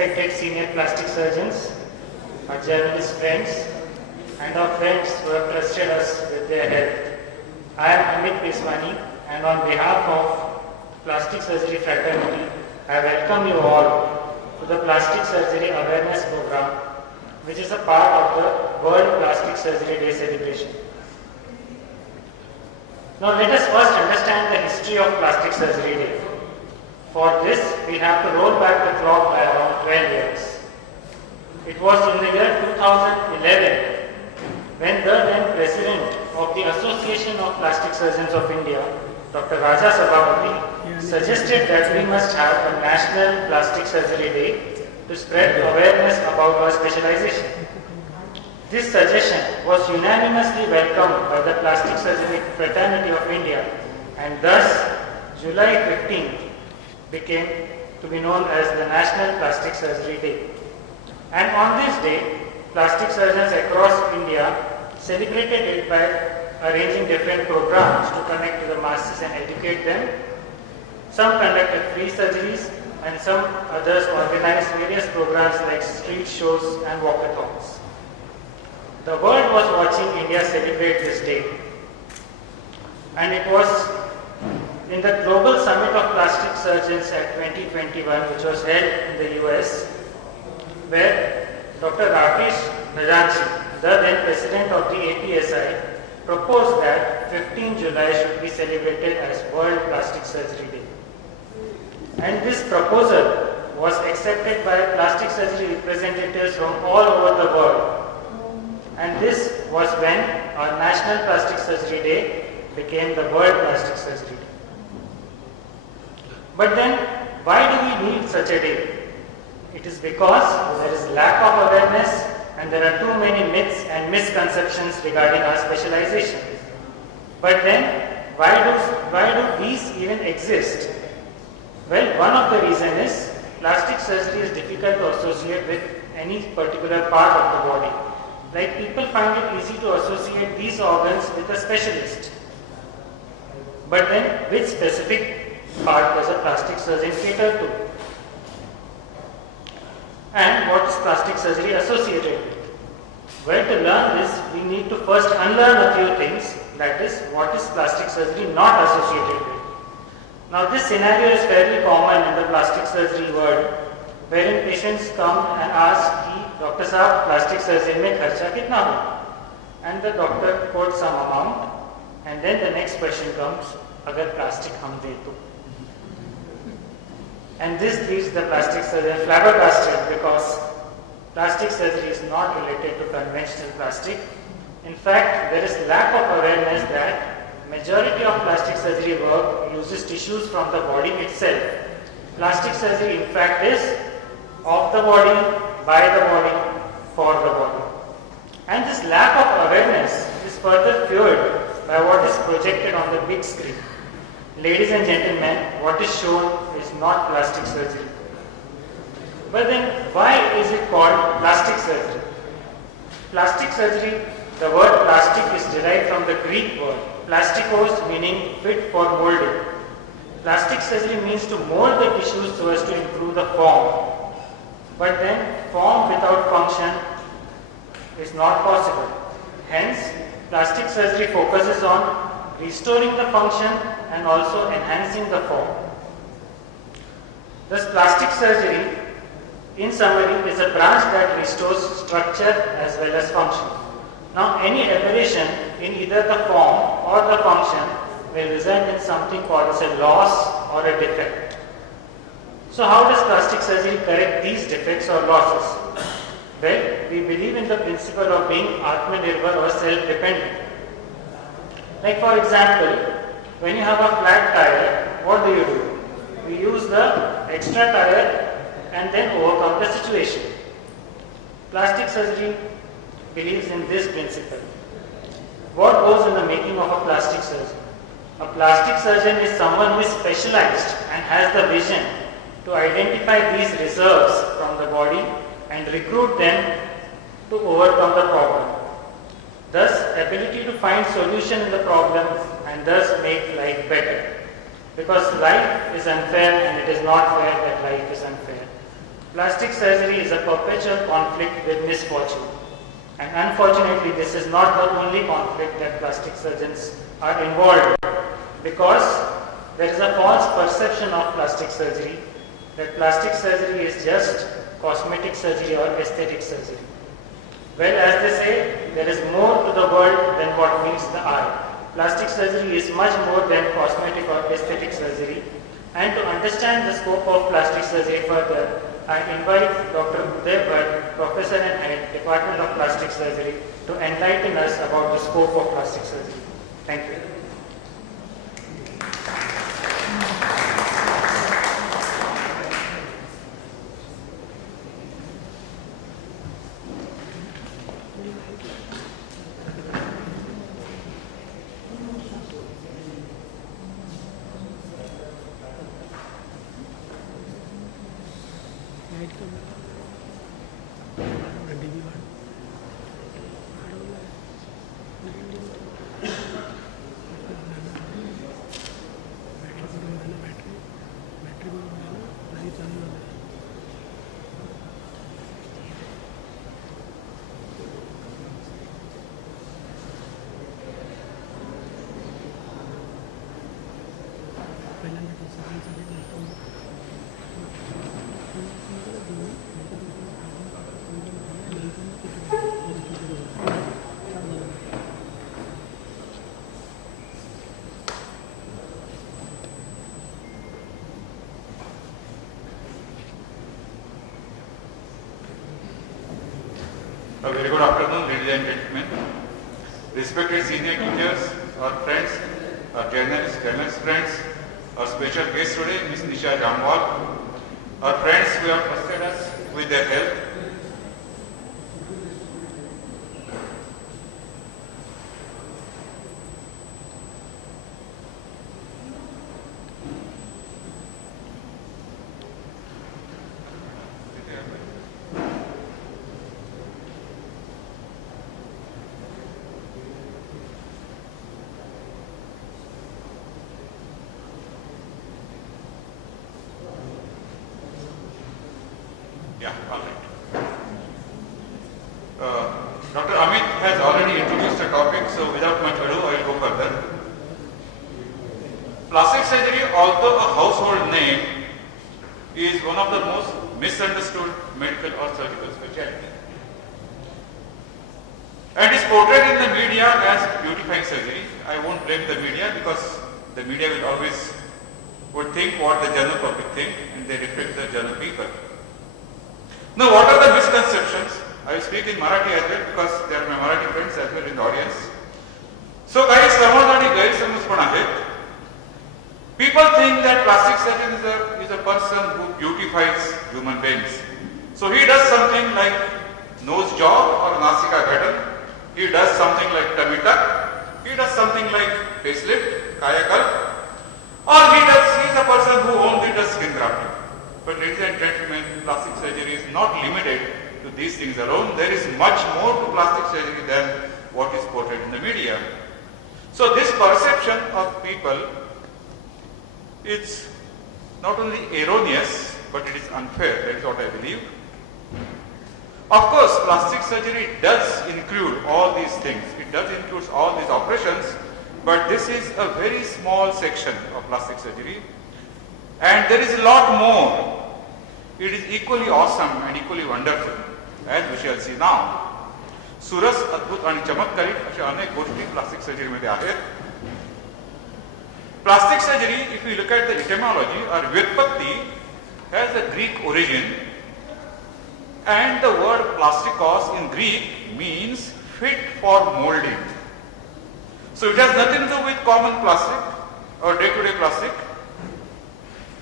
respected senior plastic surgeons, our journalist friends, and our friends who have trusted us with their health. I am Amit Peswani, and on behalf of Plastic Surgery Fraternity, I welcome you all to the Plastic Surgery Awareness Program, which is a part of the World Plastic Surgery Day celebration. Now let us first understand the history of Plastic Surgery Day. For this, we have to roll back the clock by around 12 years. It was in the year 2011 when the then President of the Association of Plastic Surgeons of India, Dr. Raja Sabhavati, suggested that we must have a National Plastic Surgery Day to spread awareness about our specialization. This suggestion was unanimously welcomed by the Plastic Surgery Fraternity of India, and thus July 15th became to be known as the National Plastic Surgery Day. And on this day, plastic surgeons across India celebrated it by arranging different programs to connect to the masses and educate them. Some conducted free surgeries and some others organized various programs like street shows and walkathons. The world was watching India celebrate this day, and it was in the Global Summit of Plastic Surgeons at 2021, which was held in the US, where Dr. Rakesh Rajanchi, the then president of the APSI, proposed that 15 July should be celebrated as World Plastic Surgery Day. And this proposal was accepted by plastic surgery representatives from all over the world. And this was when our National Plastic Surgery Day became the World Plastic Surgery Day. But then, why do we need such a day? It is because there is lack of awareness and there are too many myths and misconceptions regarding our specialization. But then, why do these even exist? Well, one of the reasons is plastic surgery is difficult to associate with any particular part of the body. Like, people find it easy to associate these organs with a specialist. But then, which specific part does a plastic surgeon cater to? And what is plastic surgery associated with? Well, to learn this, we need to first unlearn a few things. That is, what is plastic surgery not associated with? Now, this scenario is fairly common in the plastic surgery world, wherein patients come and ask, Doctor Saab, plastic surgery mein kharcha kitna ho? And the doctor quotes some amount, and then the next question comes, agar plastic hum de to. And this leaves the plastic surgeon flabbergasted because plastic surgery is not related to conventional plastic. In fact, there is lack of awareness that majority of plastic surgery work uses tissues from the body itself. Plastic surgery, in fact, is of the body, by the body, for the body. And this lack of awareness is further fueled by what is projected on the big screen. Ladies and gentlemen, what is shown is not plastic surgery. But then, why is it called plastic surgery? Plastic surgery, the word plastic is derived from the Greek word plastikos, meaning fit for molding. Plastic surgery means to mold the tissues so as to improve the form. But then, form without function is not possible. Hence, plastic surgery focuses on restoring the function and also enhancing the form. Thus, plastic surgery, in summary, is a branch that restores structure as well as function. Now, any aberration in either the form or the function will result in something called as a loss or a defect. So, how does plastic surgery correct these defects or losses? Well, we believe in the principle of being Atmanirbhar or self-dependent. Like, for example, when you have a flat tire, what do? We use the extra tire and then overcome the situation. Plastic surgery believes in this principle. What goes in the making of a plastic surgeon? A plastic surgeon is someone who is specialized and has the vision to identify these reserves from the body and recruit them to overcome the problem. Thus, ability to find solution in the problem and thus make life better. Because life is unfair and it is not fair that life is unfair. Plastic surgery is a perpetual conflict with misfortune. And unfortunately, this is not the only conflict that plastic surgeons are involved in, because there is a false perception of plastic surgery that plastic surgery is just cosmetic surgery or aesthetic surgery. Well, as they say, there is more to the world than what meets the eye. Plastic surgery is much more than cosmetic or aesthetic surgery. And to understand the scope of plastic surgery further, I invite Dr. Uday Bhatt, Professor and Head, Department of Plastic Surgery, to enlighten us about the scope of plastic surgery. Thank you. A very good afternoon, ladies and gentlemen. Respected senior teachers, our friends, our journalist friends, our special guest today, Ms. Nisha Jamwal, our friends who have trusted us with their help. Yeah, all right. Dr. Amit has already introduced the topic, so without much ado, I will go further. Plastic surgery, although a household name, is one of the most misunderstood medical or surgical specialties, and is portrayed in the media as beautifying surgery. I won't blame the media, because the media will always would think what the general public think, and they reflect the general people. Now, what are the misconceptions? I will speak in Marathi as well, because there are my Marathi friends as well in the audience. So, guys, समाजाने गैरसमज पण आहेत. People think that plastic surgeon is a person who beautifies human beings. So, he does something like nose job or nasika ghadan. He does something like tummy tuck. He does something like facelift, kayakalp. Or he is a person who only does skin grafting. But ladies and gentlemen, plastic surgery is not limited to these things alone. There is much more to plastic surgery than what is portrayed in the media. So this perception of people is not only erroneous, but it is unfair. That is what I believe. Of course, plastic surgery does include all these things. It does include all these operations, but this is a very small section of plastic surgery. And there is a lot more. It is equally awesome and equally wonderful, as we shall see now. सुरस, अद्भुत आणि चमत्कारिक अशा अनेक गोष्टी plastic सर्जरीमध्ये आहेत. Plastic surgery, if we look at the etymology or व्युत्पत्ती, has a Greek origin, and the word plastikos in Greek means fit for molding. So it has nothing to do with common plastic or day-to-day plastic.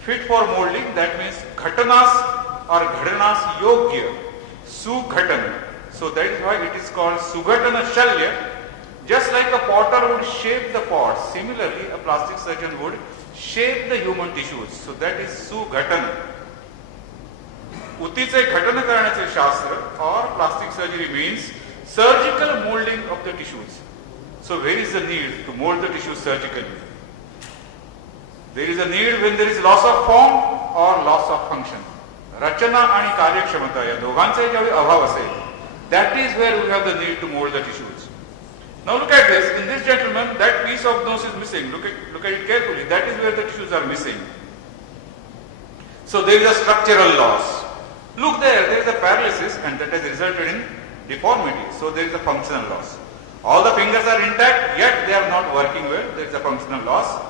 Fit for molding, that means ghatanas or ghadanas yogya, sughatana. So that is why it is called sughatana shalya. Just like a potter would shape the pot, similarly a plastic surgeon would shape the human tissues. So that is sughatana. उतीचे घटन करण्याचे शास्त्र or plastic surgery means surgical molding of the tissues. So where is the need to mold the tissues surgically? There is a need when there is loss of form or loss of function. रचना आणि कार्यक्षमता या दोघांचाही ज्यावेळी अभाव असेल, that is where we have the need to mold the tissues. Now look at this. In this gentleman, that piece of nose is missing. Look at it carefully. That is where the tissues are missing. So there is a structural loss. Look there is a paralysis, and that has resulted in deformity. So there is a functional loss. All the fingers are intact, yet they are not working well. There is a functional loss.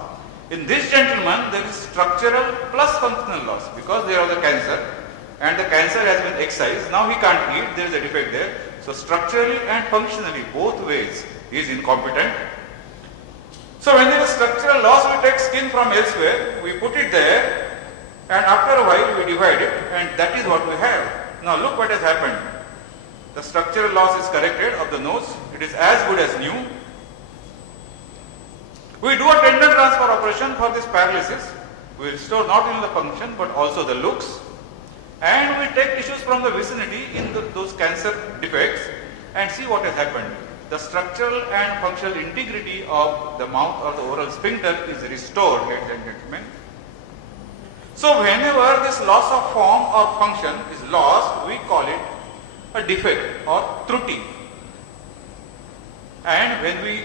In this gentleman, there is structural plus functional loss because there was a cancer, and the cancer has been excised. Now he can't eat. There is a defect there. So structurally and functionally, both ways, he is incompetent. So when there is structural loss, we take skin from elsewhere, we put it there, and after a while we divide it, and that is what we have. Now look what has happened. The structural loss is corrected of the nose. It is as good as new. We do a tendon transfer operation for this paralysis. We restore not only the function but also the looks. And we take tissues from the vicinity in those cancer defects and see what has happened. The structural and functional integrity of the mouth or the oral sphincter is restored, ladies and gentlemen. So whenever this loss of form or function is lost, we call it a defect or truti. And when we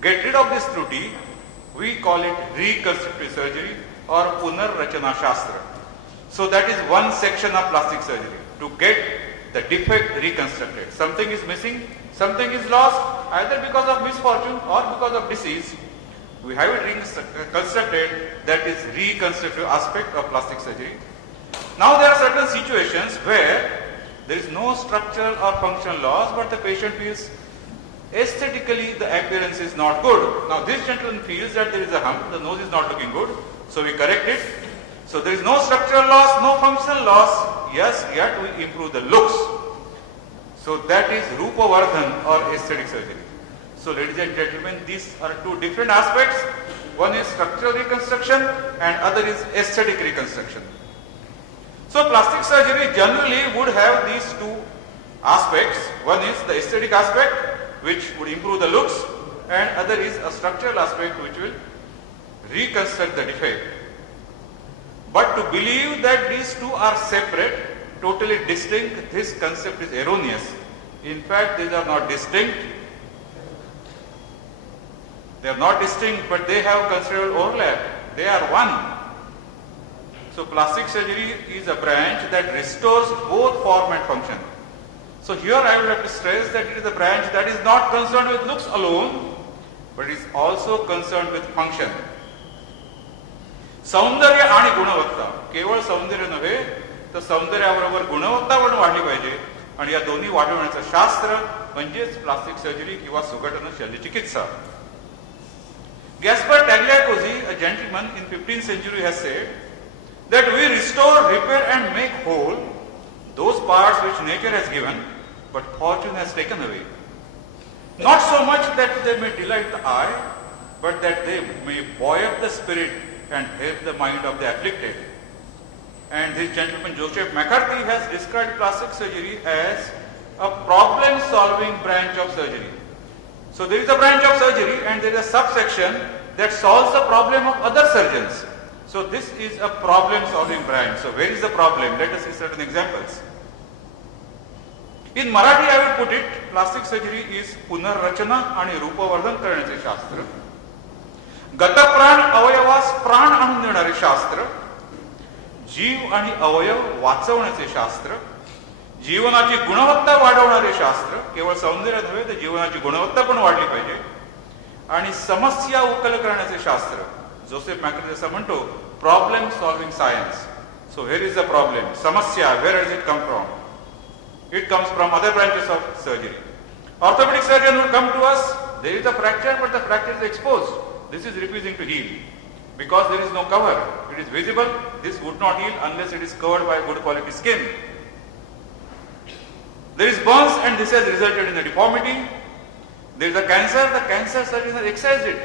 get rid of this truti, we call it reconstructive surgery or punarrachana shastra. So that is one section of plastic surgery, to get the defect reconstructed. Something is missing, something is lost, either because of misfortune or because of disease. We have it reconstructed. That is reconstructive aspect of plastic surgery. Now there are certain situations where there is no structural or functional loss, but the patient feels aesthetically the appearance is not good. Now this gentleman feels that there is a hump, the nose is not looking good, so we correct it. So there is no structural loss, no functional loss, yes, yet we improve the looks. So that is Rupavardhan or aesthetic surgery. So ladies and gentlemen, these are two different aspects. One is structural reconstruction and other is aesthetic reconstruction. So plastic surgery generally would have these two aspects. One is the aesthetic aspect, which would improve the looks, and other is a structural aspect which will reconstruct the defect. But to believe that these two are separate, totally distinct, this concept is erroneous. In fact, these are not distinct. They are not distinct, but they have considerable overlap. They are one. So plastic surgery is a branch that restores both form and function. So here I would have to stress that it is a branch that is not concerned with looks alone, but is also concerned with function. सौंदर्य आणि गुणवत्ता, केवळ सौंदर्य नव्हे तर सौंदर्याबरोबर गुणवत्ता पण वाढली पाहिजे, आणि या दोन्ही वाढवण्याचं शास्त्र म्हणजेच प्लास्टिक सर्जरी किंवा सुघटन शल्यचिकित्सा. Gaspar Tagliacozzi, a gentleman in 15th century, has said that we restore, repair and make whole those parts which nature has given but fortune has taken away. Not so much that they may delight the eye, but that they may buoy up the spirit and help the mind of the afflicted. And this gentleman Joseph McCarthy has described plastic surgery as a problem-solving branch of surgery. So there is a branch of surgery and there is a subsection that solves the problem of other surgeons. So this is a problem-solving branch. So where is the problem? Let us see certain examples. In Marathi I would put it, plastic surgery is punarrachana आणि रूपवर्धन करण्याचे शास्त्र. गतप्राण अवयवास प्राण आणून देणारे शास्त्र, जीव आणि अवयव वाचवण्याचे शास्त्र, जीवनाची गुणवत्ता वाढवणारे शास्त्र, केवळ सौंदर्य नव्हे तर जीवनाची गुणवत्ता पण वाढली पाहिजे, आणि समस्या उकल करण्याचे शास्त्र. जोसेफ मॅकर्टी असं म्हणतो, problem solving science. So here is the problem, समस्या, where does it come from? It comes from other branches of surgery. Orthopedic surgeon will come to us, there is a fracture but the fracture is exposed. This is refusing to heal because there is no cover. It is visible, this would not heal unless it is covered by good quality skin. There is burns and this has resulted in a deformity. There is a cancer, the cancer surgeon has excised it.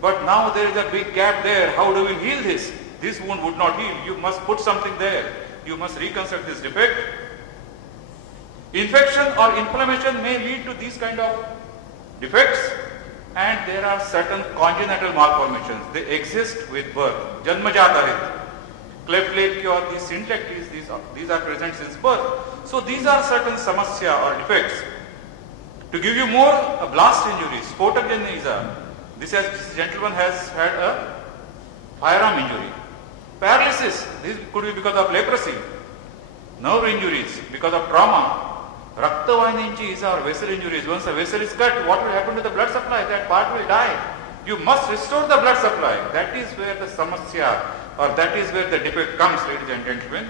But now there is a big gap there. How do we heal this? This wound would not heal. You must put something there. You must reconstruct this defect. Infection or inflammation may lead to these kind of defects, and there are certain congenital malformations. They exist with birth. Janmajat आहेत. cleft lip or these syndactyls, these are present since birth. So these are certain samasya or defects. To give you more, blast injuries, spotakjanya. This gentleman has had a firearm injury. Paralysis, this could be because of leprosy. Nerve injuries because of trauma. Raktavahini is our vessel injuries. Once a vessel is cut, what will happen to the blood supply? That part will die. You must restore the blood supply. That is where the samasya or that is where the defect comes, ladies and gentlemen.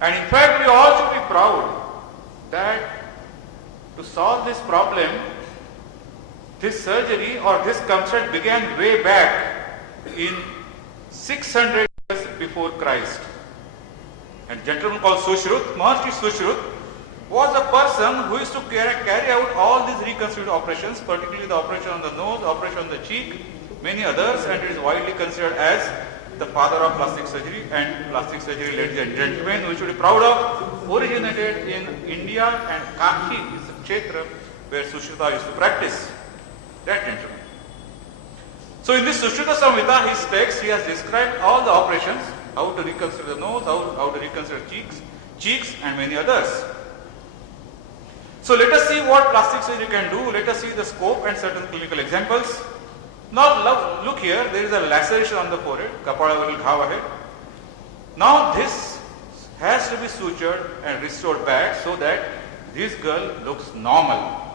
And in fact, we all should be proud that to solve this problem, this surgery or this concept began way back in 600 years before Christ. And a gentleman called Sushrut, Maharshi Sushrut, was a person who used to carry out all these reconstructive operations, particularly the operation on the nose, operation on the cheek, many others, and it is widely considered as the father of plastic surgery. And plastic surgery, ladies and gentlemen, we should be proud of, originated in India, and Kashi is the kshetra where Sushruta used to practice. That gentleman. So in this Sushruta Samhita, his text, he has described all the operations, how to reconstruct the nose, how to reconstruct cheeks and many others. So let us see what plastic surgery can do. Let us see the scope and certain clinical examples. Now look here, there is a laceration on the forehead, kapala will ghav ahead. Now this has to be sutured and restored back so that this girl looks normal.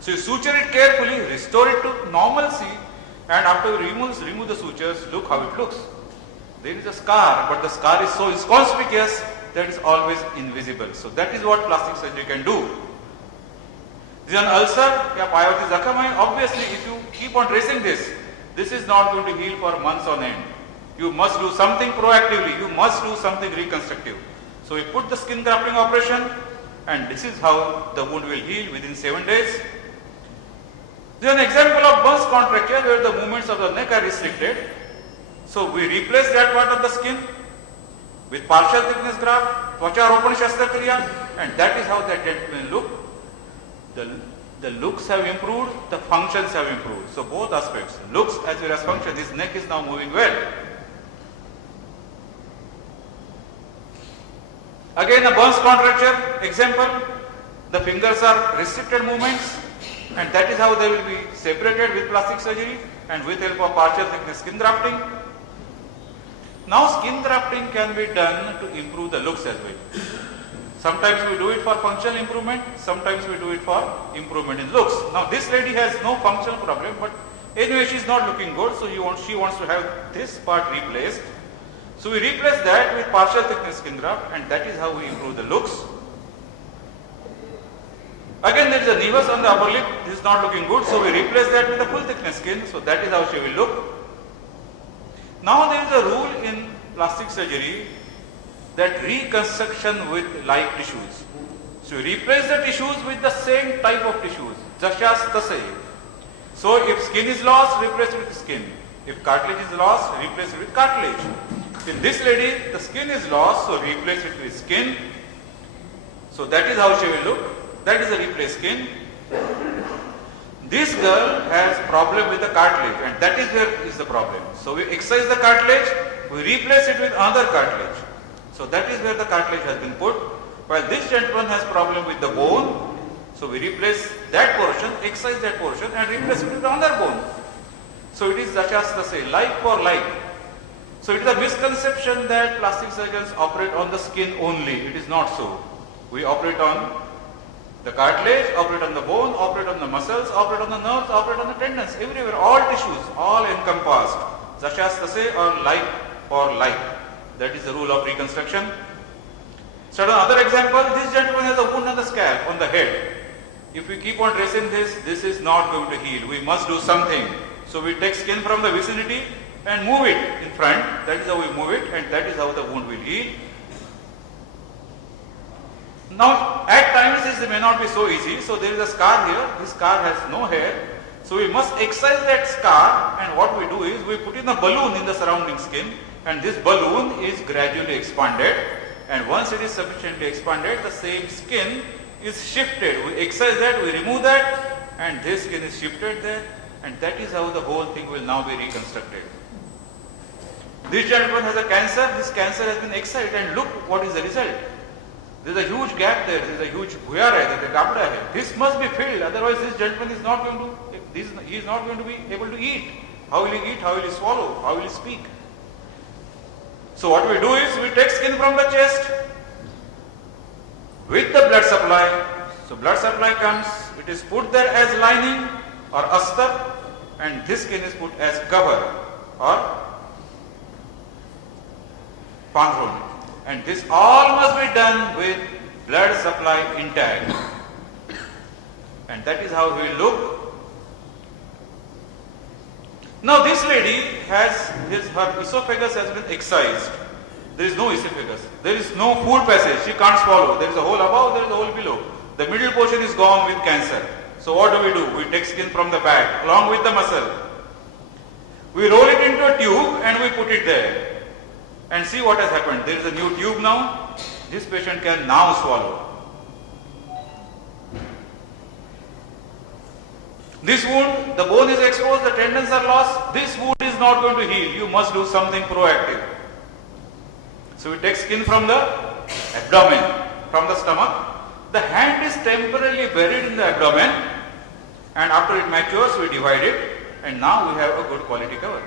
So you suture it carefully, restore it to normalcy, and after you remove the sutures, look how it looks. There is a scar, but the scar is so inconspicuous that is always invisible. So that is what plastic surgery can do. This is an ulcer, payavati zakham hai. Obviously, if you keep on tracing this is not going to heal for months on end. You must do something proactively. You must do something reconstructive. So we put the skin grafting operation, and this is how the wound will heal within 7 days. This is an example of Burns contracture where the movements of the neck are restricted. So we replace that part of the skin with partial thickness graft, tvacharopan shastakriya, and that is how that gentleman look. The looks have improved, the functions have improved. So both aspects, looks as well as function, his neck is now moving well. Again a Burns contracture example, the fingers are restricted movements, and that is how they will be separated with plastic surgery and with help of partial thickness skin grafting. Now skin grafting can be done to improve the looks as well. Sometimes we do it for functional improvement, sometimes we do it for improvement in looks. Now this lady has no functional problem, but anyway she is not looking good, so she wants to have this part replaced. So we replace that with partial thickness skin graft, and that is how we improve the looks. Again there is a nevus on the upper lip, this is not looking good, so we replace that with a full thickness skin, so that is how she will look. Now there is a rule in plastic surgery that reconstruction with like tissues. So you replace the tissues with the same type of tissues, jashas tasai. So if skin is lost, replace it with skin. If cartilage is lost, replace it with cartilage. In this lady, the skin is lost, so replace it with skin. So that is how she will look. That is a replaced skin. This girl has problem with the cartilage, and that is where is the problem. So we excise the cartilage, we replace it with another cartilage. So that is where the cartilage has been put. While this gentleman has problem with the bone, so we replace that portion, excise that portion, and replace it with another bone. So it is Dachastasai, like for like. So it is a misconception that plastic surgeons operate on the skin only. It is not so. We operate on the cartilage, operate on the bone, operate on the muscles, operate on the nerves, operate on the tendons, everywhere, all tissues, all encompassed. Dachastasai or like for like. That is the rule of reconstruction. So another example, this gentleman has a wound on the scalp, on the head. If we keep on tracing this is not going to heal. We must do something. So we take skin from the vicinity and move it in front. That is how we move it, and that is how the wound will heal. Now at times this may not be so easy. So there is a scar here. This scar has no hair. So we must excise that scar, and what we do is we put in a balloon in the surrounding skin, and this balloon is gradually expanded, and once it is sufficiently expanded, the same skin is shifted. We excise that, we remove that, and this skin is shifted there, and that is how the whole thing will now be reconstructed. This gentleman has a cancer, this cancer has been excised and look what is the result. There is a huge gap there, there is a huge bhuya hai, there is a gapda hai. This must be filled, otherwise this gentleman is not going to, he is not going to be able to eat. How will he eat? How will he swallow? How will he speak? So what we do is we take skin from the chest with the blood supply. So blood supply comes, it is put there as lining or astar, and this skin is put as cover or panthron. And this all must be done with blood supply intact. And that is how we look. Now this lady has her esophagus has been excised. There is no esophagus. There is no food passage. She can't swallow. There is a hole above, there is a hole below. The middle portion is gone with cancer. So what do? We take skin from the back along with the muscle. We roll it into a tube and we put it there. And see what has happened. There is a new tube now. This patient can now swallow. This wound, the bone is exposed, the tendons are lost. This wound is not going to heal. You must do something proactive. So we take skin from the abdomen, from the stomach. The hand is temporarily buried in the abdomen, and after it matures, we divide it, and now we have a good quality cover.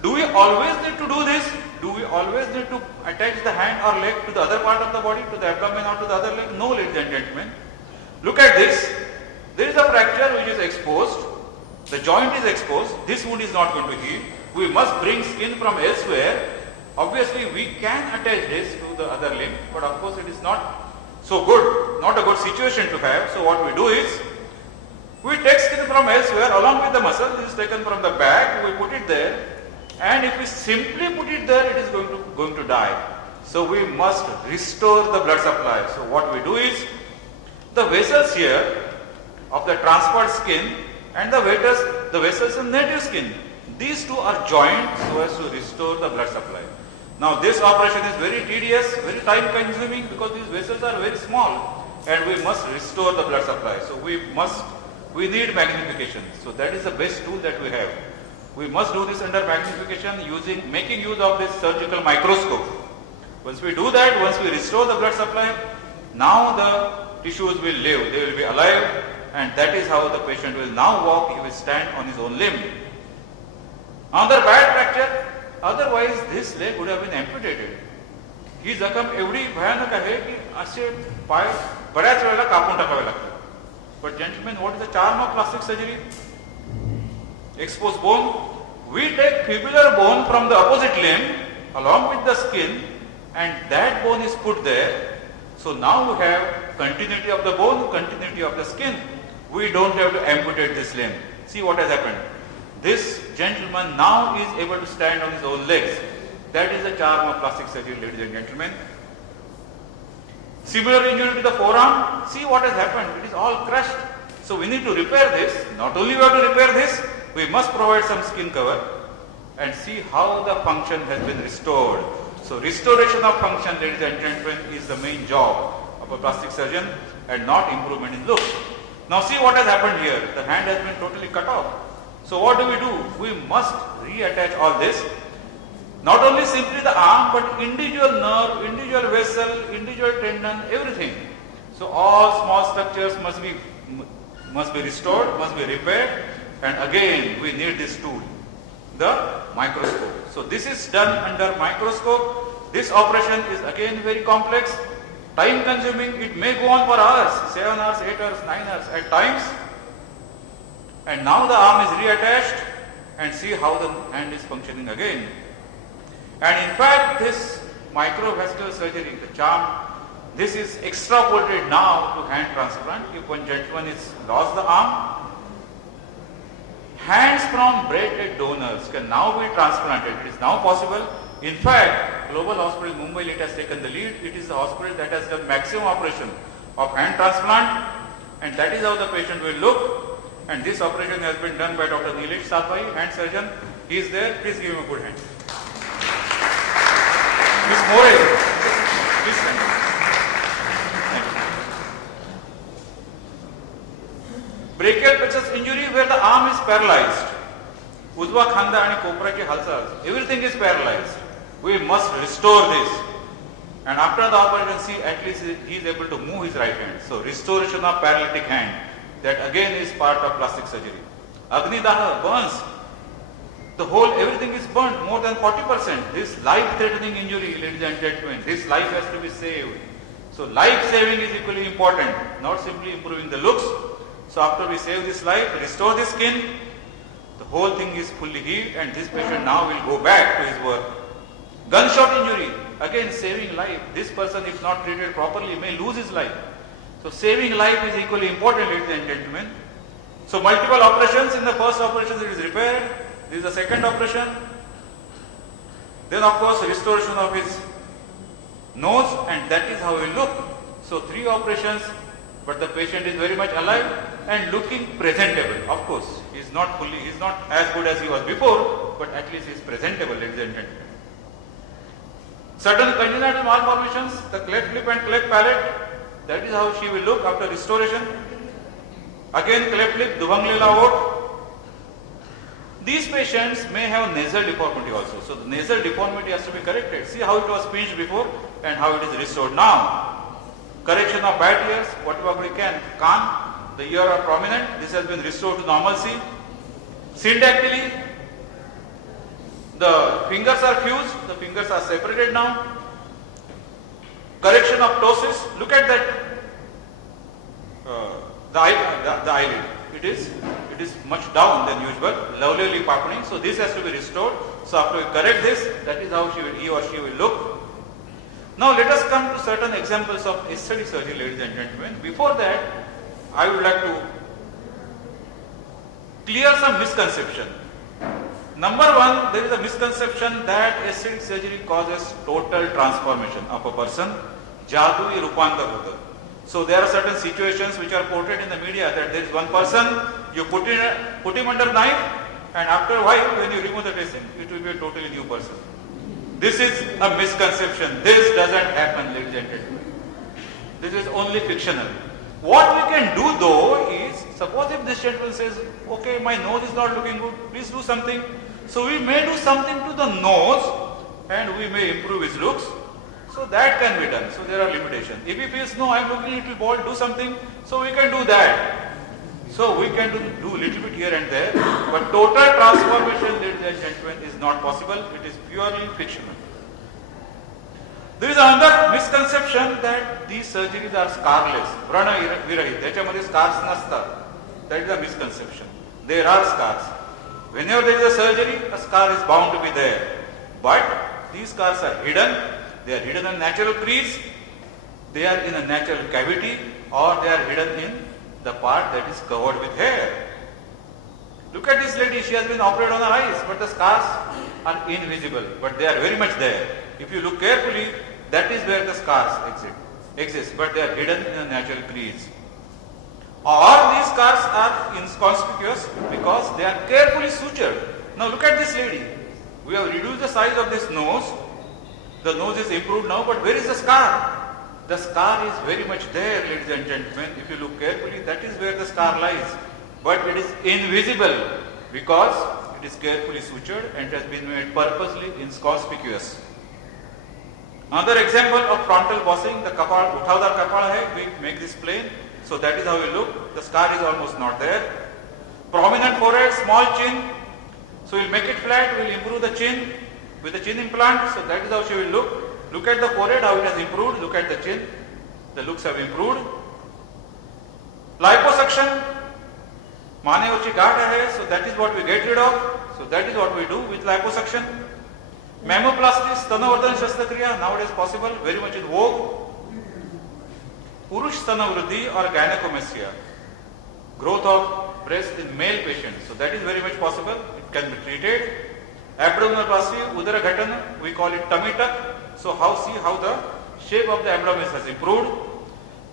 Do we always need to do this? Do we always need to attach the hand or leg to the other part of the body, to the abdomen or to the other leg? No, ladies and gentlemen. Look at this. There is a fracture which is exposed. The joint is exposed. This wound is not going to heal. We must bring skin from elsewhere. Obviously, we can attach this to the other limb, but of course it is not so good, not a good situation to have. So what we do is, we take skin from elsewhere along with the muscle. This is taken from the back. We put it there. And if we simply put it there, it is going to die. So we must restore the blood supply. So what we do is, the vessels here of the transferred skin and the vessels in native skin, these two are joined so as to restore the blood supply. Now this operation is very tedious, very time consuming, because these vessels are very small and we must restore the blood supply. So we need magnification. So that is the best tool that we have. We must do this under magnification making use of this surgical microscope. Once we do that, once we restore the blood supply, now the tissues will live, they will be alive, and that is how the patient will now walk, he will stand on his own limb. Another bad fracture, otherwise this leg would have been amputated. ही जखम एवढी भयानक आहे की असे पाय बऱ्याच वेळेला कापून टाकावे लागतात. But gentlemen, what is the charm of plastic surgery? Exposed bone. We take fibular bone from the opposite limb along with the skin, and that bone is put there. So now we have continuity of the bone, continuity of the skin. We don't have to amputate this limb. See what has happened. This gentleman now is able to stand on his own legs. That is the charm of plastic surgery, ladies and gentlemen. Similar injury to the forearm. See what has happened. It is all crushed. So we need to repair this. Not only we have to repair this, we must provide some skin cover and see how the function has been restored. So restoration of function, ladies and gentlemen, is the main job of a plastic surgeon and not improvement in looks. Now see what has happened here. The hand has been totally cut off. So what do? We must reattach all this. Not only simply the arm, but individual nerve, individual vessel, individual tendon, everything. So all small structures must be restored, must be repaired, and again we need this tool, the microscope. So this is done under microscope. This operation is again very complex, time consuming. It may go on for hours, 7 hours, 8 hours, 9 hours at times. And now the arm is reattached, and see how the hand is functioning again. And in fact, this microvascular surgery, the charm, this is extrapolated now to hand transplant. If one gentleman is lost the arm, hands from brain-dead donors can now be transplanted. It is now possible. In fact, Global Hospital in Mumbai, it has taken the lead. It is the hospital that has done maximum operation of hand transplant, and that is how the patient will look. And this operation has been done by Dr. SchoolPhi, hand surgeon. He is there. Please give him a good hand. Miss Morel, please stand. Brachial plexus injury where the arm is paralyzed. उजवा खांदा आणि कोपऱ्याची हालचाल, everything is paralyzed. We must restore this. And after the operation, see, at least he is able to move his right hand. So restoration of paralytic hand, that again is part of plastic surgery. Agnidaha, burns. The whole, everything is burnt, more than 40%. This life-threatening injury, ladies and gentlemen, this life has to be saved. So life-saving is equally important, not simply improving the looks. So after we save this life, restore the skin, the whole thing is fully healed and this patient now will go back to his work. Gunshot injury, again saving life. This person, if not treated properly, may lose his life. So saving life is equally important, ladies and gentlemen. So multiple operations. In the first operation it is repaired. This is the second operation. Then of course restoration of his nose, and that is how he look. So 3 operations, but the patient is very much alive and looking presentable. Of course, he is not as good as he was before, but at least he is presentable, ladies and gentlemen. Certain congenital malformations, the cleft lip and cleft palate, that is how she will look after restoration. Again cleft lip, duvanglela oat. These patients may have nasal deformity also. So the nasal deformity has to be corrected. See how it was pinched before and how it is restored now. Correction of bad ears, whatever we can. Kan, the ear are prominent. This has been restored to normalcy. Syndactyly, the fingers are fused. The fingers are separated now. Correction of ptosis. Look at that. The eyelid. It is much down than usual, lovely happening. So this has to be restored. So after we correct this, that is how he or she will look. Now let us come to certain examples of aesthetic surgery, ladies and gentlemen. Before that, I would like to clear some misconception. Number one, there is a misconception that aesthetic surgery causes total transformation of a person. Jadui Rupandar Hota. So there are certain situations which are portrayed in the media that there is one person, you put him under knife, and after a while when you remove the dressing, it will be a totally new person. This is a misconception. This doesn't happen, ladies and gentlemen. This is only fictional. What we can do though is, suppose if this gentleman says, okay, my nose is not looking good, please do something. So we may do something to the nose and we may improve his looks. So that can be done. So there are limitations. If he feels, no, I am looking a little bald, do something. So we can do that. So we can do little bit here and there. But total transformation, ladies and gentlemen, is not possible. It is purely fictional. There is another misconception that these surgeries are scarless. Vrana virahit. त्याच्यामध्ये scars नसतात. That is a misconception. There are scars. Whenever there is a surgery, a scar is bound to be there. But these scars are hidden. They are hidden in natural crease, they are in a natural cavity, or they are hidden in the part that is covered with hair. Look at this lady, she has been operated on her eyes, but the scars are invisible, but they are very much there. If you look carefully, that is where the scars exist, but they are hidden in a natural crease. Or these scars are inconspicuous because they are carefully sutured. Now look at this lady. We have reduced the size of this nose. The nose is improved now, but where is the scar? The scar is very much there, ladies and gentlemen. If you look carefully, that is where the scar lies. But it is invisible because it is carefully sutured and it has been made purposely inconspicuous. Another example of frontal bossing, the kapal, uthavdar kapal hai, we make this plain. So that is how we look. The scar is almost not there. Prominent forehead, small chin. So we'll make it flat, we'll improve the chin with the chin implant. So that is how she will look. Look at the forehead, how it has improved. Look at the chin. The looks have improved. Liposuction. Mane uchi gaat hai, so that is what we get rid of. So that is what we do with liposuction. Mammoplasty, stanavardhan shastakriya, nowadays possible, very much in vogue. Purush stanavruddhi or gynecomastia, growth of breast in male patients. So that is very much possible. It can be treated. Abdominoplasty, udara ghatan, we call it tummy tuck. So see how the shape of the abdomen has improved.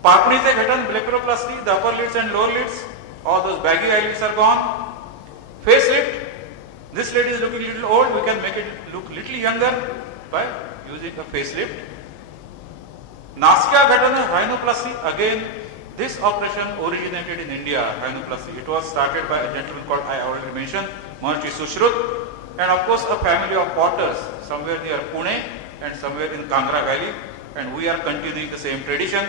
Papnize ghatan, blepharoplasty, the upper lids and lower lids, all those baggy eyelids are gone. Facelift, this lady is looking a little old, we can make it look little younger by using a facelift. Nasika ghatan, rhinoplasty, again this operation originated in India, rhinoplasty. It was started by a gentleman called, I already mentioned, Maharishi Sushrut, and of course a family of potters somewhere near Pune and somewhere in Kangra Valley, and we are continuing the same tradition.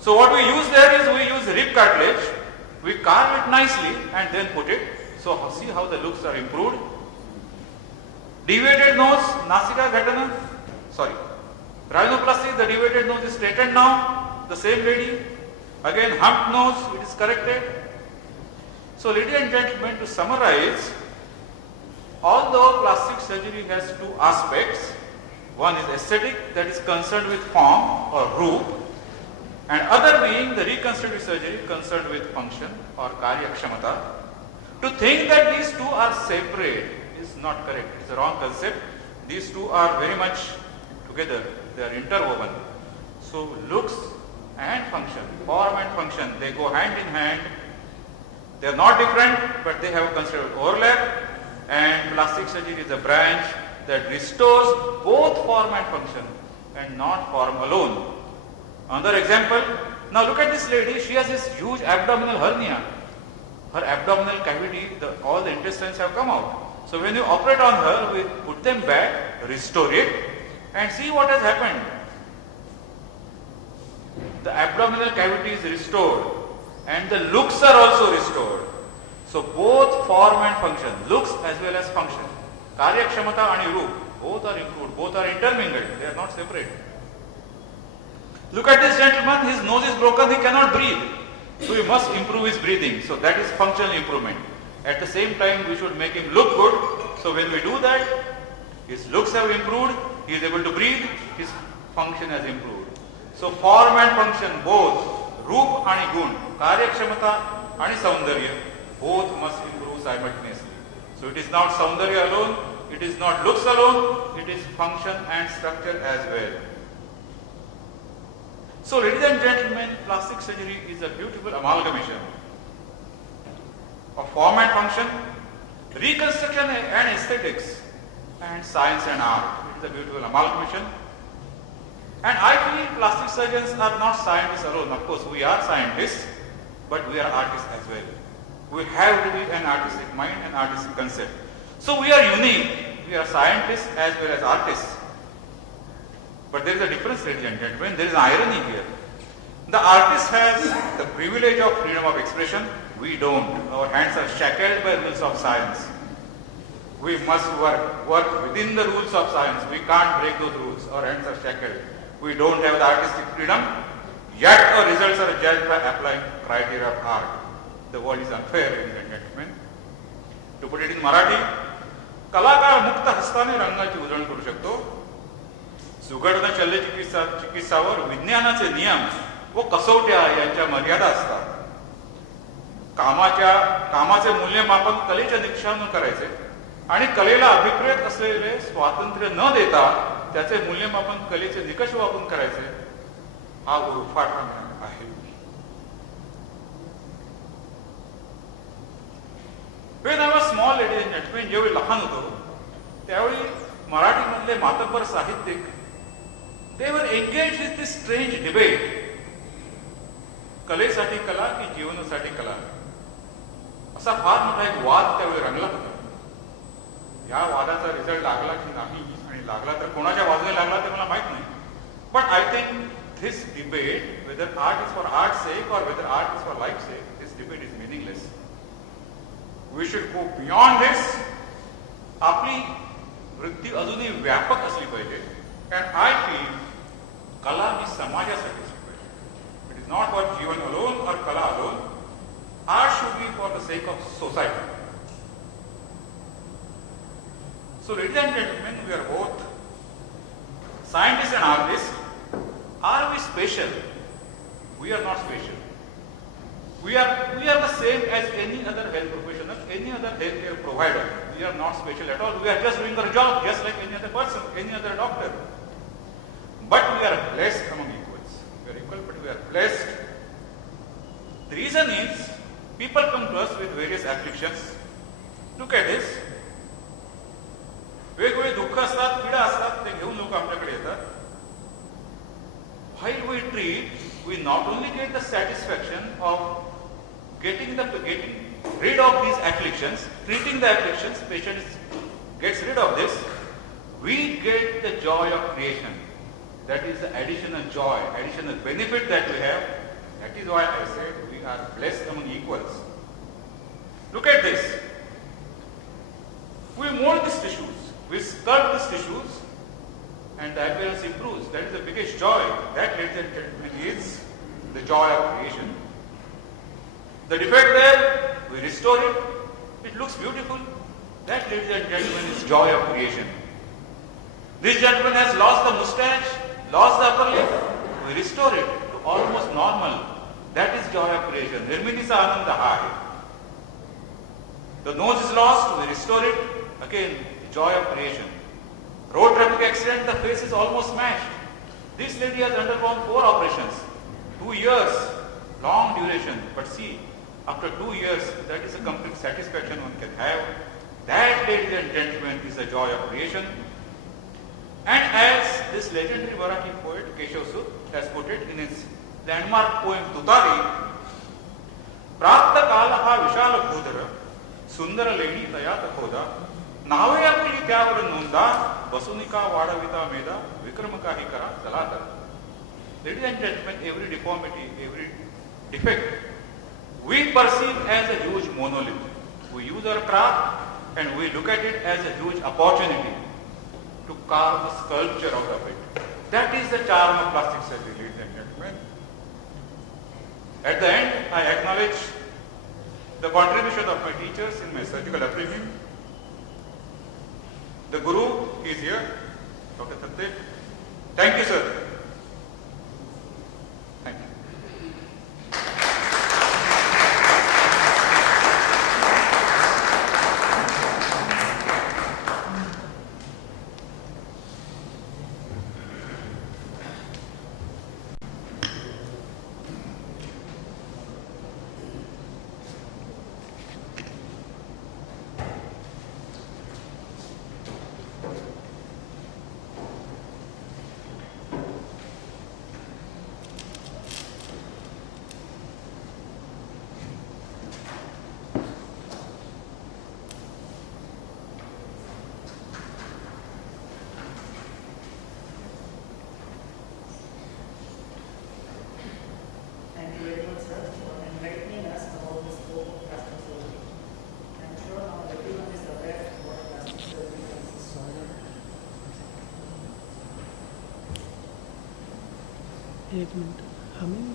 So what we use there is we use rib cartilage, we carve it nicely and then put it. So see how the looks are improved. Deviated nose, Nasika Ghatana, sorry. Rhinoplasty, the deviated nose is straightened now, the same lady. Again humped nose, it is corrected. So ladies and gentlemen, to summarize, although plastic surgery has two aspects, one is aesthetic, that is concerned with form or roop, and other being the reconstructive surgery concerned with function or karya kshamata. To think that these two are separate is not correct. It's a wrong concept. These two are very much together. They are interwoven. So looks and function, form and function, they go hand in hand. They are not different, but they have a considerable overlap. And plastic surgery is a branch that restores both form and function and not form alone. Another example, now look at this lady, she has this huge abdominal hernia. Her abdominal cavity, all the intestines have come out. So when you operate on her, we put them back, restore it, and see what has happened. The abdominal cavity is restored and the looks are also restored. So both form and function, looks as well as function, karya kshamata and roop, both are improved, both are intermingled, they are not separate. Look at this gentleman, his nose is broken, he cannot breathe. So we must improve his breathing. So that is functional improvement. At the same time, we should make him look good. So when we do that, his looks have improved, he is able to breathe, his function has improved. So form and function, both, roop and gun, karya kshamata and saundarya, both must improve simultaneously. So it is not saundarya alone, it is not looks alone, it is function and structure as well. So ladies and gentlemen, plastic surgery is a beautiful amalgamation of form and function, reconstruction and aesthetics, and science and art. It is a beautiful amalgamation. And I feel plastic surgeons are not scientists alone. Of course, we are scientists, but we are artists as well. We have to be an artistic mind and artistic concept. So we are unique. We are scientists as well as artists. But there is a difference, ladies and gentlemen. There is an irony here. The artist has the privilege of freedom of expression. We don't. Our hands are shackled by rules of science. We must work within the rules of science. We can't break those rules. Our hands are shackled. We don't have the artistic freedom. Yet our results are judged by applying criteria of art. The world is unfair, ladies and gentlemen. To put it in Marathi, कलाकार मुक्त हस्ताने रंगाची उजळण करू शकतो. सुगडद शल्य चिकित्सावर विज्ञानाचे नियम व कसोट्या यांच्या मर्यादा असतात. कामाचे मूल्यमापन कलेच्या निकषांवर करायचे आणि कलेला अभिप्रेत असलेले स्वातंत्र्य न देता त्याचे मूल्यमापन कलेचे निकष वापरून करायचे हा उरफाट आहे. When I was small, ladies and gentlemen, जेव्हा लहान होतो त्यावेळी मराठीमधले मातब्बर साहित्यिक they were engaged with this strange debate. कलेसाठी कला की जीवनासाठी कला, असा फार मोठा एक वाद त्यावेळी रंगला होता. या वादाचा रिझल्ट लागला की नाही आणि लागला तर कोणाच्या बाजूने लागला ते मला माहित नाही. But I think this debate, whether art is for art's sake or whether art is for life's sake, this debate is meaningless. We should go beyond this. आपली वृत्ती अजूनही व्यापक असली पाहिजे. And I feel कला ही समाजासाठी असली पाहिजे. It is not for जीवन alone or कला alone. Art should be for the sake of society. So ladies and gentlemen, we are both scientists and artists. Are we special? We are not special. We are the same as any other health professional, any other healthcare provider. We are not special at all. We are just doing our job just like any other person, any other doctor. But we are blessed among equals. We are equal, but we are blessed. The reason is people come to us with various afflictions. Look at this. वेगवेगळे दुःख असतात, पीडा असतात, ते घेऊन लोक आपल्याकडे येतात. While we treat, we not only get the satisfaction of getting rid of these afflictions, treating the afflictions, patient gets rid of this, we get the joy of creation. That is the additional joy, additional benefit that we have. That is why I said we are blessed among equals. Look at this. We mold these tissues, we sculpt these tissues, and the appearance improves. That is the biggest joy. That, ladies and gentlemen, is the joy of creation. The defect there, we restore it. It looks beautiful. That, ladies and gentlemen, is joy of creation. This gentleman has lost the mustache, lost the upper lip. We restore it to almost normal. That is joy of creation. Nirmini sa ananda hai. The nose is lost, we restore it. Again, joy of creation. Road traffic accident, the face is almost smashed. This lady has undergone 4 operations. 2 years, long duration. But see, after 2 years, that is a complete satisfaction one can have. That, ladies and gentlemen, is the joy of creation. And as this legendary Marathi poet Keshav Sud has put it in his landmark poem Tutari, Prapta Kalaha Vishala Bhudara, Sundara Leni Tayata Khoda, Nave Apri Kyavara Nunda, Basunika Vadavita Meda, Vikramaka Hikara, Salata. Ladies and gentlemen, every deformity, every defect, we perceive as a huge monolith. We use our craft and we look at it as a huge opportunity to carve a sculpture out of it. That is the charm of plastic surgery, ladies and gentlemen. At the end, I acknowledge the contribution of my teachers in my surgical upbringing. The Guru is here, Dr. Satdev. Thank you, sir. Thank you. एक minute हमें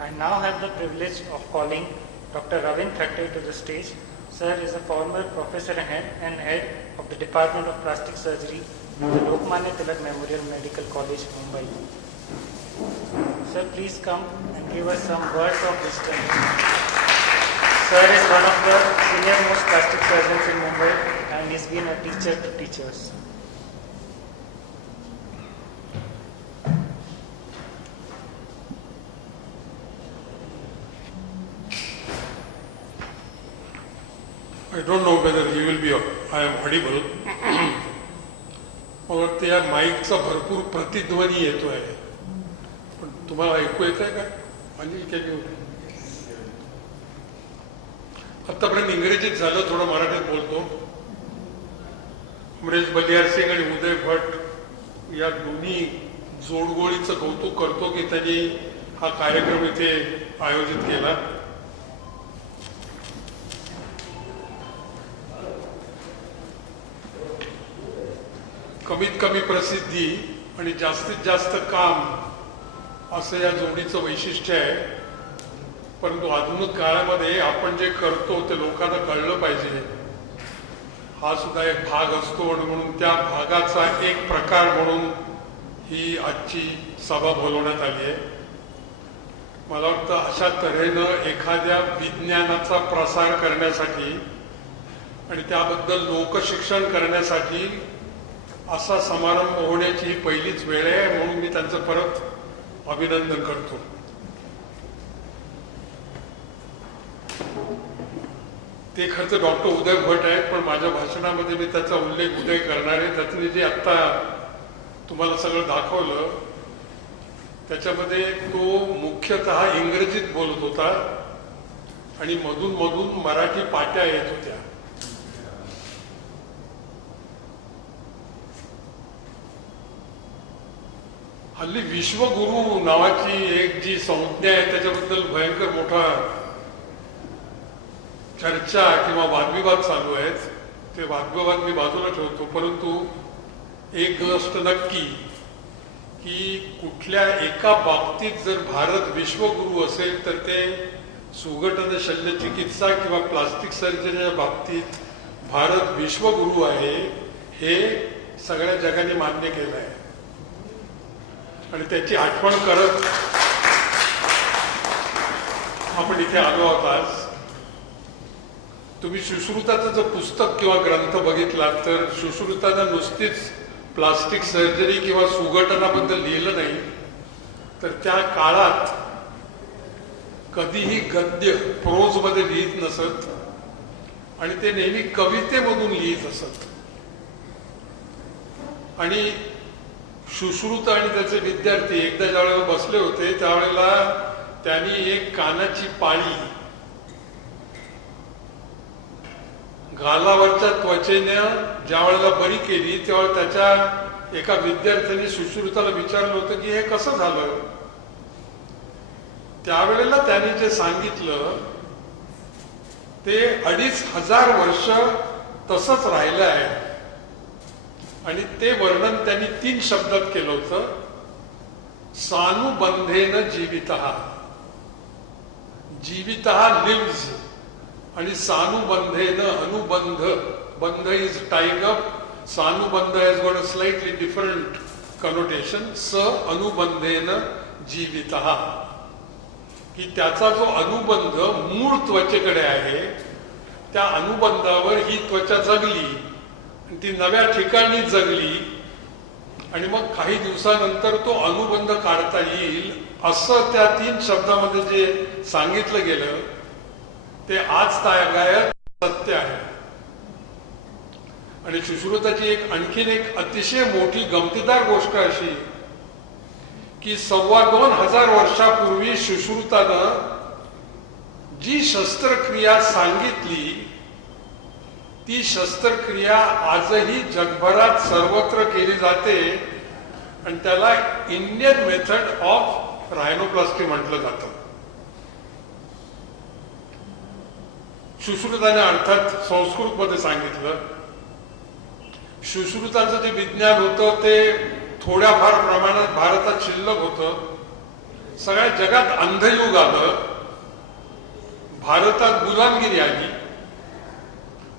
I now have the privilege of calling Dr. Ravin Thatte to the stage Sir is a former professor and head of the Department of Plastic Surgery at the Lokmanya Tilak Memorial Medical College, Mumbai. Sir, please come and give us some words of wisdom. Sir is one of the senior most plastic surgeons in Mumbai and he's been a teacher to teachers. I don't know whether he will be, I am audible. मला वाटतं या माईकचा भरपूर प्रतिध्वनी येतो आहे, पण तुम्हाला ऐकू येत आहे का? Anil can you? आतापर्यंत इंग्रजीत झालं, थोडं मराठीत बोलतो. अमरेश बलियार सिंग आणि उदय भट या दोन्ही जोडगोळीचं कौतुक करतो की त्यांनी हा कार्यक्रम इथे आयोजित केला. कमीत कमी प्रसिद्धी आणि जास्तीत जास्त काम असं या जोडीचं वैशिष्ट्य आहे. परंतु आधुनिक काळामध्ये आपण जे करतो ते लोकांना कळलं पाहिजे, हा सुद्धा एक भाग असतो आणि म्हणून त्या भागाचा एक प्रकार म्हणून ही आजची सभा बोलवण्यात आली आहे. मला वाटतं अशा तऱ्हेनं एखाद्या विज्ञानाचा प्रसार करण्यासाठी आणि त्याबद्दल लोकशिक्षण करण्यासाठी असा समारंभ होण्याची ही पहिलीच वेळ आहे, म्हणून मी त्यांचं परत अभिनंदन करतो. ते खरंच डॉक्टर उदय भट आहेत, पण माझ्या भाषणामध्ये मी त्याचा उल्लेख उदय करणार आहे. त्यातले जे आत्ता तुम्हाला सगळं दाखवलं त्याच्यामध्ये तो मुख्यतः इंग्रजीत बोलत होता आणि मधून मधून मराठी पाट्या येत होत्या. हल्ली विश्वगुरु नावाची एक जी संज्ञा आहे त्याच्याबद्दल भयंकर मोठा चर्चा किंवा वादविवाद चालू आहेत. ते वादविवाद मी बाजूला ठेवतो, परंतु एक गोष्ट नक्की की कुठल्या एका बाबतीत जर भारत विश्वगुरु असेल तर ते सुगठन शल्यचिकित्सा किंवा प्लास्टिक सर्जरीच्या बाबतीत भारत विश्वगुरु आहे, हे सगळ्या जगाने मान्य केलं आहे. आणि त्याची आठवण करत आपण इथे आलो आहोत आज. तुम्ही सुश्रुताचं जर पुस्तक किंवा ग्रंथ बघितला तर सुश्रुतानं नुसतीच प्लास्टिक सर्जरी किंवा सुगठनाबद्दल लिहिलं नाही, तर त्या काळात कधीही गद्य प्रोजमध्ये लिहित नसत आणि ते नेहमी कवितेमधून लिहित असत. आणि सुश्रुत आणि त्याचे विद्यार्थी एकदा ज्यावेळेला बसले होते त्यावेळेला त्यांनी एक कानाची पाळी गालावरच्या त्वचेनं ज्या वेळेला बरी केली त्यावेळेला त्याच्या एका विद्यार्थ्याने सुश्रुताला विचारलं होतं की हे कसं झालं. त्यावेळेला त्यांनी जे सांगितलं ते 2500 वर्ष तसंच राहिलं आहे आणि ते वर्णन त्यांनी 3 शब्दात केलं होतं. सानुबंधेन जीवितः. जीवितः लिव्स आणि सानुबंधेन अनुबंध. Bandh is tied up, sanubandh has got a slightly different connotation. स अनुबंधेन जीवितः, की त्याचा जो अनुबंध मूळ त्वचेकडे आहे त्या अनुबंधावर ही त्वचा जगली, ती नव्या ठिकाणी जगली आणि मग काही दिवसानंतर तो अनुबंध काढता येईल असं त्या 3 शब्दामध्ये जे सांगितलं गेलं ते आज तागायत सत्य आहे. आणि सुश्रुताची आणखीन एक अतिशय मोठी गमतीदार गोष्ट अशी की 2500 वर्षापूर्वी सुश्रुतानं जी शस्त्रक्रिया सांगितली ती शस्त्रक्रिया आजही जगभरात सर्वत्र केली जाते आणि त्याला इंडियन मेथड ऑफ रायनोप्लास्टी म्हटलं जातं. सुश्रुताने अर्थात संस्कृत मध्ये सांगितलं. सुश्रुताचं जे विज्ञान होतं ते थोड्याफार प्रमाणात भारतात शिल्लक होतं. सगळ्या जगात अंधयुग आलं, भारतात गुलामगिरी आली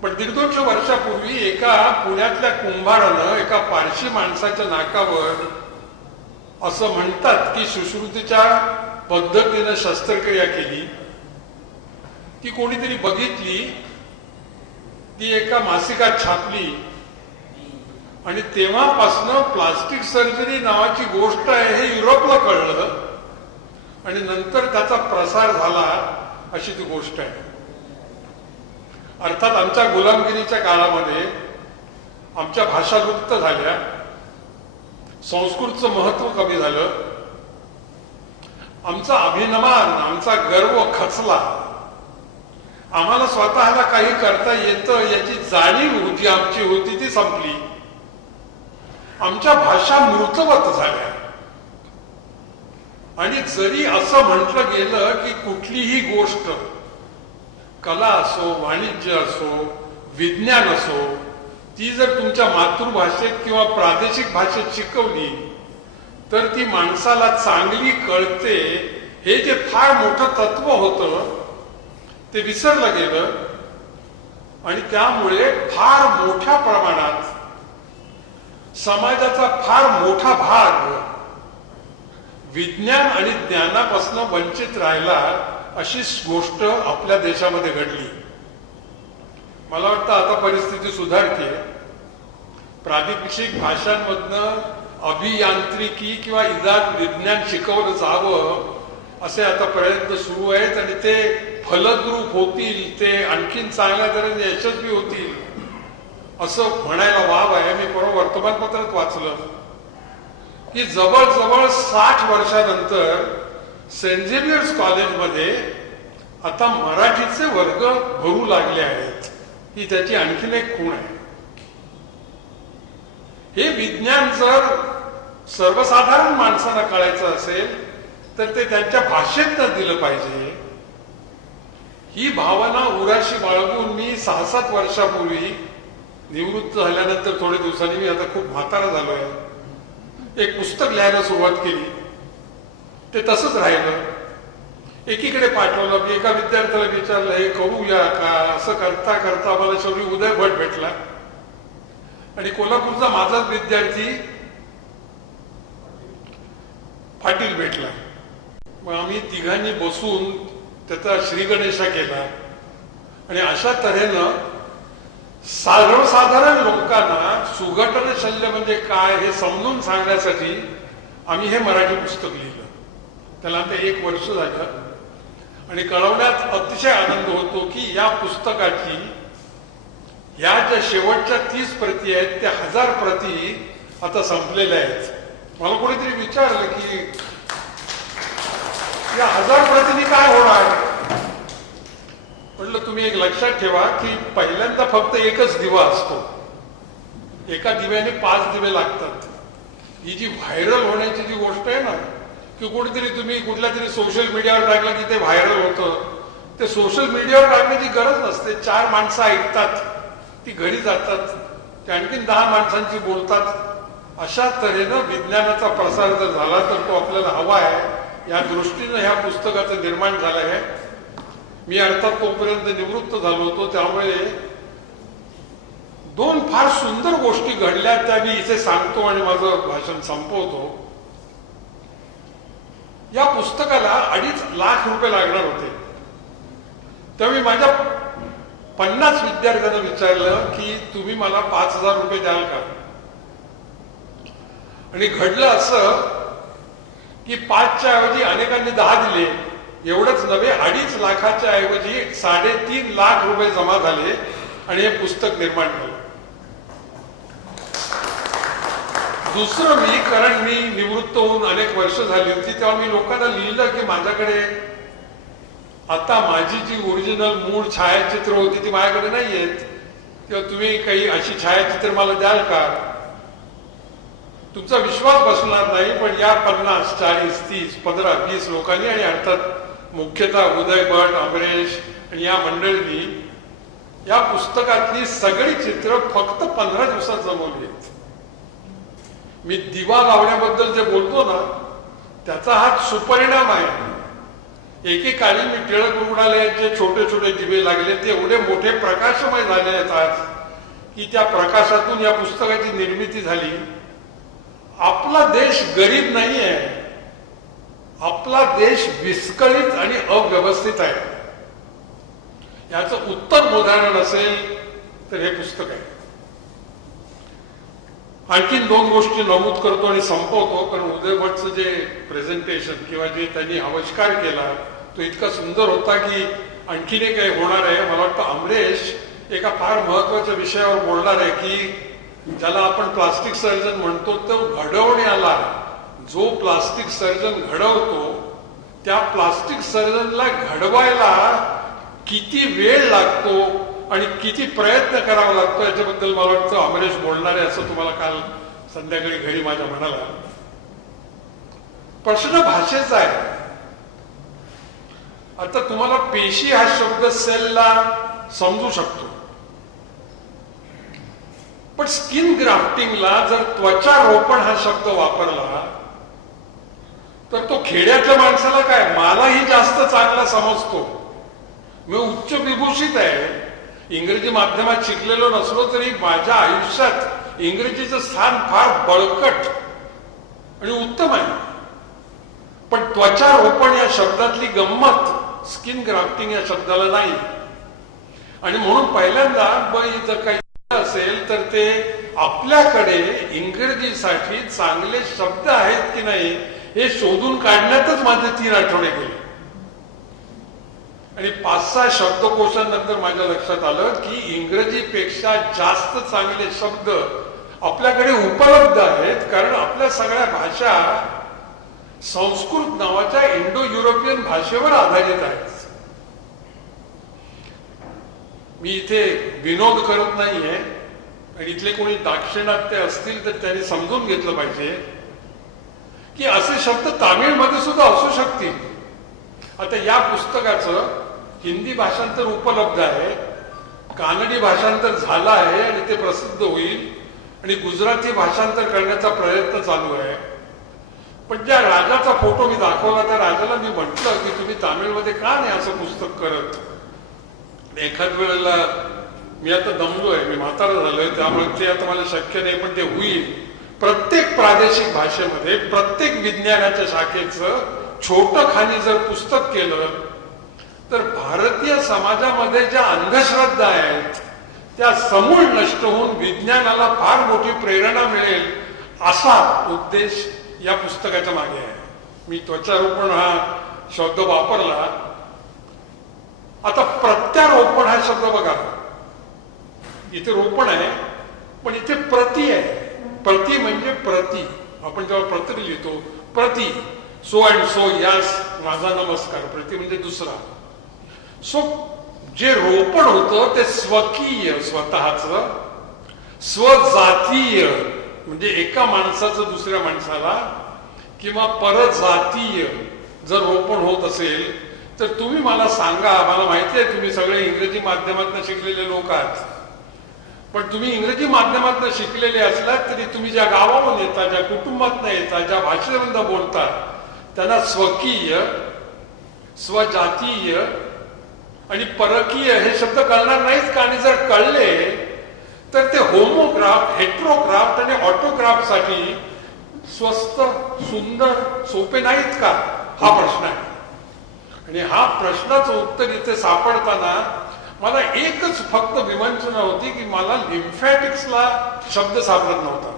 पण 150 वर्षापूर्वी एका पुण्यातल्या कुंभारानं एका पारशी माणसाच्या नाकावर असं म्हणतात की सुश्रुतीच्या पद्धतीनं शस्त्रक्रिया केली. ती कोणीतरी बघितली, ती एका मासिकात छापली आणि तेव्हापासनं प्लास्टिक सर्जरी नावाची गोष्ट आहे हे युरोपला कळलं आणि नंतर त्याचा प्रसार झाला अशी ती गोष्ट आहे. अर्थात आमच्या गुलामगिरीच्या काळामध्ये आमच्या भाषा लुप्त झाल्या, संस्कृतचं महत्व कमी झालं, आमचा अभिमान, आमचा गर्व खचला. आम्हाला स्वतःला काही करता येतं याची जाणीव जी आमची होती ती संपली. आमच्या भाषा मृतवत झाल्या. आणि जरी असं म्हटलं गेलं की कुठलीही गोष्ट, कला असो, वाणिज्य असो, विज्ञान असो, ती जर तुमच्या मातृभाषेत किंवा प्रादेशिक भाषेत शिकवली तर ती माणसाला चांगली कळते. हे जे फार मोठं तत्व होतं ते विसरलं गेलं आणि त्यामुळे फार मोठ्या प्रमाणात समाजाचा फार मोठा भाग विज्ञान आणि ज्ञानापासून वंचित राहिला अशी गोष्ट आपल्या देशामध्ये घडली. मला वाटतं आता परिस्थिती सुधारते. प्रादेशिक भाषांमधनं अभियांत्रिकी किंवा इजाद विज्ञान शिकवलं जावं असे आता प्रयत्न सुरू आहेत आणि ते फलद्रूप होतील, ते आणखीन चांगल्या तऱ्हेने यशस्वी होतील असं म्हणायला वाव आहे. मी परवा वर्तमानपत्रात वाचलं की जवळजवळ 60 वर्षानंतर सेंट झेवियर्स कॉलेजमध्ये आता मराठीचे वर्ग भरू लागले आहेत. ही त्याची आणखीन एक खूण आहे. हे विज्ञान जर सर्वसाधारण माणसांना कळायचं असेल तर ते त्यांच्या भाषेतनं दिलं पाहिजे. ही भावना उराशी बाळगून मी 6-7 वर्षापूर्वी निवृत्त झाल्यानंतर थोड्या दिवसांनी, मी आता खूप म्हातारा झालोय, एक पुस्तक लिहायला सुरुवात केली. ते तसंच राहिलं. एकीकडे पाठवलं. मी एका विद्यार्थ्याला विचारलं, हे करूया का? असं करता करता मला शेवटी उदय भट भेटला आणि कोल्हापूरचा माझाच विद्यार्थी पाटील भेटला. मग आम्ही तिघांनी बसून त्याचा श्रीगणेशा केला आणि अशा तऱ्हेनं सर्वसाधारण लोकांना सुघटन शल्य म्हणजे काय हे समजून सांगण्यासाठी आम्ही हे मराठी पुस्तक लिहिलं. त्याला आता 1 वर्ष झालं आणि कळवण्यात अतिशय आनंद होतो की या पुस्तकाची या ज्या शेवटच्या 30 प्रती आहेत त्या 1000 प्रती आता संपलेल्या आहेत. मला कोणीतरी विचारलं की या 1000 प्रतींनी काय होणार? म्हटलं तुम्ही एक लक्षात ठेवा की पहिल्यांदा फक्त एकच दिवा असतो. एका दिव्याने 5 दिवे लागतात. ही जी व्हायरल होण्याची जी गोष्ट आहे ना, की कोणीतरी तुम्ही कुठल्या तरी सोशल मीडियावर टाकलं की ते व्हायरल होतं. ते सोशल मीडियावर टाकण्याची गरज नसते. 4 माणसं ऐकतात, ती घरी जातात, ते आणखीन 10 माणसांची बोलतात. अशा तऱ्हेनं विज्ञानाचा प्रसार जर झाला तर तो आपल्याला हवा आहे. या दृष्टीनं ह्या पुस्तकाचं निर्माण झालं आहे. मी अर्थात तोपर्यंत निवृत्त झालो होतो, त्यामुळे 2 फार सुंदर गोष्टी घडल्या त्या मी इथे सांगतो आणि माझं भाषण संपवतो. या पुस्तकाला 2.5 लाख रुपये लागणार होते. त्यावेळी माझ्या 50 विद्यार्थ्यांना विचारलं की तुम्ही मला 5,000 रुपये द्याल का? आणि घडलं असं की 5च्या ऐवजी अनेकांनी 10 दिले. एवढंच नव्हे, 2.5 लाखाच्या ऐवजी 3.5 लाख रुपये जमा झाले आणि हे पुस्तक निर्माण झालं. दुसरं मी, कारण मी निवृत्त होऊन अनेक वर्ष झाली होती, तेव्हा मी लोकांना लिहिलं की माझ्याकडे आता माझी जी ओरिजिनल मूळ छायाचित्र होती ती माझ्याकडे नाही आहेत, तेव्हा तुम्ही काही अशी छायाचित्र मला द्याल का? तुमचा विश्वास बसणार नाही, पण या 50, 40, 30, 15, 20 लोकांनी आणि अर्थात मुख्यतः उदय भट, अमरेश आणि या मंडळींनी या पुस्तकातली सगळी चित्र फक्त 15 दिवसात जमवली आहेत. मी दिवा लावण्याबद्दल जे बोलतो ना, त्याचा हा सुपरिणाम आहे. एकेकाळी मी टिळक रुग्णालयात जे छोटे छोटे दिवे लागले ते एवढे मोठे प्रकाशमय झाले आहेत आज की त्या प्रकाशातून या पुस्तकाची निर्मिती झाली. आपला देश गरीब नाही आहे, आपला देश विस्कळीत आणि अव्यवस्थित आहे. याचं उत्तम उदाहरण असेल तर हे पुस्तक आहे. आणखीन 2 गोष्टी नमूद करतो आणि संपवतो, कारण उदय भटचं जे प्रेझेंटेशन किंवा जे त्यांनी आविष्कार केला तो इतका सुंदर होता की आणखीन एक काही होणार आहे. मला वाटतं अमरेश एका फार महत्वाच्या विषयावर बोलणार आहे की ज्याला आपण प्लास्टिक सर्जन म्हणतो, तो घडवण्याला जो प्लास्टिक सर्जन घडवतो त्या प्लास्टिक सर्जनला घडवायला किती वेळ लागतो आणि किती प्रयत्न करावा लागतो याच्याबद्दल मला वाटतं अमरेश बोलणार आहे, असं तुम्हाला काल संध्याकाळी घरी माझ्या म्हणाला. प्रश्न भाषेचा आहे. आता तुम्हाला पेशी हा शब्द सेलला समजू शकतो, पण स्किन ग्राफ्टिंगला जर त्वचारोपण हा शब्द वापरला तर तो खेड्यातल्या माणसाला काय, मलाही जास्त चांगला समजतो. मी उच्च विभूषित आहे, इंग्रजी माध्यमात शिकलेलो नसलो तरी माझ्या आयुष्यात इंग्रजीचं स्थान फार बळकट आणि उत्तम आहे. पण त्वचारोपण या शब्दातली गंमत स्किन ग्राफ्टिंग या शब्दाला नाही. आणि म्हणून पहिल्यांदा जर काही असेल तर ते आपल्याकडे इंग्रजीसाठी चांगले शब्द आहेत की नाही हे शोधून काढण्यातच माझे 3 आठवडे गेले. आणि 5-6 शब्दकोशांनंतर माझ्या लक्षात आलं की इंग्रजीपेक्षा जास्त चांगले शब्द आपल्याकडे उपलब्ध आहेत, कारण आपल्या सगळ्या भाषा संस्कृत नावाच्या इंडो युरोपियन भाषेवर आधारित आहेत. मी इथे विनोद करत नाहीये आणि इथले कोणी दाक्षिणात्य असतील तर त्यांनी समजून घेतलं पाहिजे की असे शब्द तामिळमध्ये सुद्धा असू शकतील. आता या पुस्तकाचं हिंदी भाषांतर उपलब्ध आहे, कानडी भाषांतर झालं आहे आणि ते प्रसिद्ध होईल, आणि गुजराती भाषांतर करण्याचा प्रयत्न चालू आहे. पण ज्या राजाचा फोटो मी दाखवला त्या राजाला मी म्हटलं की तुम्ही तामिळमध्ये का नाही असं पुस्तक करत. एखाद वेळेला मी आता दमलोय, मी म्हातारा झालोय, त्यामुळे ते आता मला शक्य नाही, पण ते होईल. प्रत्येक प्रादेशिक भाषेमध्ये प्रत्येक विज्ञानाच्या शाखेचं छोटं खानी जर पुस्तक केलं तर भारतीय समाजामध्ये ज्या अंधश्रद्धा आहेत त्या समूळ नष्ट होऊन विज्ञानाला फार मोठी प्रेरणा मिळेल, असा उद्देश या पुस्तकाच्या मागे आहे. मी त्वचारोपण हा शब्द वापरला. आता प्रत्यारोपण हा शब्द बघा, इथे रोपण आहे पण इथे प्रति आहे. प्रति म्हणजे प्रति. आपण जेव्हा पत्र लिहितो प्रति, सो अँड सो, यास माझा नमस्कार. प्रति म्हणजे दुसरा. सो जे रोपण होतं ते स्वकीय, स्वतःच, स्वजातीय म्हणजे एका माणसाचं दुसऱ्या माणसाला, किंवा परजातीय जर रोपण होत असेल तर तुम्ही मला सांगा. मला माहिती आहे तुम्ही सगळे इंग्रजी माध्यमातून शिकलेले लोक आहात, पण तुम्ही इंग्रजी माध्यमातून शिकलेले असलात तरी तुम्ही ज्या गावावरून येता, ज्या कुटुंबातून येता, ज्या भाषेमध्ये बोलता, त्यांना स्वकीय, स्वजातीय आणि परकीय हे शब्द कळणार नाहीत का? आणि जर कळले तर ते होमोग्राफ, हेट्रोग्राफ आणि ऑटोग्राफसाठी स्वस्त, सुंदर, सोपे नाहीत का? हा प्रश्न आहे. आणि हा प्रश्नाचं उत्तर इथे सापडताना मला एकच फक्त विवंचना होती की मला लिम्फॅटिक्सला शब्द सापडत नव्हता.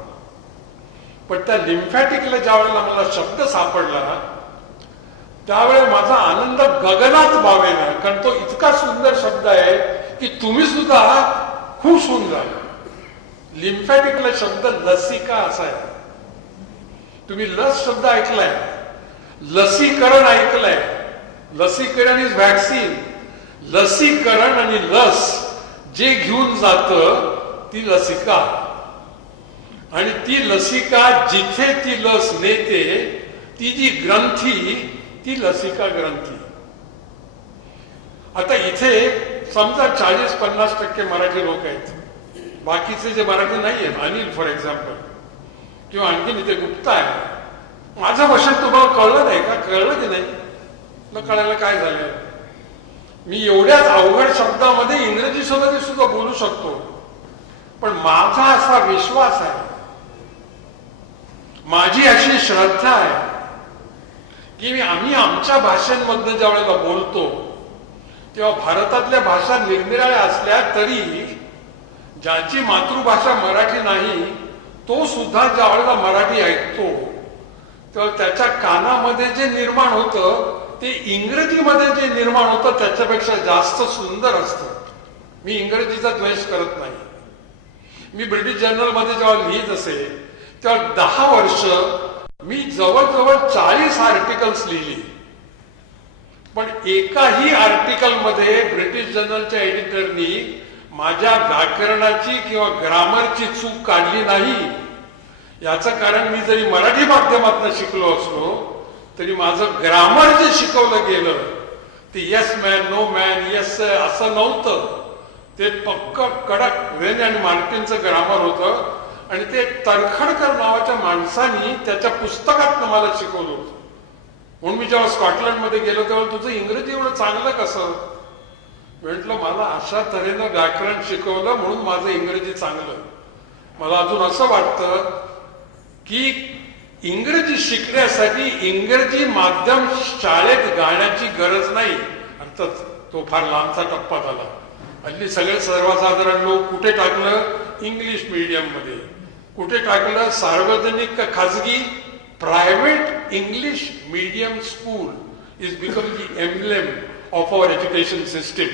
पण त्या लिम्फॅटिकला ज्या वेळेला मला शब्द सापडला त्यावेळेला माझा आनंद गगनात मावेना, कारण तो इतका सुंदर शब्द आहे की तुम्ही सुद्धा खुश होऊन जाल. लिम्फॅटिकला शब्द लसिका असा आहे. तुम्ही लस शब्द ऐकलाय, लसीकरण ऐकलंय. लसीकरण इज व्हॅक्सिन. लसीकरण आणि लस जे घेऊन जात ती लसिका, आणि ती लसिका जिथे ती लस नेते ती जी ग्रंथी ती लसिका ग्रंथी. आता इथे समजा 40-50% मराठी लोक आहेत, बाकीचे जे मराठी नाही आहेत, अनिल फॉर एक्झाम्पल, किंवा आणखीन इथे गुप्ता आहे. माझं भाषण तुम्हाला कळलं नाही का? कळलं की नाही? न कळायला काय झालं. मी एवढ्याच अवघड शब्दामध्ये इंग्रजी सुद्धा बोलू शकतो. पण माझा असा विश्वास आहे, माझी अशी श्रद्धा आहे की आम्ही आमच्या भाषांमध्ये ज्या वेळेला बोलतो तेव्हा भारतातल्या भाषा निरनिराळ्या असल्या तरी ज्याची मातृभाषा मराठी नाही तो सुद्धा ज्या वेळेला मराठी ऐकतो तेव्हा त्याच्या कानामध्ये जे निर्माण होतं ते इंग्रजीमध्ये जे निर्माण होतं त्याच्यापेक्षा जास्त सुंदर असतं. मी इंग्रजीचा द्वेष करत नाही. मी ब्रिटिश जर्नलमध्ये जेव्हा लिहित असे तेव्हा 10 वर्ष मी जवळजवळ 40 आर्टिकल्स लिहिली. पण एकाही आर्टिकलमध्ये ब्रिटिश जर्नलच्या एडिटरनी माझ्या व्याकरणाची किंवा ग्रामरची चूक काढली नाही. याचं कारण मी जरी मराठी माध्यमातून शिकलो असलो तरी माझं ग्रामर जे शिकवलं गेलं ते yes man no man yes असं नव्हतं. ते पक्क कडक वेन आणि मार्टिनचं ग्रामर होतं आणि ते तरखडकर नावाच्या माणसानी त्याच्या पुस्तकातनं मला शिकवलं होतं. म्हणून मी जेव्हा स्कॉटलंडमध्ये गेलो तेव्हा तुझं इंग्रजी एवढं चांगलं कसं. म्हटलं मला अशा तऱ्हेनं व्याकरण शिकवलं म्हणून माझं इंग्रजी चांगलं. मला अजून असं वाटतं की इंग्रजी शिकण्यासाठी इंग्रजी माध्यम शाळेत गाण्याची गरज नाही. अर्थात तो फार लांबचा टप्पा झाला. हल्ली सगळे सर्वसाधारण लोक कुठे टाकलं इंग्लिश मीडियम मध्ये, कुठे टाकलं सार्वजनिक का खाजगी. Private English medium school is become the emblem of our education system.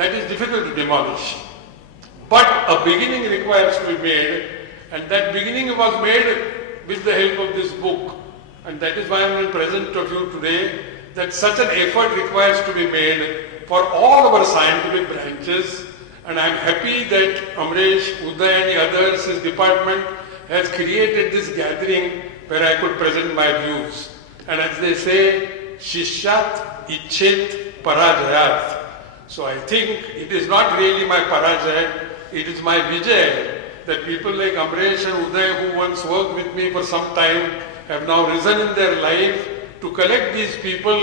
That is difficult to demolish. But a beginning requires to be made, and that beginning was made with the help of this book. And that is why I am in present of you today, that such an effort requires to be made for all our scientific branches. And I am happy that Amresh, Uday and the others, his department has created this gathering where I could present my views. And as they say, Shishyat Ichet Parajayat. So I think it is not really my parajay, it is my vijay that people like Amresh and Uday who once worked with me for some time have now risen in their life to collect these people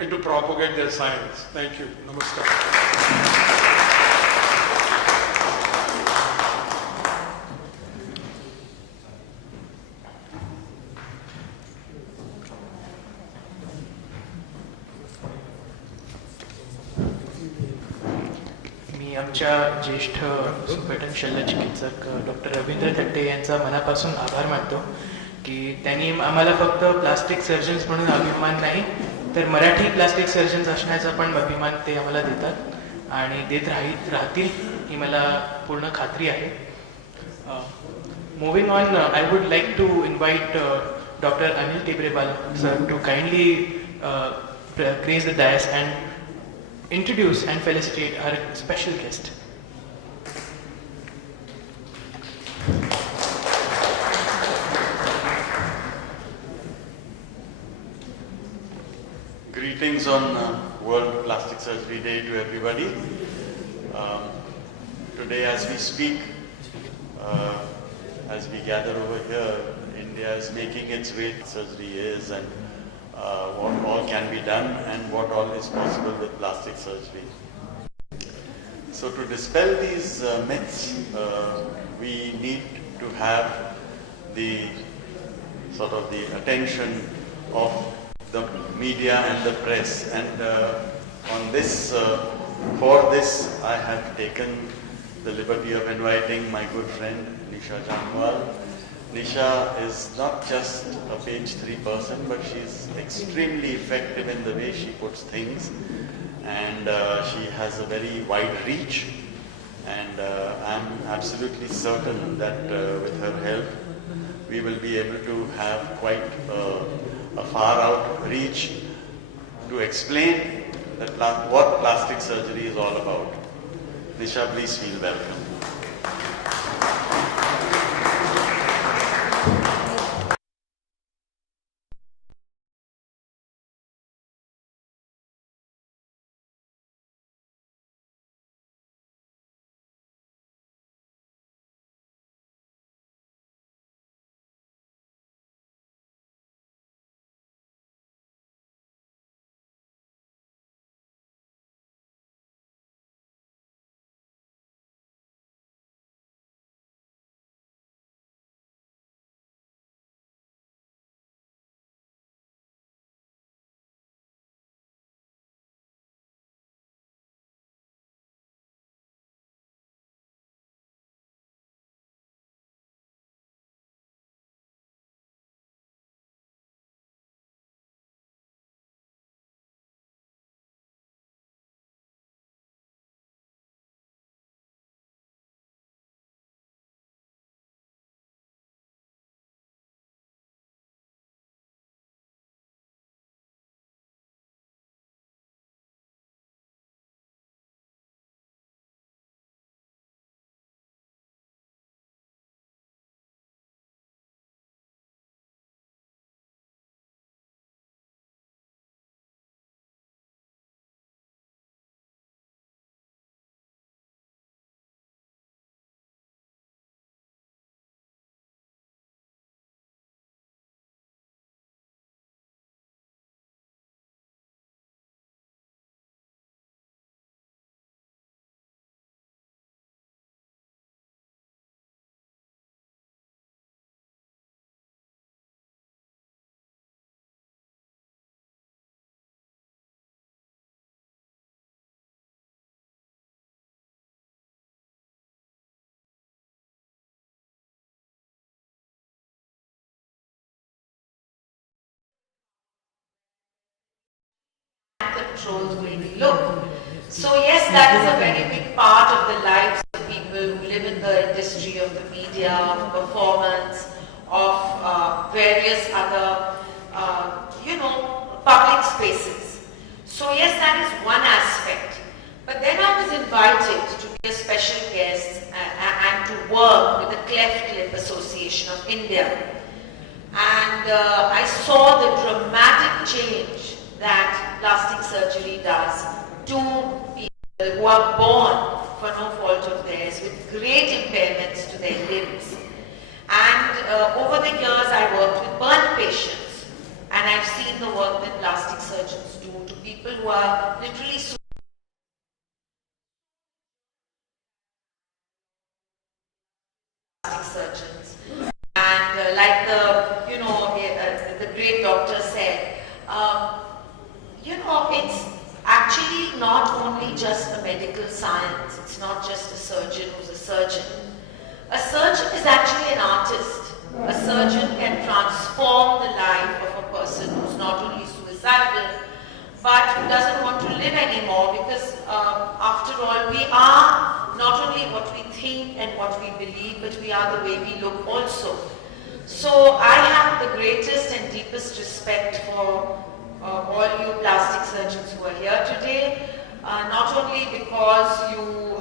and to propagate their science. Thank you. Namaskar. आमच्या ज्येष्ठ सुपेटन शल्यचिकित्सक doctor Ravindra Thatte यांचा मनापासून आभार मानतो की त्यांनी आम्हाला फक्त प्लास्टिक सर्जन्स म्हणून अभिमान नाही तर मराठी प्लास्टिक सर्जन्स असण्याचा पण अभिमान ते आम्हाला देतात आणि देत राहतील ही मला पूर्ण खात्री आहे. Moving on, I would like to invite doctor Anil Tebrewal sir to kindly grace the dais and introduce and felicitate our special guest. Greetings on World Plastic Surgery Day to everybody. Today as we speak, as we gather over here, India is making its way to surgery is and what all can be done and what all is possible with plastic surgery. So to dispel these myths, we need to have the sort of the attention of the media and the press. And on this, for this, I have taken the liberty of inviting my good friend Nisha Janwal. Nisha is not just a page 3 person, but she is extremely effective in the way she puts things, and she has a very wide reach, and I'm absolutely certain that with her help we will be able to have quite a far out reach to explain that what plastic surgery is all about. Nisha, please feel welcome. control the way we look. So yes, that is a very big part of the lives of people who live in the industry of the media, of performance, of various other, public spaces. So yes, that is one aspect. But then I was invited to be a special guest and to work with the Cleft Lip Association of India. And I saw the dramatic change that plastic surgery does to people who are born for no fault of theirs with great impairments to their limbs. And over the years I worked with burn patients, and I've seen the work that plastic surgeons do to people who are literally plastic surgeons. And like the great doctor said, it's actually not only just a medical science. It's not just a surgeon who's a surgeon. A surgeon is actually an artist. A surgeon can transform the life of a person who's not only suicidal, but who doesn't want to live anymore, because after all, we are not only what we think and what we believe, but we are the way we look also. So I have the greatest and deepest respect for all you plastic surgeons who are here today, not only because you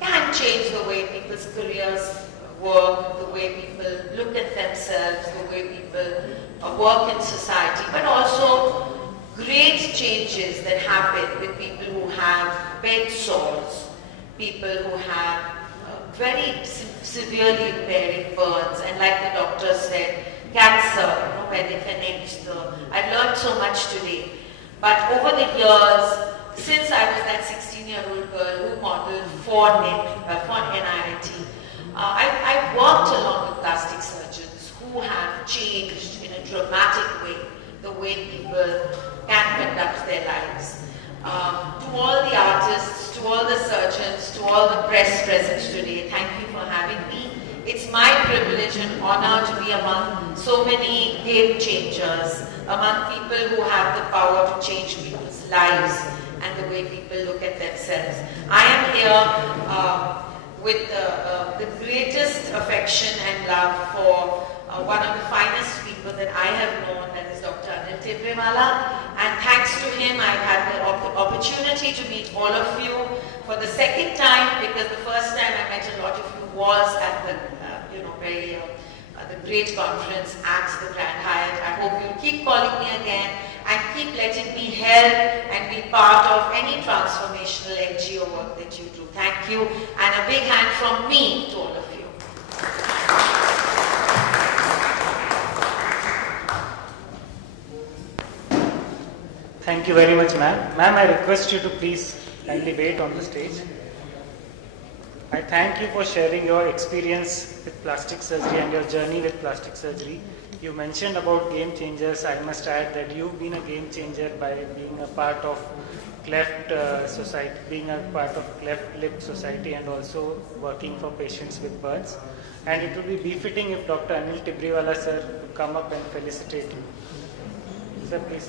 can change the way people's careers work, the way people look at themselves, the way people work in society, but also great changes that happen with people who have bed sores, people who have very severely impairing burns, and like the doctor said, cancer, where they connect I've learned so much today. But over the years, since I was that 16-year-old girl who modeled for NIIT, I worked along with plastic surgeons who have changed in a dramatic way the way people can conduct their lives. To all the artists, to all the surgeons, to all the press present today, thank you for having me. It's my privilege and honor to be among so many game changers, among people who have the power to change people's lives and the way people look at themselves. I am here with the greatest affection and love for one of the finest people that I have known, that is Dr. Anil Tibrewala. And thanks to him, I've had the opportunity to meet all of you for the second time, because the first time I met a lot of you was at the the great conference at the Grand Hyatt. I hope you'll keep calling me again and keep letting me help and be part of any transformational NGO work that you do. Thank you, and a big hand from me to all of you. Thank you very much, ma'am. Ma'am, I request you to please kindly wait on the stage. I thank you for sharing your experience with plastic surgery and your journey with plastic surgery. You mentioned about game changers. I must add that you've been a game changer by being a part of Cleft Society, being a part of Cleft Lip Society, and also working for patients with burns. And it would be befitting if Dr. Anil Tibrewala sir would come up and felicitate you. Sir, please.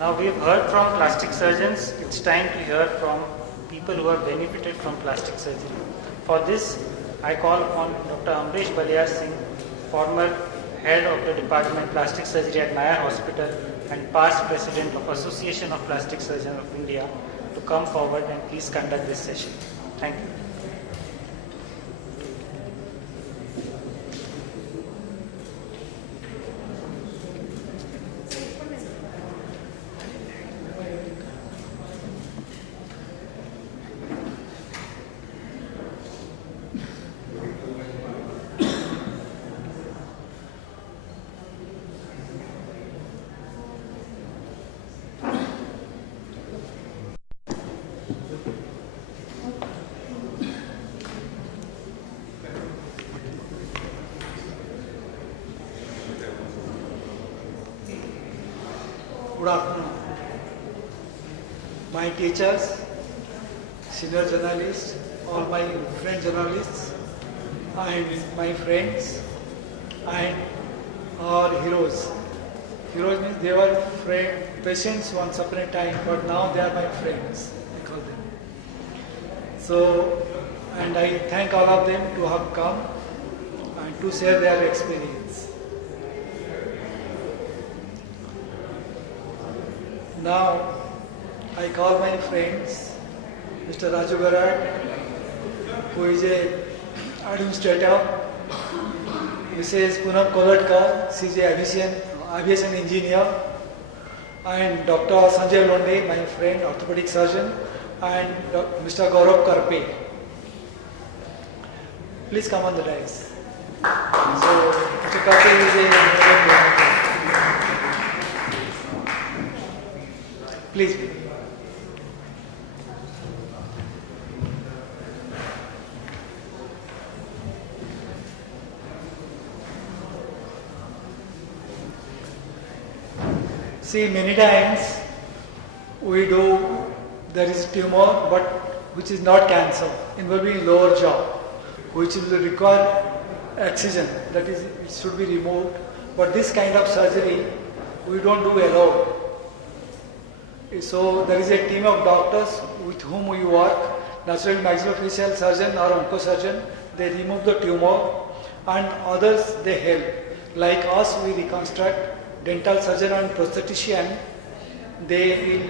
Now we've heard from plastic surgeons. It's time to hear from people who have benefited from plastic surgery. For this, I call upon Dr. Amrish Baliyar Singh, former head of the Department Plastic Surgery at Nair Hospital and past president of Association of Plastic Surgeons of India, to come forward and please conduct this session. Thank you. Good afternoon. My teachers, senior journalists, all my friend journalists, and my friends, and our heroes. Heroes means they were patients once upon a time, but now they are my friends, I call them. So, and I thank all of them to have come and to share their experience. Now, I call my friends, Mr. Raju Garat, who is a administrator, Mrs. Poonam Kolatkar, she is a aviation engineer, and Dr. Sanjay Londe, my friend, orthopedic surgeon, and Mr. Gaurav Karpe. Please come on the dais. So, Mr. Karpe is a please. See, many times there is tumor, but which is not cancer, involving lower jaw, which will require excision, that is, it should be removed. But this kind of surgery, we don't do alone. So there is a team of doctors with whom we work, natural maxillofacial surgeon or oncosurgeon, they remove the tumor, and others they help. Like us, we reconstruct. Dental surgeon and prosthetician, they will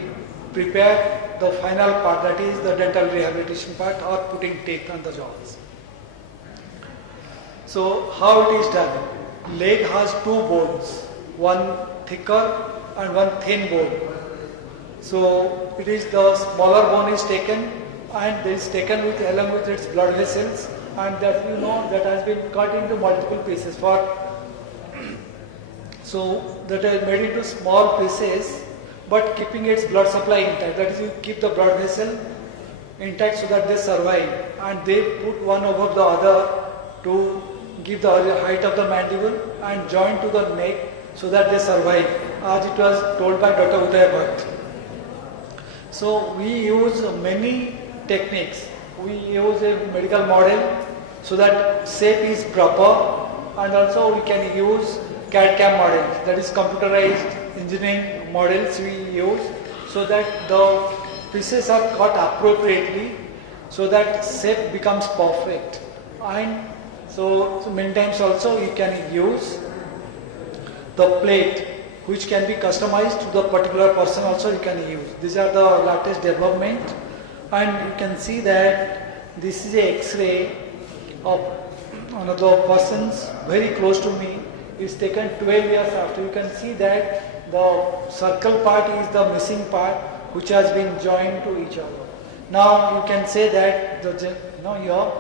prepare the final part, that is the dental rehabilitation part, or putting teeth on the jaws. So how it is done? Leg has two bones, one thicker and one thin bone. So it is the smaller bone is taken, and it is taken with along with its blood vessels, and that that has been cut into multiple pieces so that is made into small pieces, but keeping its blood supply intact. That is, you keep the blood vessel intact so that they survive, and they put one over the other to give the height of the mandible and join to the neck so that they survive, as it was told by Dr. Uday Bhatt. So we use many techniques. We use a medical model so that shape is proper, and also we can use CAD-CAM models, that is computerized engineering models we use, so that the pieces are cut appropriately so that shape becomes perfect. And so many times also you can use the plate, which can be customized to the particular person also you can use. These are the latest development, and you can see that this is a X-ray of another person's very close to me. It's taken 12 years after. You can see that the circle part is the missing part, which has been joined to each other. Now you can say that here.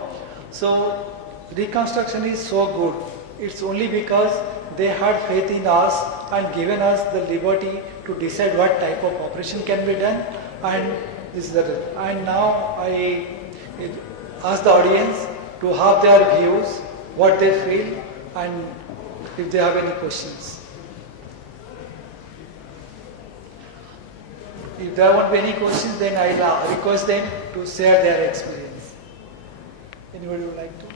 So reconstruction is so good. It's only because they had faith in us and given us the liberty to decide what type of operation can be done, and this is the result. And now I ask the audience to have their views, what they feel, and if they have any questions. If there won't be any questions, then I'll request them to share their experience. Anybody would like to?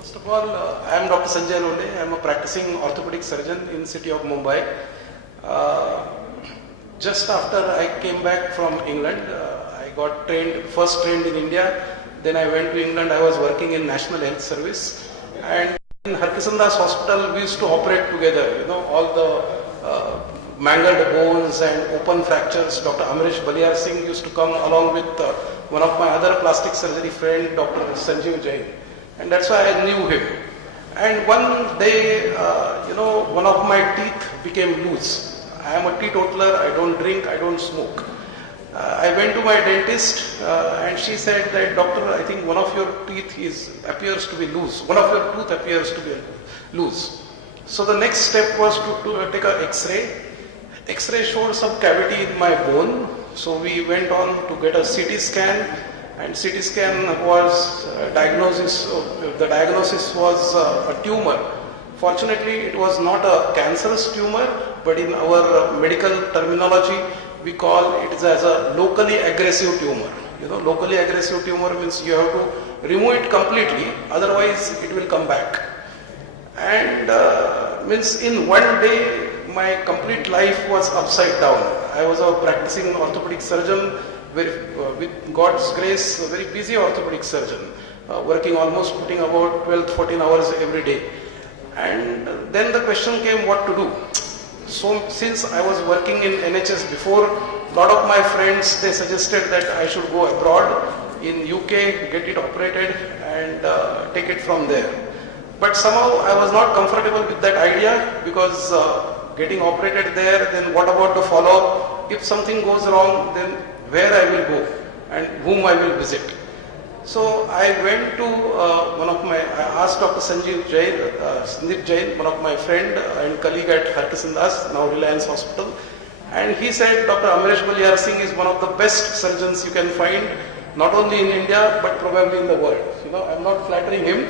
First of all, I am Dr. Sanjay Londe. I am a practicing orthopedic surgeon in city of Mumbai. Just after I came back from England, I got first trained in India. Then I went to England. I was working in National Health Service. And in Harkisandas Hospital, we used to operate together, all the mangled bones and open fractures. Dr. Amrish Baliyar Singh used to come along with one of my other plastic surgery friend, Dr. Sanjeev Jain. And that's why I knew him. And one day, one of my teeth became loose. I am a teetotaler, I don't drink, I don't smoke. I went to my dentist and she said that, doctor, I think one of your teeth appears to be loose. One of your tooth appears to be loose. So the next step was to take an X-ray. X-ray showed some cavity in my bone. So we went on to get a CT scan, and CT scan was the diagnosis was a tumor Fortunately, it was not a cancerous tumor, but in our medical terminology, we call it as a locally aggressive tumor. You know, locally aggressive tumor means you have to remove it completely, otherwise it will come back. And means in one day, my complete life was upside down. I was a practicing orthopedic surgeon, with God's grace, a very busy orthopedic surgeon, working almost putting about 12-14 hours every day. And then the question came what to do. So since I was working in NHS before, a lot of my friends, they suggested that I should go abroad in UK, get it operated and take it from there. But somehow I was not comfortable with that idea because getting operated there, then what about the follow-up? If something goes wrong, then where I will go and whom I will visit. So I went to I asked Dr. Sanjeev Jain, one of my friend and colleague at Harkisondas, now Reliance Hospital, and he said Dr. Amresh Baliyar Singh is one of the best surgeons you can find, not only in India but probably in the world. You know, I'm not flattering him.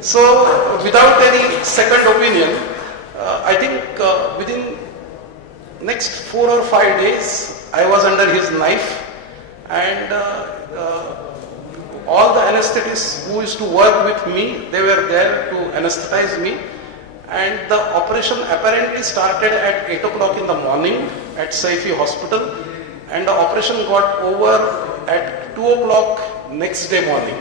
So without any second opinion, I think within next 4 or 5 days, I was under his knife, and all the anesthetists who used to work with me, they were there to anesthetize me, and the operation apparently started at 8 o'clock in the morning at SchoolPhi hospital, and the operation got over at 2 o'clock next day morning.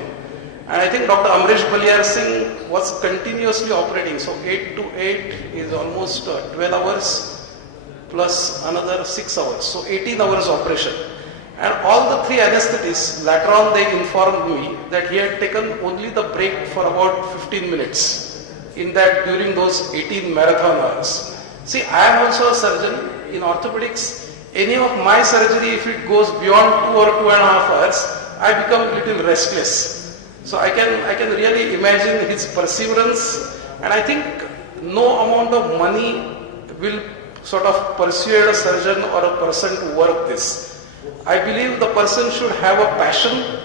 And I think Dr. Amresh Baliyar Singh was continuously operating, so 8 to 8 is almost 12 hours plus another 6 hours, so 18 hours operation. And all the 3 anesthetists, later on they informed me that he had taken only the break for about 15 minutes in that during those 18 marathon hours. See, I am also a surgeon in orthopedics. Any of my surgery, if it goes beyond 2 or 2.5 hours, I become a little restless. So I can really imagine his perseverance, and I think no amount of money will sort of persuade a surgeon or a person to work this. I believe the person should have a passion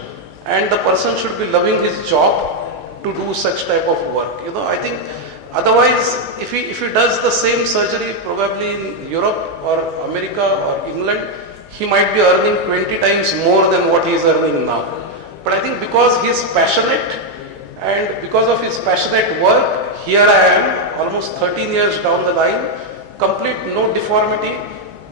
and the person should be loving his job to do such type of work. You know, I think otherwise if he does the same surgery probably in Europe or America or England, he might be earning 20 times more than what he is earning now. But I think because he is passionate and because of his passionate work, here I am almost 13 years down the line, complete no deformity.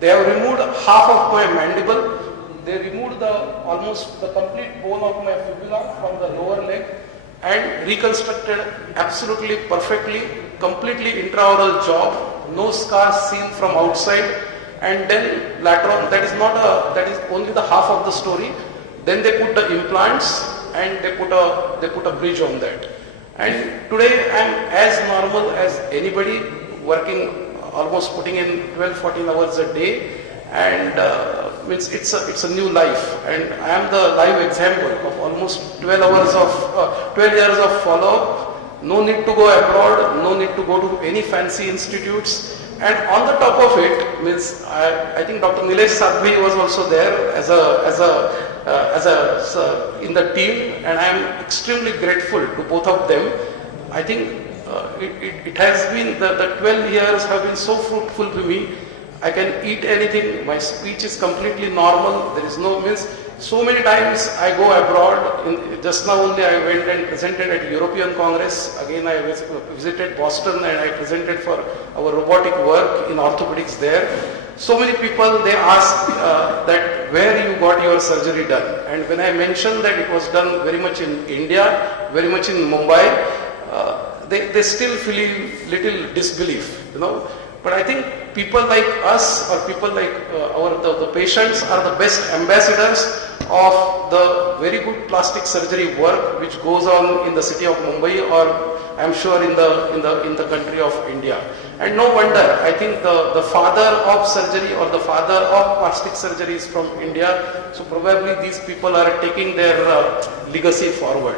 They have removed half of my mandible. They removed almost the complete bone of my fibula from the lower leg and reconstructed absolutely perfectly, completely intraoral job, no scars seen from outside. And then later on, that is only the half of the story. Then they put the implants and they put a bridge on that. And today I am as normal as anybody, working almost putting in 12-14 hours a day, and means it's a new life. And I am the live example of almost 12 years of follow-up. No need to go abroad, no need to go to any fancy institutes. And on the top of it, means I think Dr. Nilesh Sadhvi was also there in the team, and I am extremely grateful to both of them. I think it has been, the 12 years have been so fruitful to me. I can eat anything, my speech is completely normal, there is no means. So many times I go abroad. Just now only I went and presented at European Congress. Again I visited Boston and I presented for our robotic work in orthopedics there. So many people, they ask that where you got your surgery done. And when I mentioned that it was done very much in India, very much in Mumbai, they still feel little disbelief, you know. But I think people like us or people like the patients are the best ambassadors of the very good plastic surgery work which goes on in the city of Mumbai, or I am sure in the country of India. And no wonder, I think the father of surgery or the father of plastic surgery is from India. So probably these people are taking their legacy forward.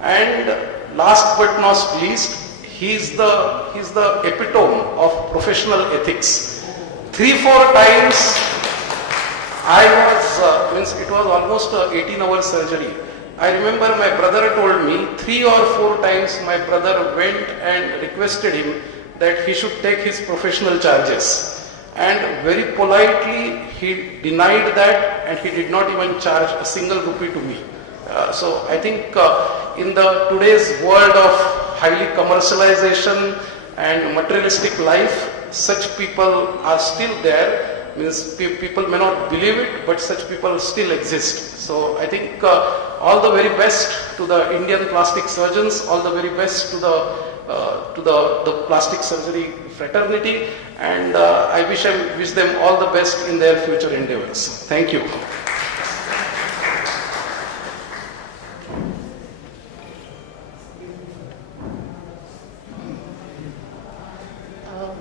And last but not least, he's the epitome of professional ethics. 3-4 times I was, it was almost an 18-hour surgery. I remember my brother told me 3 or 4 times my brother went and requested him that he should take his professional charges. And very politely he denied that, and he did not even charge a single rupee to me. So I think in the today's world of highly commercialization and materialistic life, such people are still there. Means people may not believe it, but such people still exist. So I think all the very best to the Indian plastic surgeons, all the very best to the plastic surgery fraternity, and I wish them all the best in their future endeavors. Thank you.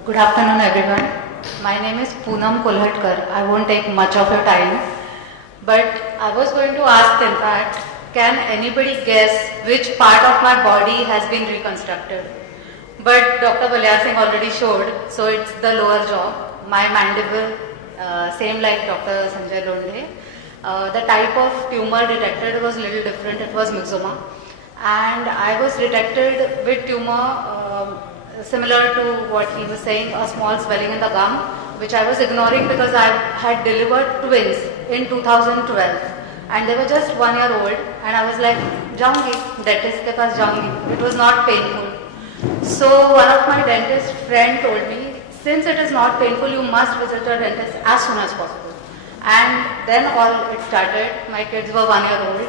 Good afternoon, everyone. My name is Poonam Kolhatkar. I won't take much of your time, but I was going to ask, in fact, can anybody guess which part of my body has been reconstructed? But Dr. Balyar Singh already showed, so it's the lower jaw, my mandible, same like Dr. Sanjay Londe. The type of tumor detected was a little different, it was myxoma. And I was detected with tumor similar to what he was saying, a small swelling in the gum, which I was ignoring because I had delivered twins in 2012. And they were just 1 year old, and I was like, jaungi, dentist ke paas jaungi. It was not painful. So one of my dentist friend told me, since it is not painful, you must visit your dentist as soon as possible. And then all it started. My kids were 1 year old,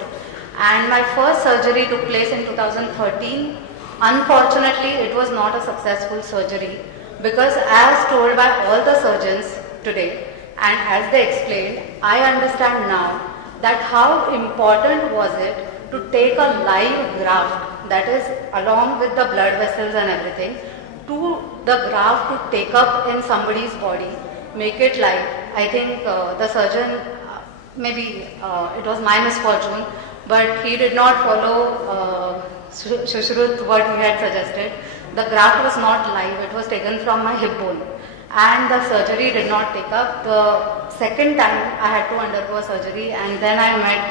and my first surgery took place in 2013. Unfortunately, it was not a successful surgery because, as told by all the surgeons today, and as they explained, I understand now that how important was it to take a live graft, that is along with the blood vessels and everything, to the graft to take up in somebody's body, make it live. I think the surgeon, maybe it was my misfortune, but he did not follow Shushrut what he had suggested. The graft was not live, it was taken from my hip bone, and the surgery did not take up. The second time I had to undergo a surgery, and then I met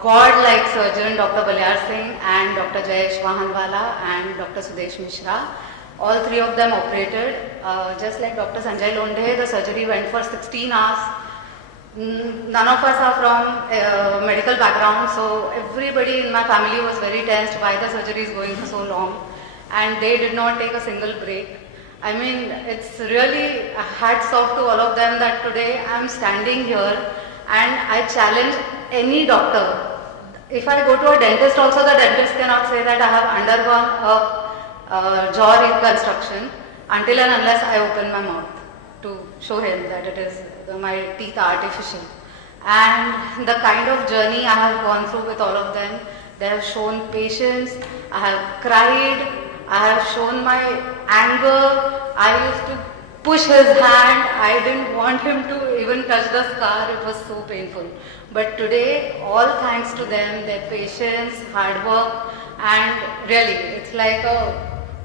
God-like surgeon Dr. Balyar Singh and Dr. Jayesh Wahanwala and Dr. Sudesh Mishra. All three of them operated. Just like Dr. Sanjay Londe, the surgery went for 16 hours. None of us are from medical background, so everybody in my family was very tensed why the surgery is going for so long, and they did not take a single break. I mean, it's really hats off to all of them that today I'm standing here, and I challenge any doctor. If I go to a dentist also, the dentist cannot say that I have undergone a jaw reconstruction until and unless I open my mouth to show him that it is my teeth are artificial. And the kind of journey I have gone through with all of them, they have shown patience, I have cried, I have shown my anger. I used to push his hand, I didn't want him to even touch the scar, it was so painful. But today, all thanks to them, their patience, hard work, and really, it's like a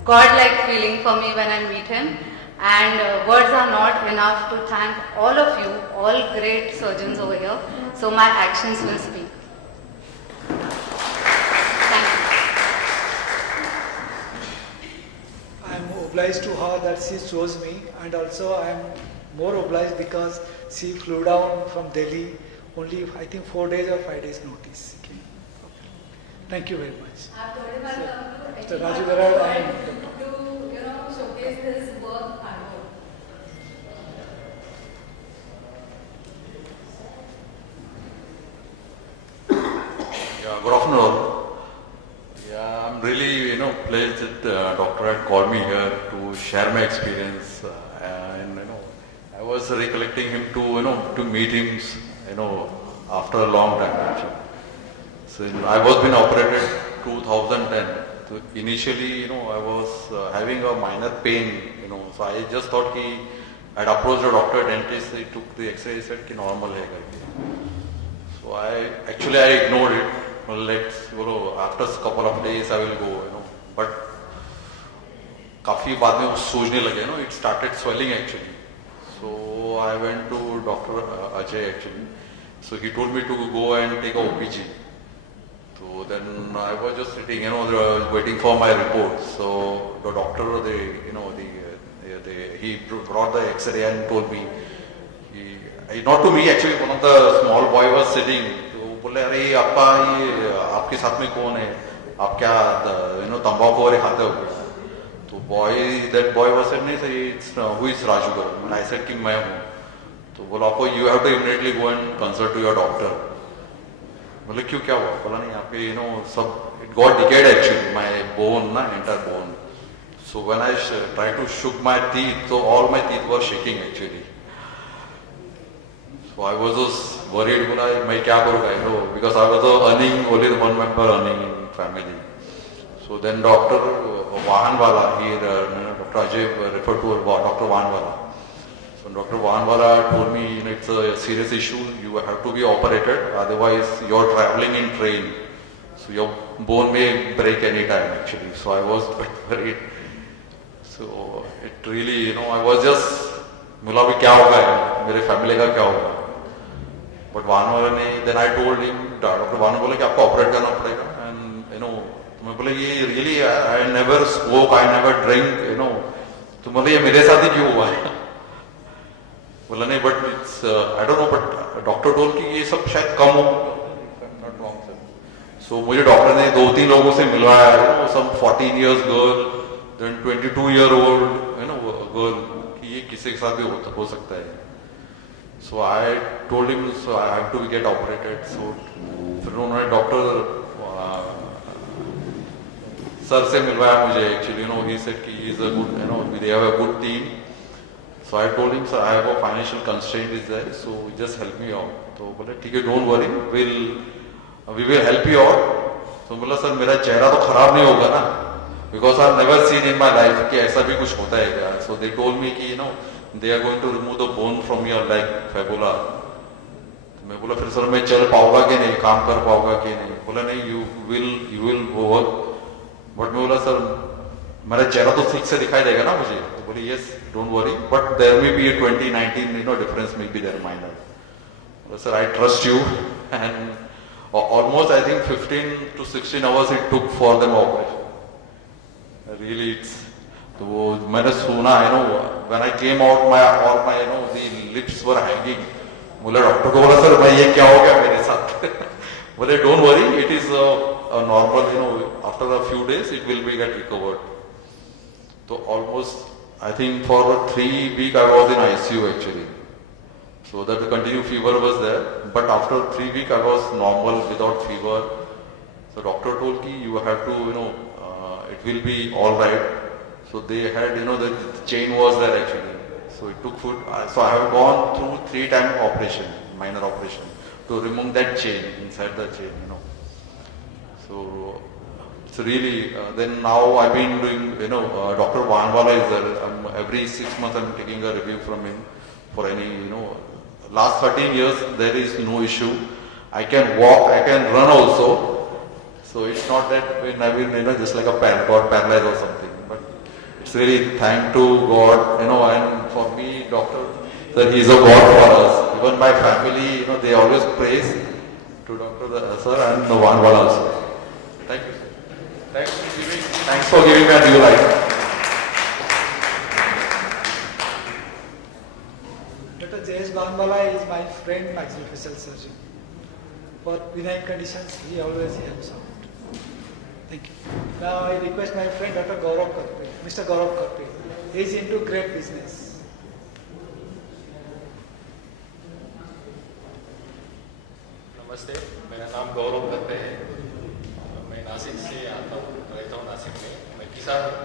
God-like feeling for me when I meet him. And words are not enough to thank all of you, all great surgeons over here. So my actions will speak. Thank you. I am obliged to her that she chose me, and also I am more obliged because she flew down from Delhi only, I think, 4 days or 5 days notice. Okay. Thank you very much. I've told him I'll come to Mr. Raju Garad and to showcase his work. Good afternoon all. Yeah, I'm really, pleased that doctor had called me here to share my experience. And, I was recollecting him to meetings, after a long time actually. So I was being operated 2010. So initially, I was having a minor pain, so I just thought he had approached a doctor, dentist, he took the x-ray, he said ki normal hai karke. So I ignored it. Well, after a couple of days I will go, but काफी बाद में वो सूजने लगे, it started swelling actually. So I went to Dr. Ajay actually. So he told me to go and take a OPG. So then I was just sitting, waiting for my report. So the doctor, he brought the X-ray and told me, not to me actually, one of the small boy was sitting. तो बोले अरे अप्पा ये आपके साथ में कौन है? आप क्या तंबाकू वगैरह खाते हो? तो that boy was said, नहीं sir, it's who is Raju Garu? And I said कि मैं हूँ. तो बोला आपको you have to immediately go and consult to your doctor. बोले क्यों क्या हुआ? बोला नहीं आपके सब it got decayed actually, my bone ना entire bone. So when I tried to shook my teeth, so all my teeth were shaking actually. So I was just worried, बोला मैं क्या करूँगा because I was earning only one member earning in family. So then Dr. Vahanwala, Dr. Ajay referred to Dr. Vahanwala. So Dr. Vahanwala told me it's a serious issue, you have to be operated, otherwise you're traveling in train. So your bone may break any time actually. So I was worried. So it really, I was just, बोला अभी क्या होगा मेरे family का क्या होगा. But Vahanwala ने, then I told him, Dr. Vahanwala बोला कि आपको ऑपरेट करना पड़ेगा. And मैं बोला ये really I never smoke, I never drink, तो मतलब ये मेरे साथ ही क्यों हुआ है? बोला नहीं but it's I don't know but doctor told कि ये सब शायद कम हो. Not wrong sir. So मुझे डॉक्टर ने 2-3 लोगों से मिलवाया, some 14 years girl, then 22-year-old, girl कि ये किसी के साथ भी हो सकता है. So I told him so I have to get operated. So फिर उन्होंने डॉक्टर सर से मिलवाया मुझे actually, he said कि he is a good, they have a good team. So I told him, sir, I have a financial constraint is there, so just help me out. तो बोले ठीक है, don't worry, we will help you out. तो बोला sir मेरा चेहरा तो खराब नहीं होगा ना, because I've never seen in my life कि ऐसा भी कुछ होता है क्या. So they told me कि they are going to remove the bone from your leg, fibula. मैं बोला फिर सर मैं चल पाऊंगा कि नहीं, काम कर पाऊंगा कि नहीं. बोला नहीं, you will work. बट मैं बोला सर मेरा चेहरा तो ठीक से दिखाई देगा ना मुझे. तो बोले yes, don't worry, but there may be a 20-19 difference may be there minor. बोला sir I trust you. And almost I think 15 to 16 hours it took for them operation. Really it's, तो मैंने सुना when I came out all my the lips were hanging. बोला doctor को बोला sir भाई ये क्या हो गया मेरे साथ. बोले don't worry, it is a normal, after a few days it will be get recovered. So almost I think for 3 weeks I was in ICU actually. So that the continued fever was there, but after 3 weeks I was normal without fever. So doctor told ki you have to, it will be all right. So they had, the chain was there actually. So it took food. So I have gone through 3 times operation, minor operation, to remove that chain, inside the chain, So it's really, then now I've been doing, Dr. Vahanwala is there. Every 6 months I'm taking a review from him for any, last 13 years there is no issue. I can walk, I can run also. So it's not that when I've been, just like got paralyzed or something. But it's really thank to God, and for me, doctor, that he is a God for us. Even my family, they always praise to Dr. Sir and the Vahanwala also. Thank you, sir. Thanks for giving me a new life. Dr. J.S. Vahanwala is my friend, maxillofacial surgeon. For benign conditions, he always helps out. Thank you. Now I request my friend Dr. Gaurav Karpe, Mr. Gaurav Karpe. He is into grape business. नमस्ते, मेरा नाम गौरव करते हैं. मैं नासिक से आता हूँ, रहता हूँ नासिक में. मैं किसान हूँ.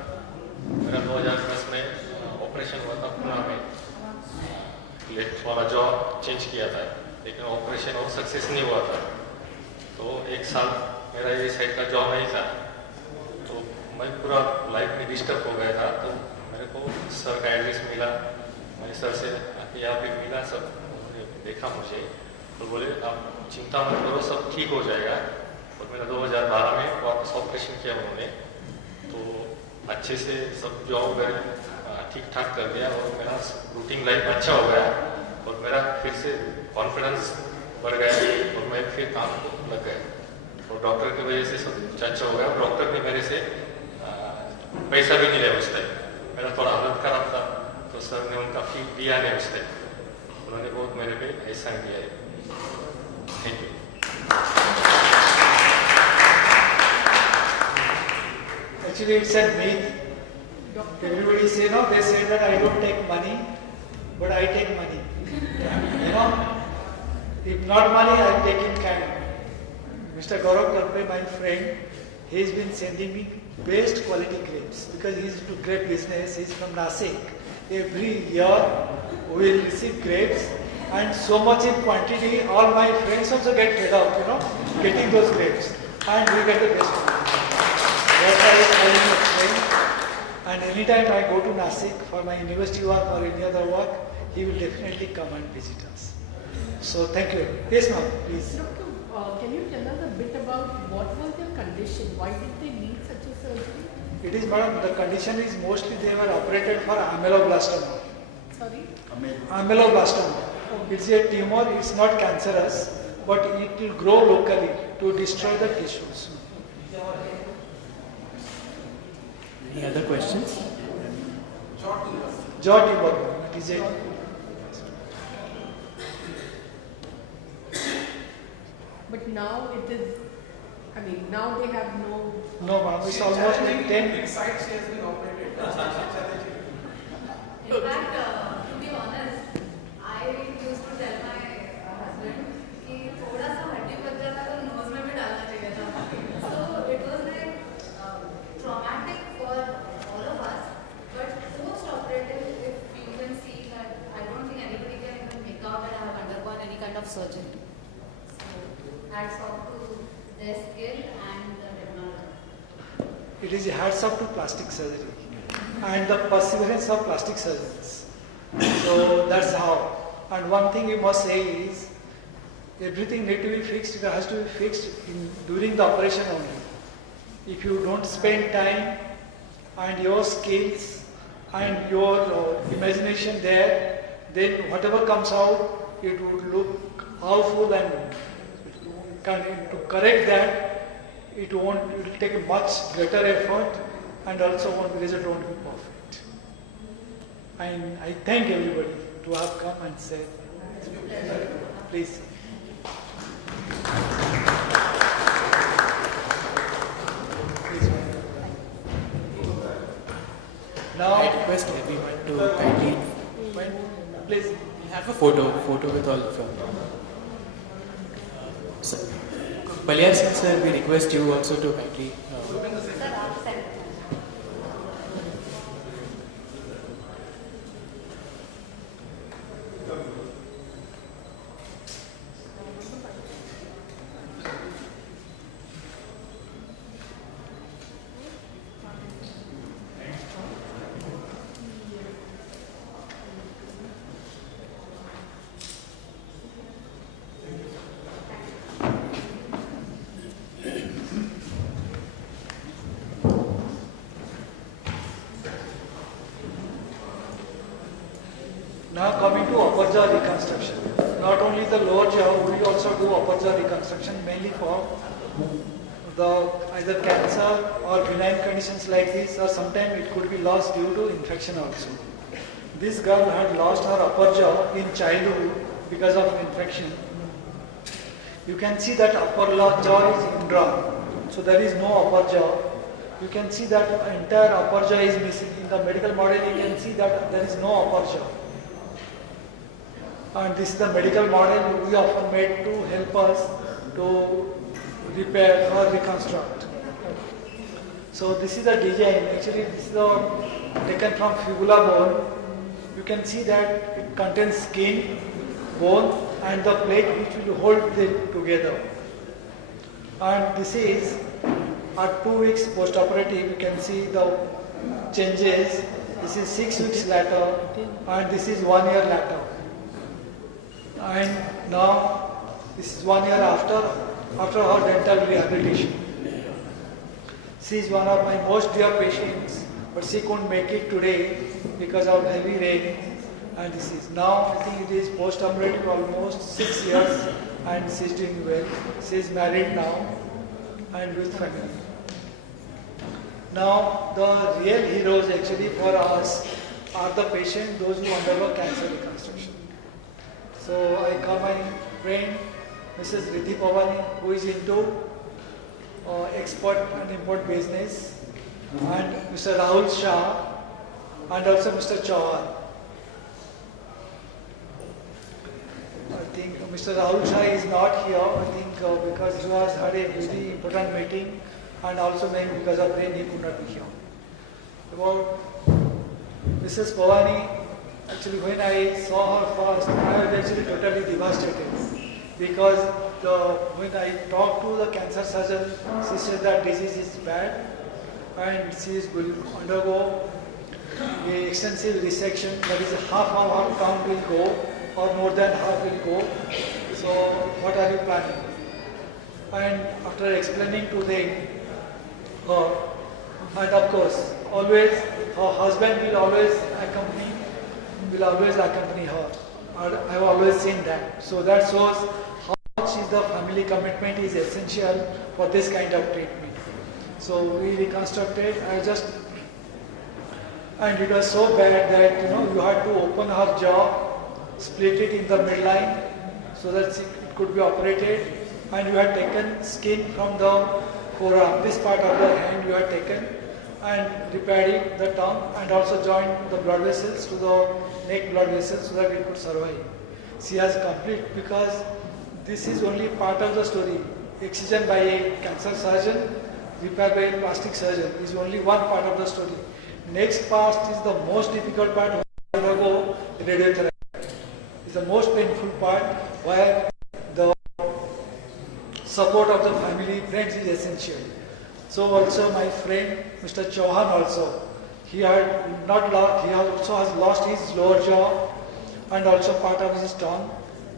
मेरा 2010 में ऑपरेशन हुआ था पुणे में. लेफ्ट वाला जॉ चेंज किया था, लेकिन ऑपरेशन और सक्सेस नहीं हुआ था. तो 1 साल मेरा ये साइड का जॉ नहीं था. तो मैं पूरा लाइफ में डिस्टर्ब हो गया था. तो मेरे को सर का एड्रेस मिला. मैं सर से यहाँ पे मिला, सब देखा मुझे. तो बोले आप चिंता मत करो, सब ठीक हो जाएगा. और मेरा 2012 में वापस ऑपरेशन किया उन्होंने. तो अच्छे से सब जॉब वगैरह ठीक ठाक कर दिया और मेरा रूटीन लाइफ अच्छा हो गया. और मेरा फिर से कॉन्फिडेंस बढ़ गया और मैं फिर काम को लग गया. और डॉक्टर की वजह से सब अच्छा हो गया। डॉक्टर ने मेरे से पैसा भी नहीं लिया उस टाइम, मेरा थोड़ा हालत खराब था तो सर ने उनका फी दिया नहीं उस टाइम, उन्होंने बहुत मेरे पे एहसान किया है। Thank you. Actually, it's a myth. Everybody say no. They say that I don't take money, but I take money. You know, if not money, I take in kind. Mr. Gaurav Karpe, my friend, he's been sending me best quality grapes because he's into grape business. He's from Nasik. Every year we will receive grapes, and so much in quantity. All my friends also get fed up, you know, getting those grapes, and we get the best quality. That's why I am explain. And anytime I go to Nasik for my university work or any other work, he will definitely come and visit us. So thank you. Yes, ma'am, please. Doctor, can you tell us a bit about what was their condition? Why did they need such a surgery? It is, madam, the condition is mostly they were operated for ameloblastoma. Sorry? Ameloblastoma. It's a tumor, it's not cancerous, but it will grow locally to destroy the tissues. Any other questions? Jaw tumor, it is a... But now it is, I mean, now they have no... No, ma'am, it's almost like 10... Which side she has been operated? In fact, to be honest, I used to tell my husband कि थोड़ा सा हड्डी बच जाता तो knows में भी डालना चाहिए था. So it was like traumatic for all of us. But post-operative, if you can see that I don't think anybody can even make out that I have undergone any kind of surgery. So hats off to their skill and the technology. It is hats off to plastic surgery and the perseverance of plastic surgeons. So that's how. And one thing you must say is, everything need to be fixed. It has to be fixed during the operation only. If you don't spend time and your skills and your imagination there, then whatever comes out, it would look awful, and to correct that, it will take a much greater effort, and also the result won't be perfect. And I thank everybody to have come and said, please. Now I request everyone to kindly, please. We have a photo with all of you. Sir, Baliar Singh sir, we request you also to kindly. Now coming to upper jaw reconstruction. Not only the lower jaw, we also do upper jaw reconstruction mainly for the either cancer or benign conditions like this, or sometimes it could be lost due to infection also. This girl had lost her upper jaw in childhood because of infection. You can see that upper jaw is indrawn, so there is no upper jaw. You can see that entire upper jaw is missing. In the medical model, you can see that there is no upper jaw. And this is the medical model we often made to help us to repair or reconstruct. So this is the design. Actually, this is taken from fibula bone. You can see that it contains skin, bone, and the plate which will hold them together. And this is at 2 weeks post-operative. You can see the changes. This is 6 weeks later, and this is 1 year later. And now this is 1 year after her dental rehabilitation. She is one of my most dear patients, but she couldn't make it today because of heavy rain. And this is now, I think it is post-operative almost 6 years, and she is doing well. She is married now, and with family. Now, the real heroes actually for us are the patients, those who undergo cancer reconstruction. So I call my friend Mrs. Riddhi Pawani, who is into export and import business, and Mr. Rahul Shah, and also Mr. Chauhan. I think Mr. Rahul Shah is not here, I think because he has had a very important meeting, and also maybe because of rain he could not be here. About Mrs. Pawani, actually when I saw her first, I was actually totally devastated, because when I talked to the cancer surgeon, she said that disease is bad and she will undergo a extensive resection, that is half of her count will go or more than half will go. So what are you planning? And after explaining to them, and of course, always her husband will always accompany her. I have always seen that. So that shows how much is the family commitment is essential for this kind of treatment. So we reconstructed. And it was so bad that you had to open her jaw, split it in the midline so that it could be operated, and you had taken skin from the forearm, this part of the hand you had taken, and repaired it, the tongue, and also joined the blood vessels to the neck blood vessels so that it could survive. She has complete, because this is only part of the story. Excision by a cancer surgeon, repair by a plastic surgeon is only one part of the story. Next part is the most difficult part, where we undergo radiotherapy. It's the most painful part, where the support of the family, friends is essential. So also my friend Mr. Chauhan also, he also has lost his lower jaw and also part of his tongue,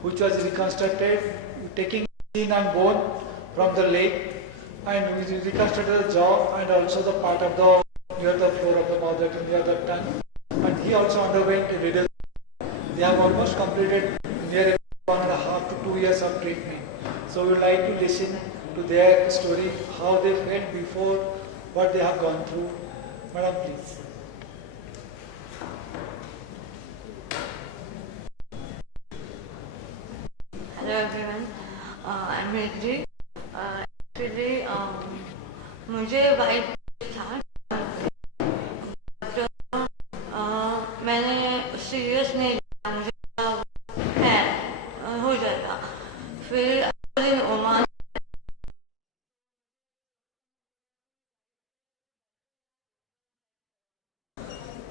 which was reconstructed, taking skin and bone from the leg, and we reconstructed the jaw and also the part of the near the floor of the mouth, that is near the tongue. And he also underwent radiotherapy. They have almost completed near 1.5 to 2 years of treatment. So we would like to listen to their story, how they felt before, what they have gone through. Madam, please. Hello everyone, I'm Riddhi. Actually, मुझे white था, मैंने serious नहीं लिया, मुझे है हो जाएगा. फिर इन ओमान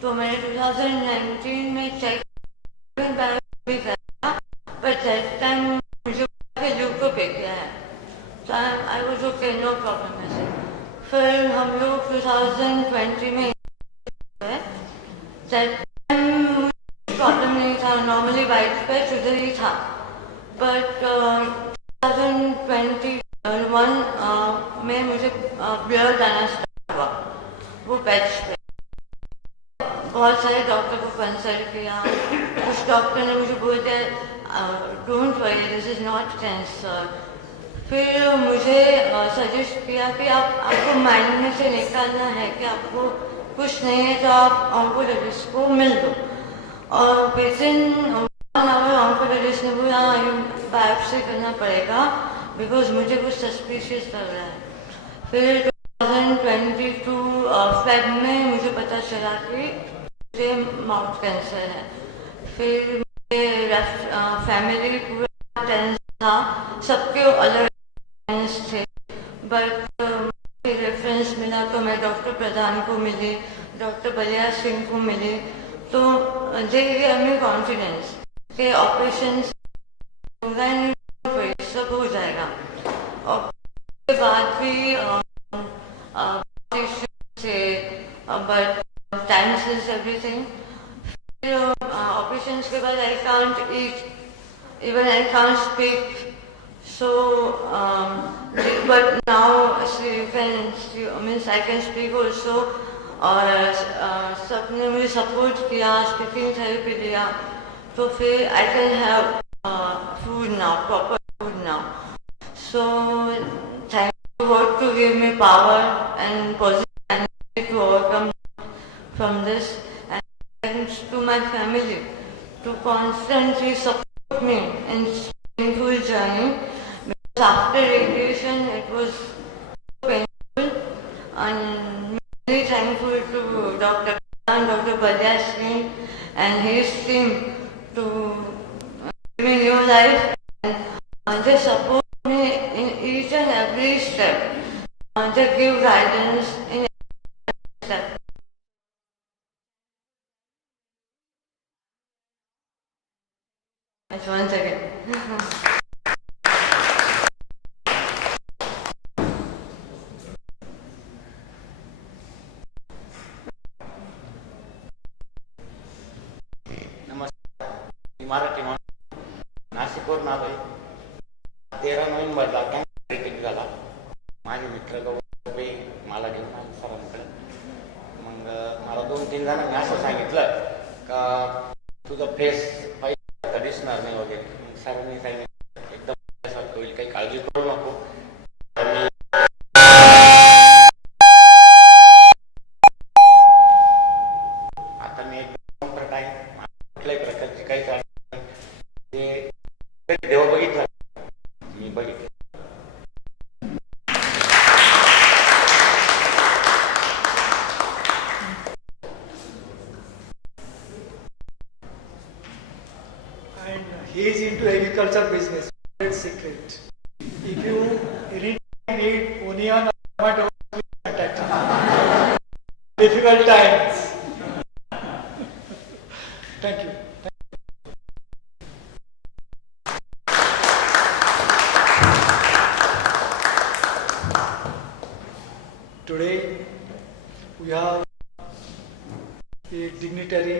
तो मैंने 2019 में चेक भी करा, पर दैट टाइम मुझे ल्यूको पे किया है, तो I was okay, no problem ऐसे. फिर हम लोग 2020 में दैट टाइम प्रॉब्लम नहीं था, नॉर्मली वाइट पैच उधर ही था, बट 2021 में मुझे ब्लड आना स्टार्ट हुआ वो पैच पे. बहुत सारे डॉक्टर को कंसल्ट किया, कुछ डॉक्टर ने मुझे बोल दिया don't worry, this is not cancer. फिर मुझे सजेस्ट किया कि आपको माइंड में से निकालना है कि आपको कुछ नहीं है तो आप ऑन्कोलॉजिस्ट को मिल दो. और पेशेंट ऑन्कोलॉजिस्ट ने बोला बायोप्सी करना पड़ेगा बिकॉज मुझे कुछ सस्पिशियस लग रहा है. फिर 2022 फेब में मुझे पता चला कि मुझे माउथ कैंसर है. फिर मेरे फैमिली पूरा टेंस था, सबके अलग थे, बट रेफरेंस मिला तो मैं डॉक्टर प्रधान को मिली, डॉक्टर बलिया सिंह को मिली, तो दे गिव मी कॉन्फिडेंस कि ऑपरेशन सब हो जाएगा. और उसके बाद भी थे, बट टाइम इज एवरीथिंग. फिर ऑपरेशन के बाद I can't eat, even I can't speak. So, but now I can speak also. और सबने मुझे सपोर्ट किया, स्पीकिंग थेरेपी दिया, तो फिर I can have food now, proper food now. So, thank you to to give me power and positive energy to overcome from this. And thanks to my family to constantly support me in this painful journey. Because after radiation it was painful, and really thankful to Dr. and Dr. Padyasri and his team to give me new life, and they support me in each and every step. They give guidance in every step. Once again. Marathi नाशिकवरून आलोय. 13 नोव्हेंबरला cancer treatment झाला. माझे मित्र गौरव मला घेऊन आले सरांकडे. मग मला 2-3 जणांनी असं सांगितलं का तुझं फेस पाहिजे दिसणार नाही वगैरे. मग सरांनी सांगितलं एकदम होईल, काही काळजी करू नको. आता मी एकदम कम्फर्ट आहे. कुठल्याही प्रकारची काही त्रास देव बघितलं, मी बघितलं. And he is into agriculture business. It's secret. If you anytime need onion or tomato, contact. Difficult times. Thank you. Today we have a dignitary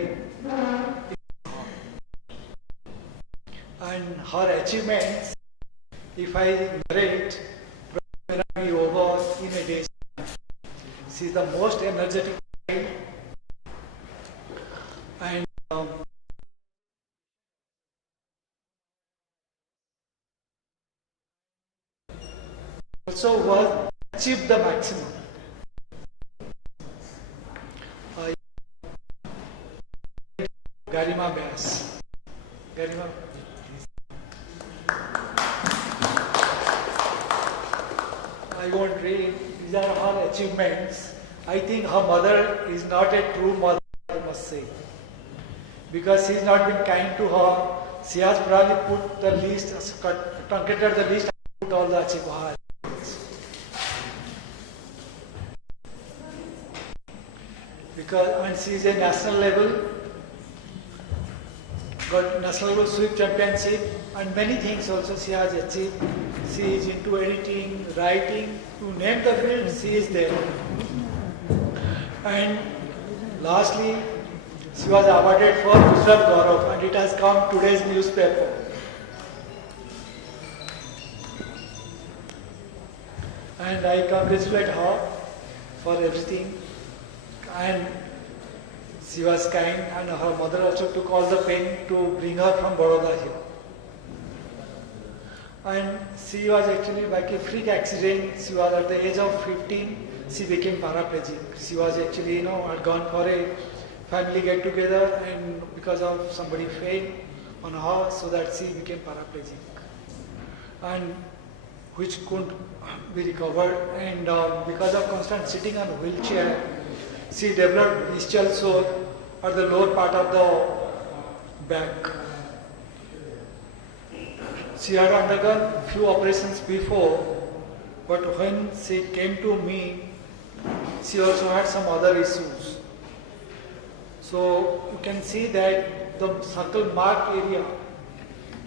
and her achievements, if I narrate, will not be over in a day. She is the most energetic child, and also was achieved the maximum. Garima Bass. Garima. I won't read. These are her achievements. I think her mother is not a true mother, I must say. Because she has not been kind to her. She has probably put the least, truncated the least, put all the achievements. Because, and she is a national level, got national level sweep championship, and many things also she has achieved. She is into editing, writing, to name the field, she is there. And lastly, she was awarded for Gujarat Gaurav, and it has come today's newspaper. And I congratulate her for everything. And she was kind, and her mother also took all the pain to bring her from Baroda here. And she was actually like a freak accident. She was at the age of 15, she became paraplegic. She was actually, had gone for a family get together, and because of somebody failed on her, so that she became paraplegic. And which couldn't be recovered. And because of constant sitting on a wheelchair, she developed ischial sore at the lower part of the back. She had undergone few operations before, but when she came to me, she also had some other issues. So you can see that the circle mark area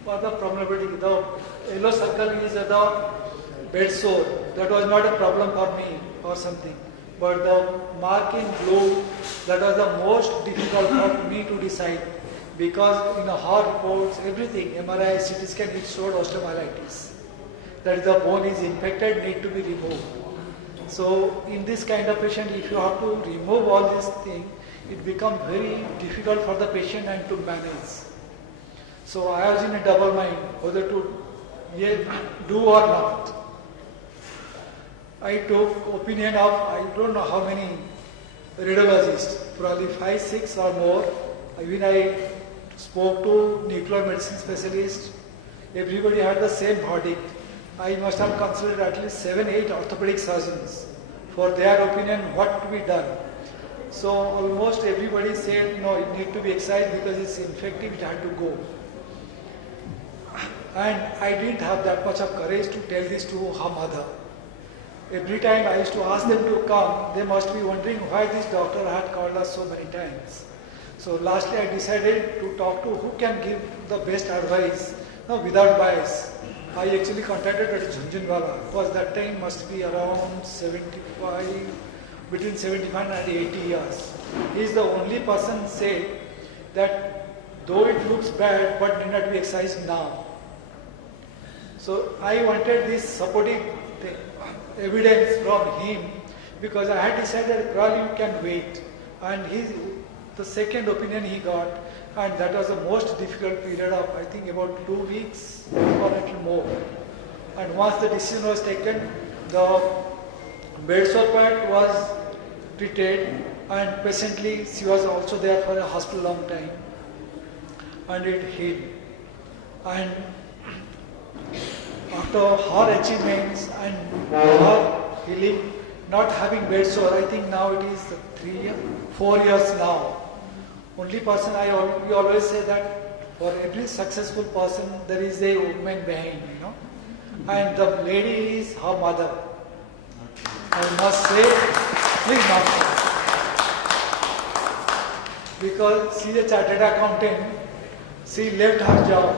was the problematic. The yellow circle is the bed sore. That was not a problem for me or something. But the mark in blue, that was the most difficult for me to decide, because in her reports, everything, MRI, CT scan, it showed osteomyelitis. That is, the bone is infected, need to be removed. So in this kind of patient, if you have to remove all these things, it becomes very difficult for the patient and to manage. So I was in a double mind whether to do or not. I took opinion of, I don't know how many radiologists, probably 5, 6 or more. Even I spoke to nuclear medicine specialists. Everybody had the same verdict. I must have consulted at least 7, 8 orthopedic surgeons for their opinion what to be done. So almost everybody said, no, it need to be excised because it's infective, it had to go. And I didn't have that much of courage to tell this to her mother. Every time I used to ask them to come, they must be wondering why this doctor had called us so many times. So lastly I decided to talk to who can give the best advice, without bias. I actually contacted Dr. Jhunjhunwala. It was that time must be around 75, between 75 and 80 years. He is the only person said that though it looks bad, but need not be excised now. So I wanted this supportive evidence from him because I had decided probably you can wait. And the second opinion he got, and that was the most difficult period of I think about 2 weeks or a little more. And once the decision was taken, the bed sore part was treated, and presently she was also there for a hospital long time, and it healed. And after her achievements and her healing, not having bed sore, I think now it is 4 years now. Only person we always say that for every successful person there is a woman behind, and the lady is her mother. I must say, please not so. Because she is a chartered accountant, she left her job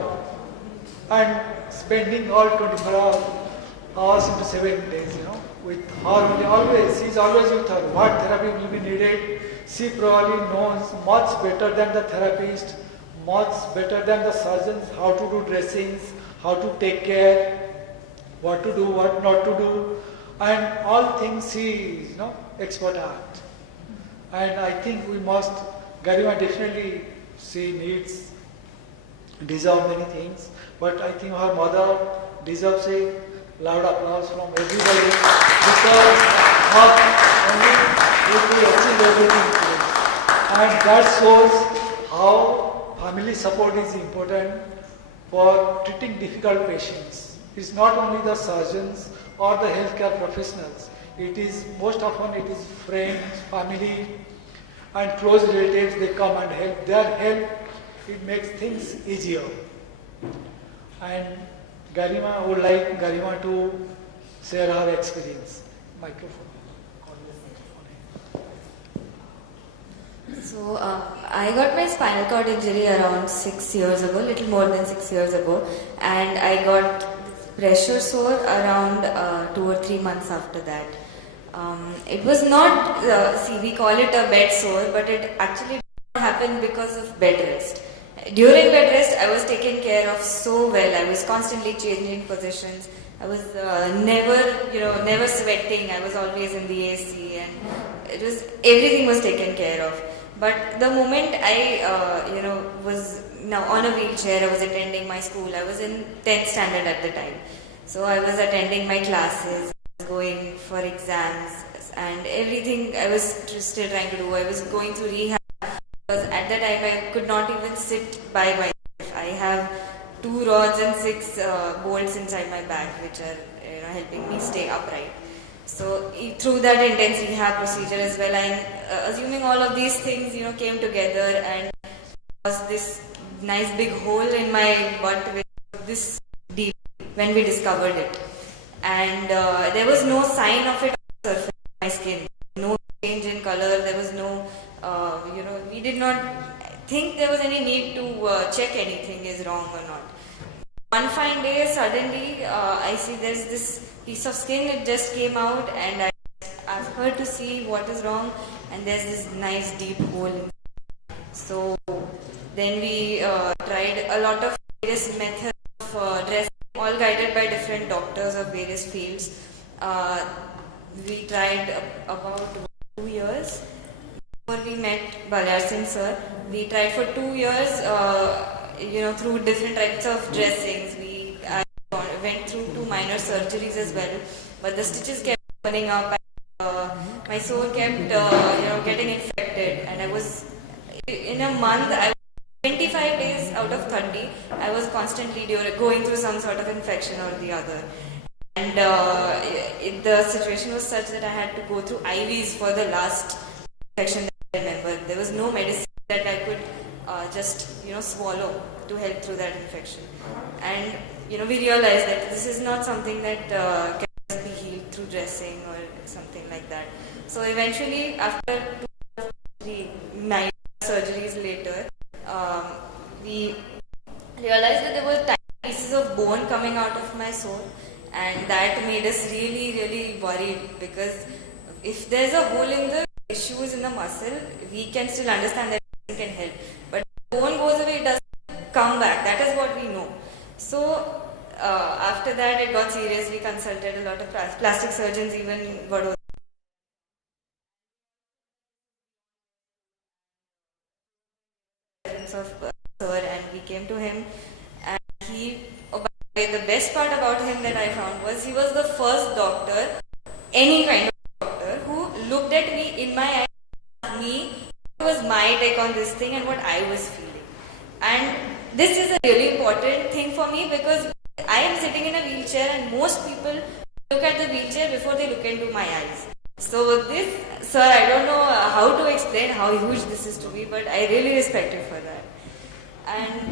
and spending all 24 hours into 7 days, with her only, always, she is always with her. What therapy will be needed, she probably knows much better than the therapist, much better than the surgeons, how to do dressings, how to take care, what to do, what not to do, and all things she is, expert at. And I think we must, Garima definitely, she deserves many things, but I think her mother deserves a loud applause from everybody because her only will achieve everything. And that shows how family support is important for treating difficult patients. It's not only the surgeons or the healthcare professionals. It is most often it is friends, family, and close relatives. They come and help. Their help, it makes things easier. And Garima would like Garima to share her experience. Microphone. So I got my spinal cord injury around 6 years ago, little more than 6 years ago, and I got pressure sore around 2 or 3 months after that. It was not, see, we call it a bed sore, but it actually happened because of bed rest. During bed rest, I was taken care of so well. I was constantly changing positions. I was never sweating. I was always in the AC, and everything was taken care of. But the moment I, was now on a wheelchair, I was attending my school. I was in 10th standard at the time. So I was attending my classes, going for exams, and everything I was still trying to do. I was going through rehab. Because at that time I could not even sit by myself. I have 2 rods and 6 bolts inside my back which are helping me stay upright. So through that intense rehab procedure as well, assuming all of these things came together, and was this nice big hole in my butt with this deep when we discovered it. And there was no sign of it on the surface of my skin. No change in color, there was no we did not think there was any need to check anything is wrong or not. One fine day, suddenly, I see there's this piece of skin, it just came out, and I asked her to see what is wrong, and there's this nice deep hole. So then we tried a lot of various methods of dressing, all guided by different doctors of various fields. We tried about 2 years. Before we met Balyar Singh sir, we tried for 2 years, through different types of dressings. I went through 2 minor surgeries as well, but the stitches kept opening up. My sore kept, getting infected, and I was in a month. 25 days out of 30, I was constantly going through some sort of infection or the other. And the situation was such that I had to go through IVs for the last infection that I remember. There was no medicine that I could just swallow to help through that infection. And we realized that this is not something that can be healed through dressing or something like that. So eventually, after 2-3 surgeries later, we realized that there were tiny pieces of bone coming out of my sore, and that made us really, really worried, because if there's a hole in the tissues in the muscle, we can still understand that it can help. But if the bone goes away, it doesn't come back. That is what we know. So after that, it got serious. We consulted a lot of plastic surgeons, even in Vadodara. Of sir, and we came to him, and the best part about him that I found was he was the first doctor, any kind of doctor, who looked at me in my eyes, asked me what was my take on this thing and what I was feeling. And this is a really important thing for me, because I am sitting in a wheelchair, and most people look at the wheelchair before they look into my eyes. So this, sir, I don't know how to explain how huge this is to me, but I really respect him for that. And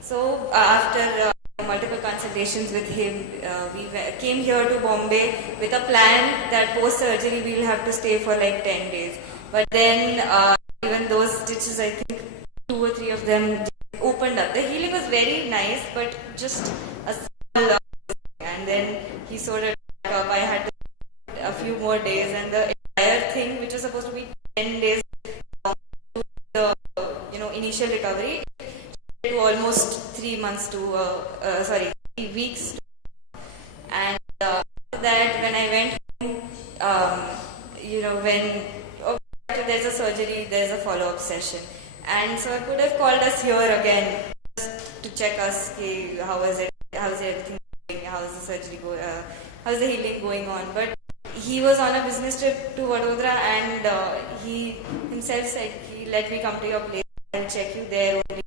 so after multiple consultations with him, we came here to Bombay with a plan that post-surgery we will have to stay for like 10 days. But then even those stitches, I think 2 or 3 of them opened up. The healing was very nice, but just a small and then he sewed it back up. I had to a few more days, and the entire thing, which was supposed to be 10 days long, the initial recovery, to almost 3 months to 3 weeks. And after that, when I went home, when after there's a surgery, there's a follow-up session, and so I could have called us here again just to check us. How is everything going? How is the surgery going? How is the healing going on? But he was on a business trip to Vadodara, and he himself said, let me come to your place and check you there only.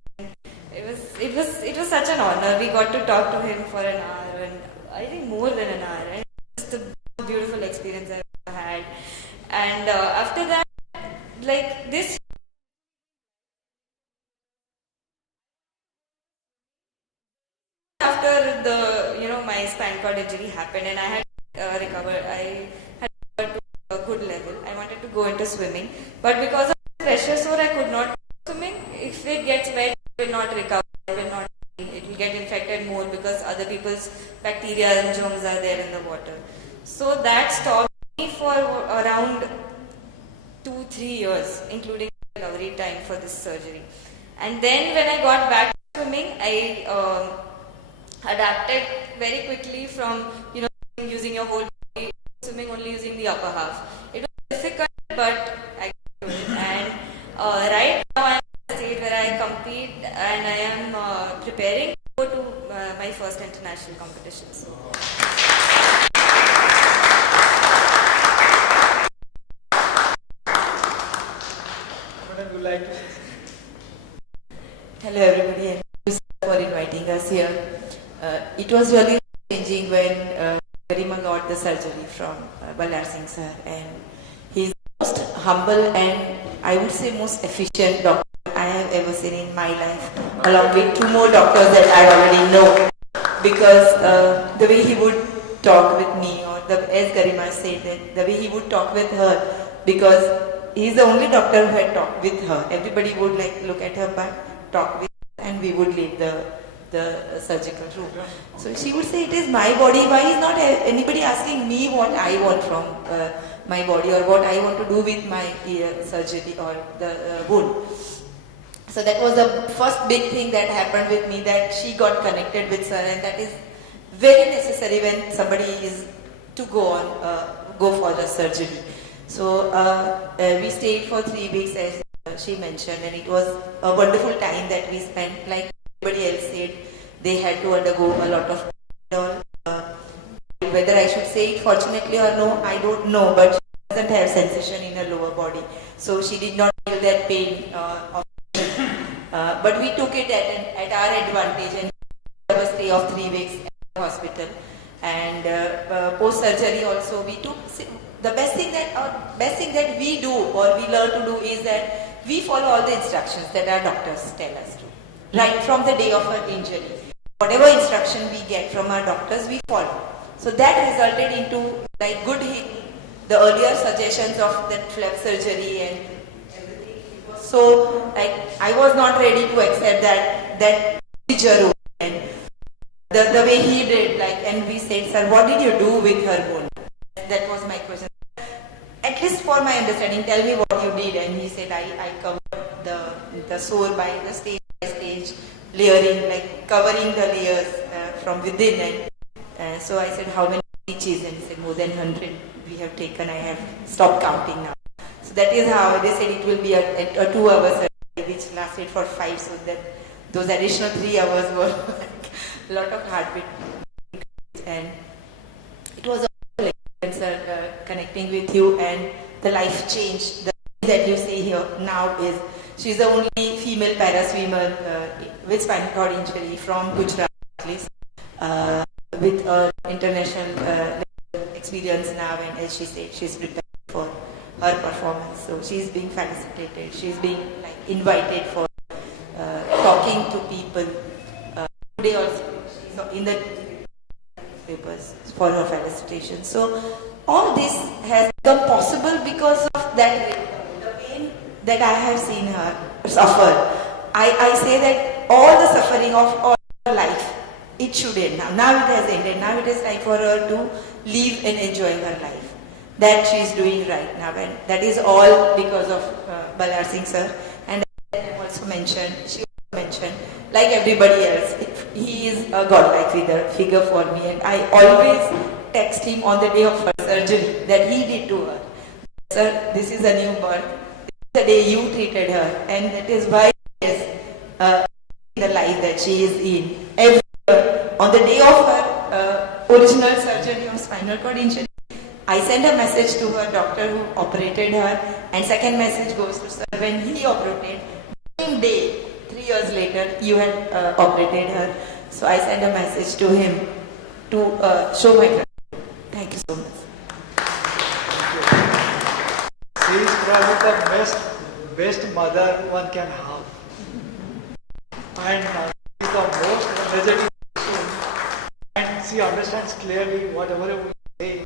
It was such an honor. We got to talk to him for an hour, and I think more than an hour. And it's the most beautiful experience I've ever had. And after that, like this, after the my spinal cord injury happened, and I had recovered. I had recovered to a good level. I wanted to go into swimming, but because of the pressure sore, I could not go swimming. If it gets wet, it will not recover. It will get infected more because other people's bacteria and germs are there in the water. So that stopped me for around 2-3 years, including recovery time for this surgery. And then when I got back to swimming, I adapted very quickly from using your whole body, swimming only using the upper half. It was difficult, but I could do it. And right now I am at a stage where I compete, and I am preparing to go to my first international competition. So. What would you like to say? Hello everybody, and thank you for inviting us here. It was really changing when Garima got the surgery from Ballar Singh sir, and he's the most humble and I would say most efficient doctor I have ever seen in my life, along with 2 more doctors that I already know, because the way he would talk with me, or as Garima said, that the way he would talk with her, because he's the only doctor who had talked with her. Everybody would look at her back, talk with her, and we would leave the surgical room. So she would say, it is my body, why is not anybody asking me what I want from my body, or what I want to do with my surgery or the wound. So that was the first big thing that happened with me, that she got connected with her, and that is very necessary when somebody is to go for the surgery. So we stayed for 3 weeks, as she mentioned, and it was a wonderful time that we spent. Like everybody else said, they had to undergo a lot of Whether I should say it fortunately or no, I don't know, but she doesn't have sensation in her lower body. So she did not feel that pain. But we took it at our advantage and we have a stay of 3 weeks at the hospital. And post-surgery also we took, the best thing that we do or we learn to do is that we follow all the instructions that our doctors tell us to. Right from the day of our injury. Whatever instruction we get from our doctors, we follow. So that resulted into like good healing. The earlier suggestions of that flap surgery and everything. So like I was not ready to accept that procedure and the way he did, like, and we said, sir, what did you do with her wound? That was my question. At least for my understanding, tell me what you did. And he said, I covered the sore by the stage by stage, layering, like covering the layers from within. And so I said, how many stitches? And he said, more than 100 we have taken. I have stopped counting now. So that is how they said it will be a 2 hour surgery, which lasted for 5. So that those additional 3 hours were like a lot of heartbeat. And it was a wonderful experience connecting with you, and the life change. The thing that you say here now is she's the only female para swimmer with spinal cord injury from Gujarat, at least, with international experience now, and as she said, she's prepared for her performance. So she's being felicitated. She's being like invited for talking to people. Today also, she's in the papers for her felicitation. So all this has become possible because of that the pain that I have seen her suffer. I say that all the suffering of all her life, it should end now. Now it has ended. Now it is time for her to live and enjoy her life. That she is doing right now, and that is all because of Balar Singh sir. And I also mentioned, she also mentioned, like everybody else, he is a godlike figure for me, and I always text him on the day of her surgery that he did to her. Sir, this is a new birth. This is the day you treated her, and that is why she is the life that she is in. Every year, on the day of her original surgery of spinal cord injury, I send a message to her doctor who operated her, and second message goes to sir when he operated. Same day, 3 years later, you had operated her. So I send a message to him to show my gratitude. Thank you so much. She is probably the best mother one can have. And she is the most energetic person. And she understands clearly whatever we say.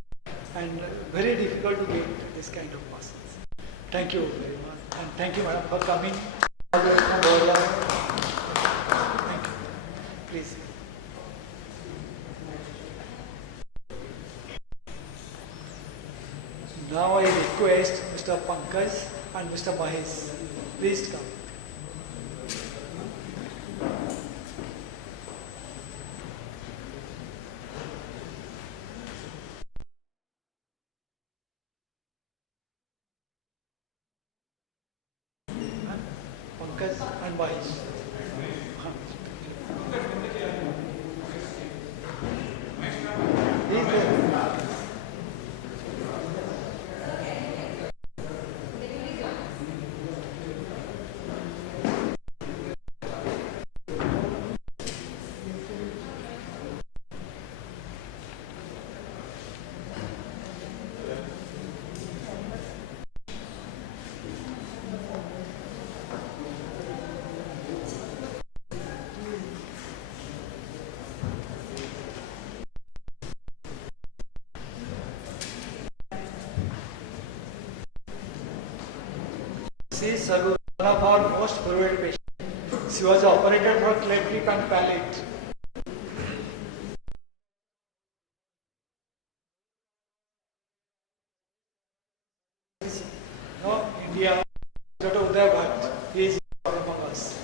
And very difficult to get this kind of persons. Thank you very much. And thank you, madam, for coming all the way from Borla. Thank you. Please. Now I request Mr. Pankaj and Mr. Mahesh, please come. Pankaj and Mahesh. He's there. She is one of our most favorite patients. She was operated for cleft lip and palate. No, India, Dr. Uday Bhatt, he is among us.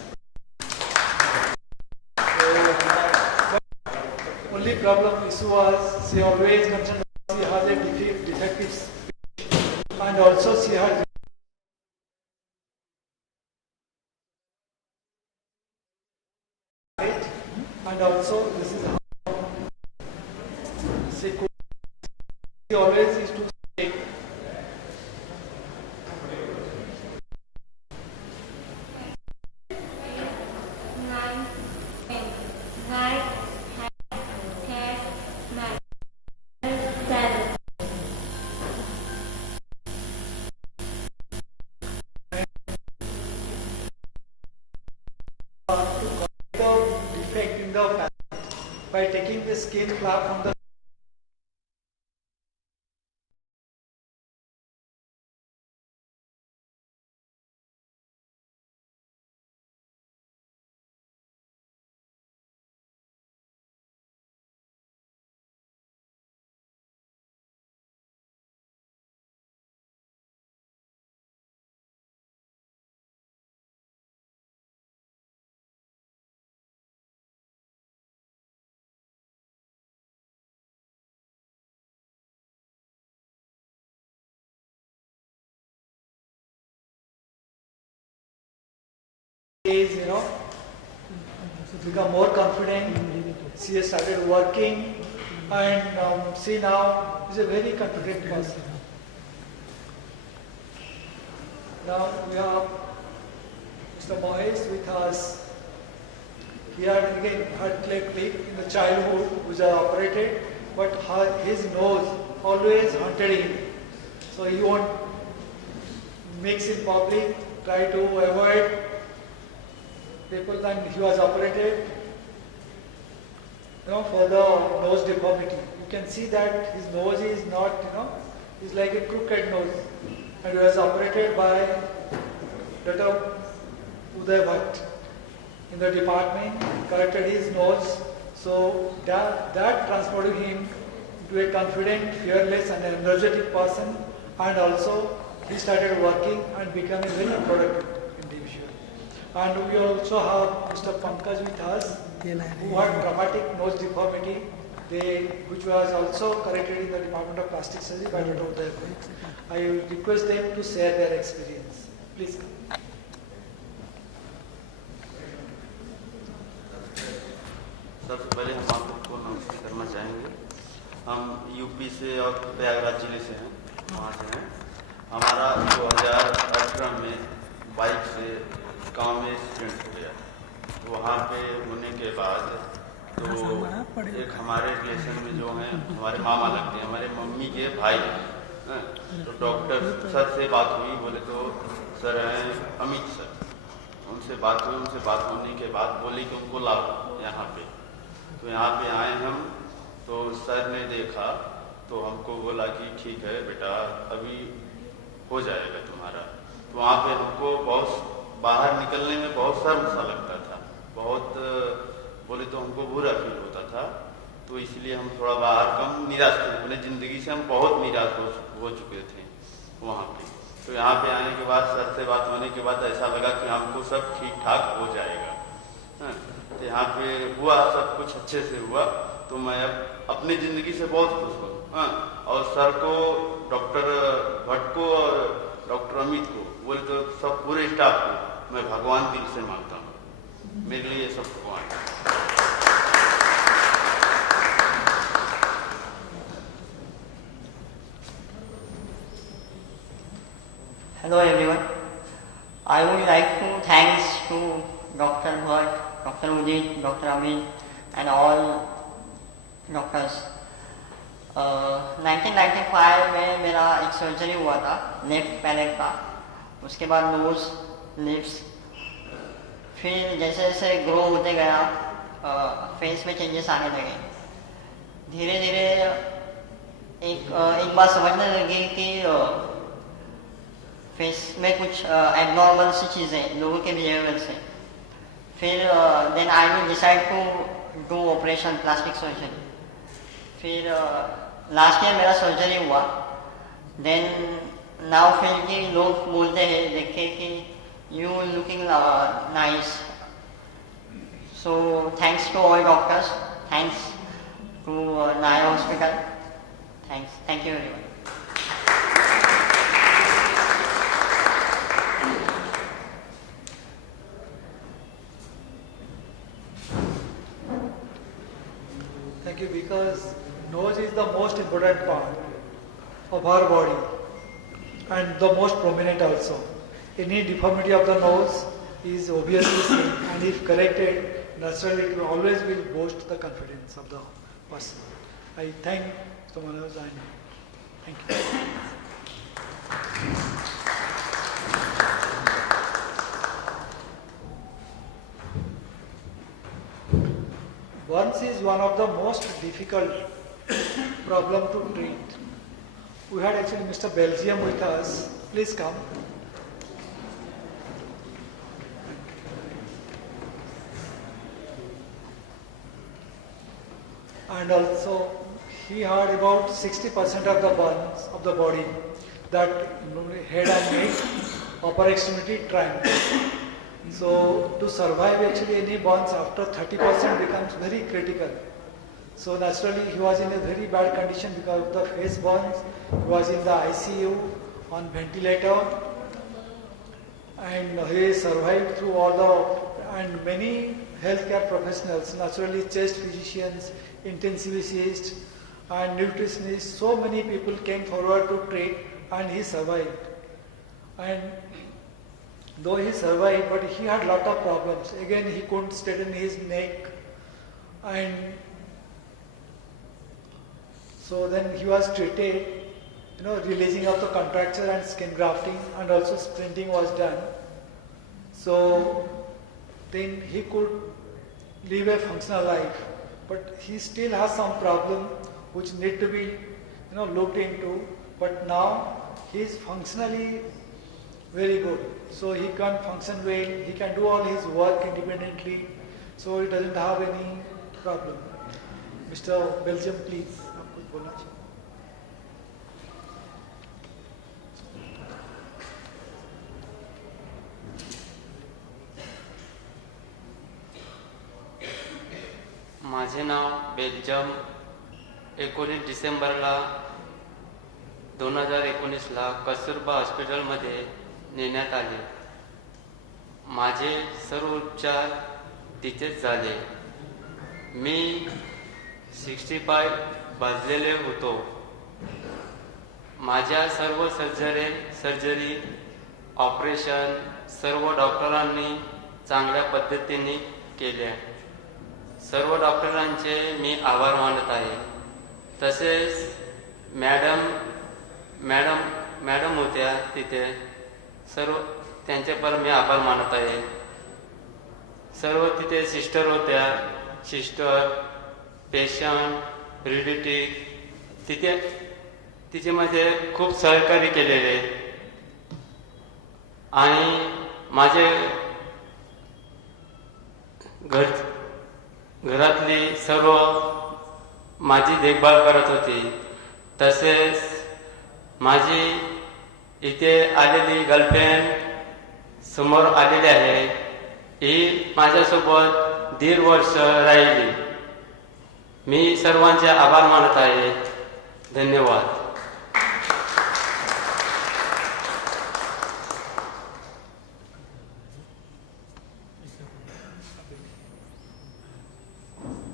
Only problem issue was she always mentioned she has a defective speech, and also she has and also this is how she could always is to say defect in the plastic by taking the skin flap from the is, become more confident. She has started working, and she now is a very confident person. Now we have Mr. Mahesh with us. He had again heart cleft in the childhood, which was operated, but his nose always haunted him. So he won't mix in public, try to avoid people, and he was operated for the nose deformity. You can see that his nose is not, is like a crooked nose, and he was operated by Dr. Uday Bhatt in the department, corrected his nose, so that transformed him into a confident, fearless and energetic person, and also he started working and became a very productive individual. And we also have Mr. Pankaj with us, who had dramatic nose deformity, which was also corrected in the Department of Plastic Surgery by Dr. Uday Bhatt. I request them to share their experience. Please. सबसे पहले हम आपको नमस्ते करना चाहेंगे। हम UP से और प्रयागराज जिले से हैं, वहाँ से हैं। हमारा 2018 में बाइक से गांव में एक्सीडेंट हो गया। तो वहाँ पे होने के बाद तो एक हमारे रिलेशन में जो हैं हमारे मामा लगते हैं, हमारे मम्मी के भाई हैं। तो डॉक्टर सर से बात हुई, बोले तो सर हैं अमित सर, उनसे बात हुई। उनसे बात होने के बाद बोले कि उनको लाओ यहाँ पे। तो यहाँ पे आए हम, तो सर ने देखा तो हमको बोला कि ठीक है बेटा, अभी हो जाएगा तुम्हारा। तो वहाँ पे हमको बहुत बाहर निकलने में बहुत शर्म सा लगता था, बहुत बोले तो हमको बुरा फील होता था। तो इसलिए हम थोड़ा बाहर कम निराश थे, अपने ज़िंदगी से हम बहुत निराश हो चुके थे वहाँ पे। तो यहाँ पे आने के बाद सर से बात होने के बाद ऐसा लगा कि हमको सब ठीक ठाक हो जाएगा। तो यहाँ पे हुआ, सब कुछ अच्छे से हुआ। तो मैं अब अपनी ज़िंदगी से बहुत खुश हूँ। और सर को, डॉक्टर भट्ट को और डॉक्टर अमित को, बोले तो सब पूरे स्टाफ को मैं भगवान दिल से मानता हूँ। मेरे लिए सब भगवान। Hello everyone. I would like to thanks to Dr. Bhatt, Dr. Udit, Dr. Amit and all doctors. 1995 में मेरा एक सर्जरी हुआ था लेफ्ट पैलेट का, उसके बाद नोज, लिप्स, फिर जैसे जैसे ग्रो होते गया फेस में चेंजेस आने लगे। धीरे धीरे एक बात समझने लगी कि फेस में कुछ एबनॉर्मल सी चीज़ें लोगों के बिहेवियर से। फिर then I will decide to do operation plastic surgery. फिर लास्ट ईयर मेरा सर्जरी हुआ। देन नाउ फिर कि लोग बोलते हैं देख के कि you looking nice. So thanks to all doctors, thanks to Nair hospital, thank you very much. Because nose is the most important part. of our body, and the most prominent also. Any deformity of the nose is obviously seen, and if corrected, naturally it will always will boost the confidence of the person. I thank Mr. Manoj and thank you. Burns is one of the most difficult problem to treat. We had actually Mr. Belgium with us. Please come. And also he had about 60% of the burns of the body, that head and neck, upper extremity, triangle. So to survive actually any burns after 30% becomes very critical. So naturally he was in a very bad condition because of the face burns. He was in the ICU on ventilator, and he survived through all the, and many healthcare professionals, naturally chest physicians, intensivists and nutritionists, so many people came forward to treat, and he survived. And though he survived, but he had lot of problems. Again, he couldn't straighten his neck, and so then he was treated, releasing of the contracture and skin grafting, and also splinting was done. So then he could live a functional life, but he still has some problem which need to be looked into. But now he is functionally very good, so he can function well, he can do all his work independently, so he doesn't have any problem. Mr. Belgium, please. माझे नाव Belgium 19 डिसेंबरला 2019ला कस्तुरबा हॉस्पिटलमध्ये नेण्यात आले. माझे सर्व उपचार तिथेच झाले. मी 65 भाजलेले होतो. माझ्या सर्व सर्जरी ऑपरेशन सर्व डॉक्टरांनी चांगल्या पद्धतीने केल्या. सर्व डॉक्टरांचे मी आभार मानत आहे. तसेच मॅडम होत्या तिथे, सर्व त्यांचे पण मी आभार मानत आहे. सर्व तिथे सिस्टर होत्या, सिस्टर, पेशंट, रिलेटिव्ह तिथे मध्ये खूप सहकार्य केलेले, आणि माझे घरातली सर्व माझी देखभाल करत होती. तसेच माझी इथे आलेली गर्लफ्रेंड समोर आलेली आहे, ही माझ्यासोबत 1.5 वर्ष राहिली. मी सर्वांचे आभार मानत आहे. धन्यवाद.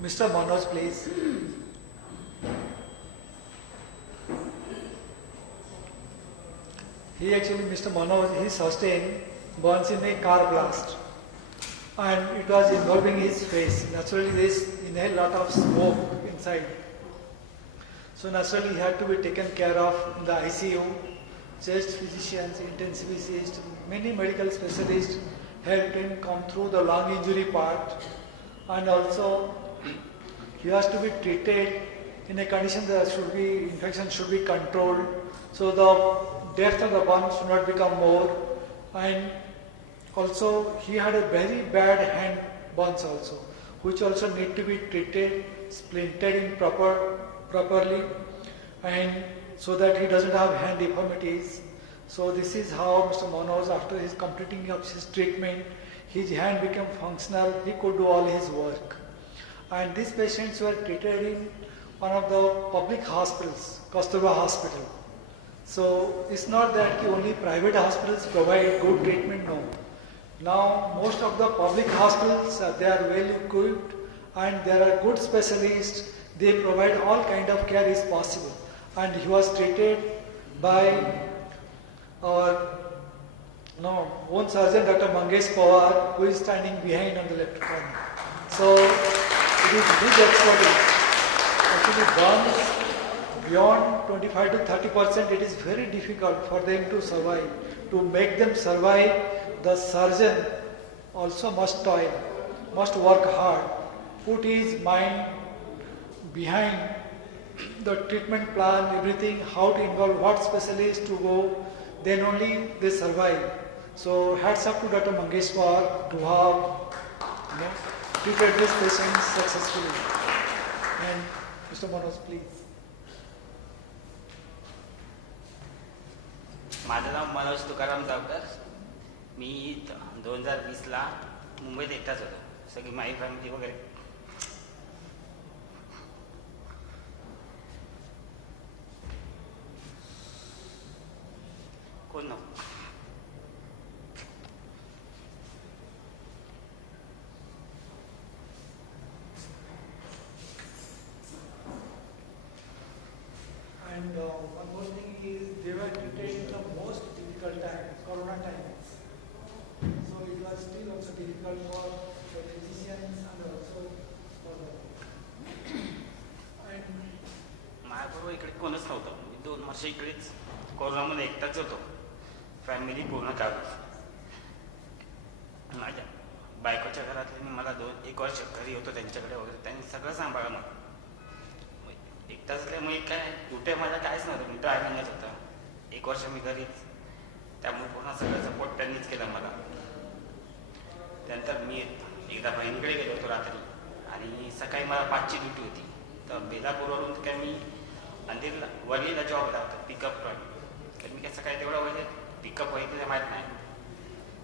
Mr. Manoj, please. Mr. Manoj, he sustained burns in a car blast, and it was involving his face. Naturally, this inhaled a lot of smoke inside. So naturally, he had to be taken care of in the ICU. Chest physicians, intensivists, many medical specialists helped him come through the lung injury part, and also he has to be treated in a condition that infection should be controlled, so the depth of the burn should not become more. And also he had a very bad hand burns also, which also need to be treated, splinted in properly, and so that he doesn't have hand deformities. So this is how Mr. Manoj, after his completing of his treatment, his hand became functional, he could do all his work. And these patients were treated in one of the public hospitals, Kasturba Hospital. So it's not that only private hospitals provide good treatment, no. Now most of the public hospitals, they are well equipped, and there are good specialists. They provide all kind of care is possible. And he was treated by our own surgeon, Dr. Mangesh Pawar, who is standing behind on the left corner. So it is his expertise. Actually, burns beyond 25 to 30%, it is very difficult for them to survive. To make them survive, the surgeon also must toil, must work hard, put his mind behind the treatment plan, everything, how to involve, what specialist to go, then only they survive. So hats up to Dr. Mangesh Pawar to have treated these patients successfully. And Mr. Manoj, please. माझं नाव मनोज तुकाराम जावकर. मी 2020ला मुंबईत एकटाच होतो. सगळी माझी family वगैरे कोण नव्हतं. And one more thing is they were treated in the most difficult time, Corona times. So it was still also difficult for the physicians and also for the. And माझ्याबरोबर इकडे कोणच नव्हतं. मी 2 वर्ष इकडेच कोरोनामध्ये एकटाच होतो. फॅमिली पूर्ण काढली. माझ्या बायकोच्या घरातले मला 1 वर्ष घरी होतो त्यांच्याकडे वगैरे, त्यांनी सगळं सांभाळलं मला. एकटाच असल्यामुळे काय कुठे माझा काहीच नव्हतं. मी ड्रायव्हिंगच होता. 1 वर्ष मी घरीच, त्यामुळे पूर्ण सगळं सपोर्ट त्यांनीच केला मला. त्यानंतर मी एकदा बहिणीकडे गेलो होतो रात्री, आणि सकाळी मला 5ची ड्युटी होती. तर बेलापूरवरून काय मी अंधेरीला वरलीला जॉबला होतो पिकअप पण. तर मी काय सकाळी तेवढं वगैरे पिकअप व्हायचं माहीत नाही.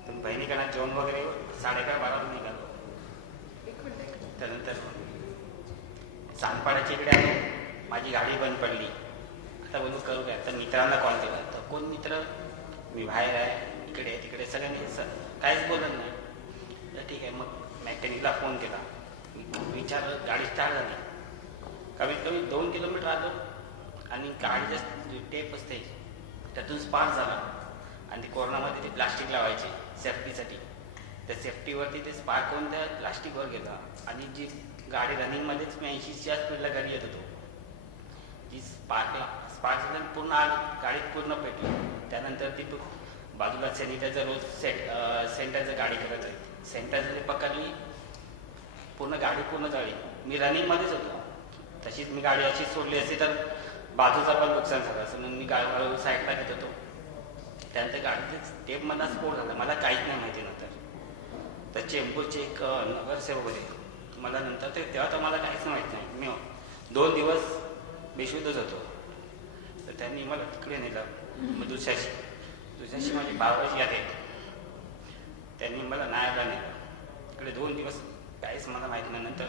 तर बहिणीकडनं जेवण वगैरे 11:30-12 निघालो. त्यानंतर सांगपाड्याच्या इकडे आलो. माझी गाडी बंद पडली. आता बंद करू काय, तर मित्रांना कॉल केला. तर कोण मित्र, मी बाहेर आहे, इकडे तिकडे, सगळ्यांनी काहीच बोलत नाही. तर ठीक आहे, मग मॅकॅनिकला फोन केला. मी विचारलं, गाडी स्टार्ट झाली. कमीत कमी 2 किलोमीटर आलो, आणि गाडी जस्ट टेप असते त्यातून स्पार्क झाला. आणि ते कोरोनामध्ये ते प्लास्टिक लावायचे सेफ्टीसाठी. त्या सेफ्टीवरती ते स्पार्क होऊन त्या प्लास्टिकवर गेला. आणि जी गाडी रनिंगमध्येच मी 80च्या स्पीडला गाडी येत होतो. जी स्पार्क झाल्याने पूर्ण आग गाडीत पूर्ण पेटली. त्यानंतर ती बाजूला सॅनिटायझर रोज सॅनिटायझर गाडी करत आहे. सॅनिटायझरने पकडली, पूर्ण गाडी पूर्ण जळली. मी रनिंगमध्येच होतो. तशीच मी गाडी अशी सोडली असती तर बाजूचा पण नुकसान झालं असं. म्हणून मी गाडी साईडला घेत होतो. त्यानंतर गाडीचे टेपमधला स्फोट झाला. मला काहीच नाही माहिती नंतर. तर चेंबूरचे एक नगरसेवक होते. मला नंतर तेव्हा तर मला काहीच माहीत नाही. मी 2 दिवस बेशुद्धच होतो. तर त्यांनी मला तिकडे नेलं. मग दुसऱ्याशी माझी बाबाची आहे, त्यांनी मला नायरला नेलं. तिकडे 2 दिवस काहीच मला माहीत नाही. नंतर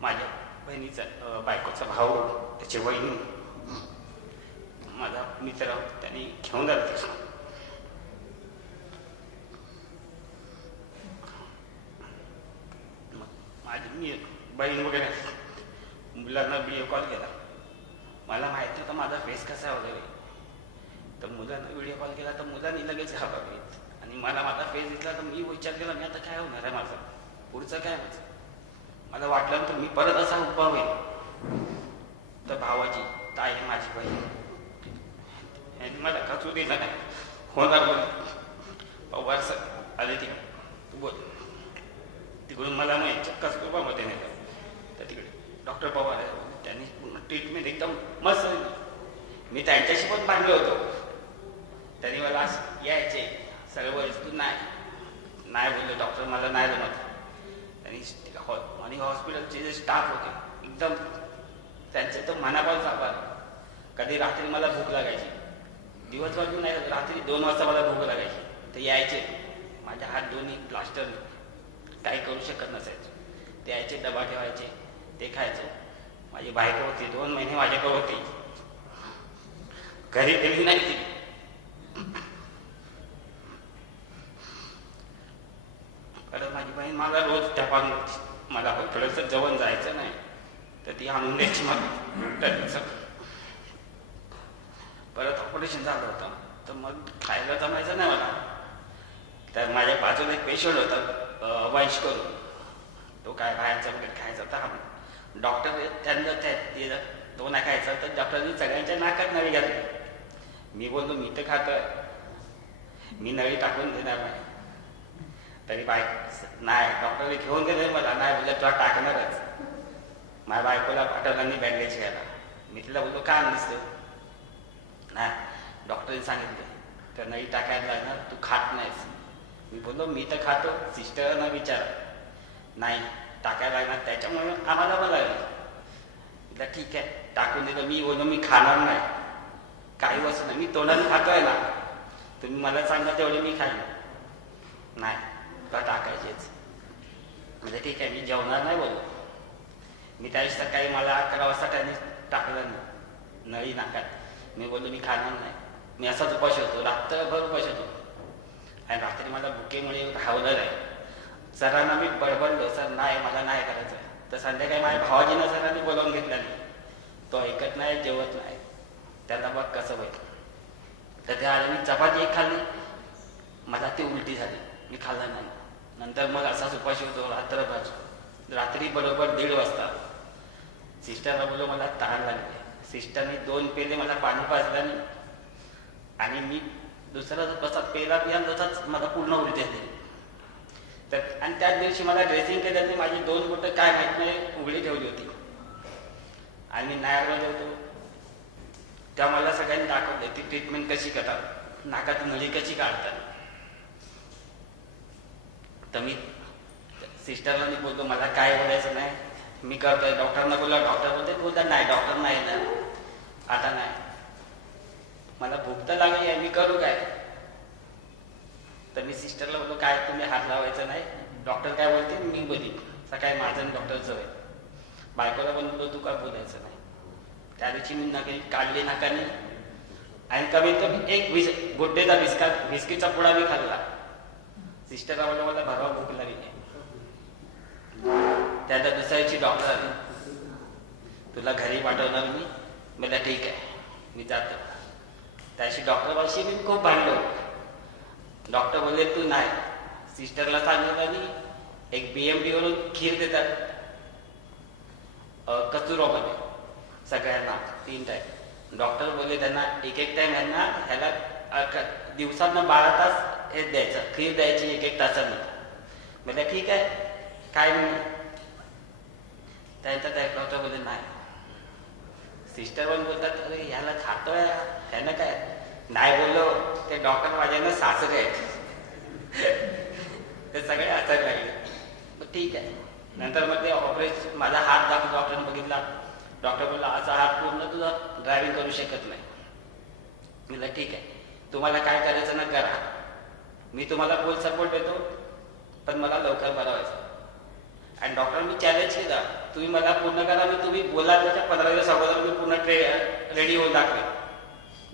माझ्या बहिणीचा बायकोचा भाऊ, त्याची वहिनी, माझा मित्र, त्यांनी घेऊन जात तिथं. माझी मी बहीण वगैरे मुलांना व्हिडिओ कॉल केला. मला माहिती नव्हतं माझा फेस कसा वगैरे. तर मुलांना व्हिडिओ कॉल केला तर मुलांनी लगेच घाबरले. आणि मला माझा फेस दिसला तर मी विचार केला, मी आता काय होणार आहे माझं, पुढचं काय माझं. मला वाटलं तर मी परत असा उभा होईल. तर भावाची ताई, माझी बहीण, यांनी मला कचू दिला नाही. होणार बोल पवार सर आले तिकडे, तू बोल. तिकडून मला मग कस्तुरबामध्ये नेलं. तर तिकडे डॉक्टर पवार आहे, त्यांनी पूर्ण ट्रीटमेंट एकदम मस्त. मी त्यांच्याशी पण भांडलो होतो. त्यांनी मला यायचे सगळं वस्तू नाही बोलले. डॉक्टर मला नाही जमत. आणि हॉस्पिटलचे जे स्टाफ होते एकदम, त्यांचे तर मनापासून आभार. कधी रात्री मला भूक लागायची, दिवसभर नाही, रात्री 2 वाजता मला भूक लागायची. तर यायचे, माझ्या हात दोन्ही प्लास्टर काही करू शकत नसायचं. ते यायचे, डबा ठेवायचे, ते खायचं. माझी बायको होती, 2 महिने माझ्याकडे होती. घरी गेली नाही ती. परत माझी बहीण मला रोज टपान, मला थोडंसं जेवण जायचं नाही तर ती आणून द्यायची मला. परत ऑपरेशन झालं होतं, तर मग खायला जमायचं नाही मला. तर माझ्या बाजूला एक पेशंट होता वंश करून, तो काय बाहेरचं वगैरे खायचा, तर डॉक्टर त्यांना तो नाही खायचा, तर डॉक्टरनी सगळ्यांच्या नाकात नळी घातली. मी बोललो मी तर खातोय, मी नळी टाकून देणार नाही. तरी नाही, डॉक्टरने घेऊन गेले मला, नाही बोललं तुला टाकणारच. माझ्या बायकोला पाठवलं मी बँडेज घ्यायला. मी तिला बोललो का नसतो, नाही डॉक्टरने सांगितलं तर नळी टाकायला लागणार, तू खात नाहीस. मी बोललो मी तर खातो, सिस्टरना विचार, नाही टाकायला लागणार, त्याच्यामुळे आम्हाला बोलायला. तिला ठीक आहे टाकून दिलं. मी बोललो मी खाणार नाही, काही वस्तू नाही, मी तोंडाने खातोय ना, तुम्ही मला सांगा तेवढे मी खाईन. नाही तुला टाकायचेच. म्हणजे ठीक आहे, मी जेवणार नाही बोललो. मी त्या दिवशी सकाळी मला 11 वाजता त्यांनी टाकलं नळी नाकात. मी बोललो मी खाणार नाही. मी असाच उपाश होतो, रात्रभर उपाश होतो. आणि रात्री मला भुकेमुळे राहवलं नाही. सरांना मी बडबडलो, सर नाही मला नाही करायचं. तर संध्याकाळी माझ्या भावाजीनं सरांनी बोलावून घेतलं नाही. तो ऐकत नाही, जेवत नाही, त्याला बघ कसं होईल. तर त्या आधी मी चपाती एक खाल्ली, मला ती उलटी झाली, मी खाल्लं नाही. नंतर मग असाच उपाशी होतो रात्रभर. रात्री बरोबर 1:30 वाजता सिस्टरला बोललो मला तहान लागली. सिस्टरने 2 पेले मला पाणी पाजलं आणि मी दुसरा कसा पेला पिया तसाच मला पूर्ण उलटी झाली. तर आणि त्याच दिवशी मला ड्रेसिंग केल्याने माझी 2 बोटं काय माहीत नाही उघडी ठेवली होती. आणि मी नायरमध्ये होतो तेव्हा मला सगळ्यांनी दाखवले ती ट्रीटमेंट कशी करतात, नाकात नळी कशी काढतात. तर मी सिस्टरला मी बोलतो मला काय बोलायचं नाही, मी करतोय. डॉक्टरना बोलला, डॉक्टर बोलता नाही डॉक्टर नाही येणार आता नाही, मला भूक तर लागली आहे, मी करू काय. तर मी सिस्टरला बोलतो काय तुम्ही हात लावायचं नाही, डॉक्टर काय बोलते मी बोलीन. सकाळी माझं डॉक्टरचं होय. बायकोला बोलतो तू काय बोलायचं नाही. त्या दिवशी मी नकली काढली नाकाने आणि कमीत कमी एक गुड्डेचा बिस्किटचा पुडा मी खाल्ला. सिस्टरला बोललो मला भरवा भूक लागली. त्याला दुसऱ्या दिवशी डॉक्टर आले, तुला घरी पाठवणार मी. मला ठीक आहे मी जातो. त्याशी डॉक्टरपाशी मी खूप भांडलो. डॉक्टर बोलले तू नाही. सिस्टरला सांगितलं आणि एक BMD वरून खीर देतात कस्तुरबामध्ये सगळ्यांना 3 टाइम. डॉक्टर बोलले त्यांना एक टाइम यांना ह्याला दिवसांना 12 तास हे द्यायचं, खीर द्यायची 1 तासानं. म्हणजे ठीक आहे काय नाही. त्यांचा त्या डॉक्टर बोलले नाही. सिस्टर पण बोलतात अरे ह्याला खातोय ह्यानं काय नाही. बोललो ते डॉक्टर माझ्यानं सासरे आहेत ते सगळे असं लागले. ठीक आहे. नंतर मग ते ऑपरेशन माझा हात दाखवून डॉक्टरने बघितला. डॉक्टर बोलला असा हात पूर्ण तुझा ड्रायव्हिंग करू शकत नाही. म्हटलं ठीक आहे तुम्हाला काय करायचं ना करा, मी तुम्हाला फुल सपोर्ट देतो, पण मला लवकर बरं व्हायचं. आणि डॉक्टरांनी चॅलेंज केला तुम्ही मला पूर्ण करा, मी तुम्ही बोला त्याच्या 15 दिवस अगोदर मी पूर्ण रेडी होऊन दाखवे,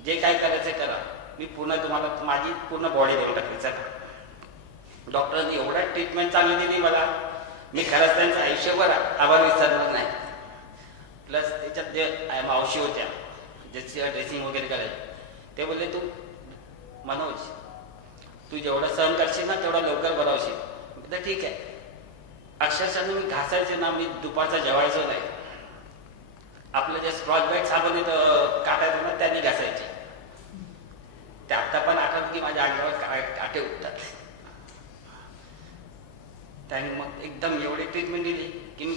जे काय करायचं करा, मी पूर्ण तुम्हाला माझी पूर्ण बॉडी देऊन टाकली. चला डॉक्टरांनी एवढा ट्रीटमेंट चांगली दिली मला, मी खरंच त्यांचं आयुष्यभर आभार विसरणार नाही. प्लस त्याच्यात जे मावशी होत्या ज्याची ड्रेसिंग वगैरे करायची, ते बोलले तू मनोज तू जेवढं सहन करशील ना तेवढं लवकर बरं होशील. तर ठीक आहे. अक्षरशः मी घासायचे ना, मी दुपारचा जेवायचो नाही. आपलं जे स्क्रॉच बॅग साबण येतं काटायचं ना त्यांनी घासायचे. ते आता पण आठवत की माझ्या अंगावर काटे उठतात. त्यांनी मग एकदम एवढी ट्रीटमेंट दिली की मी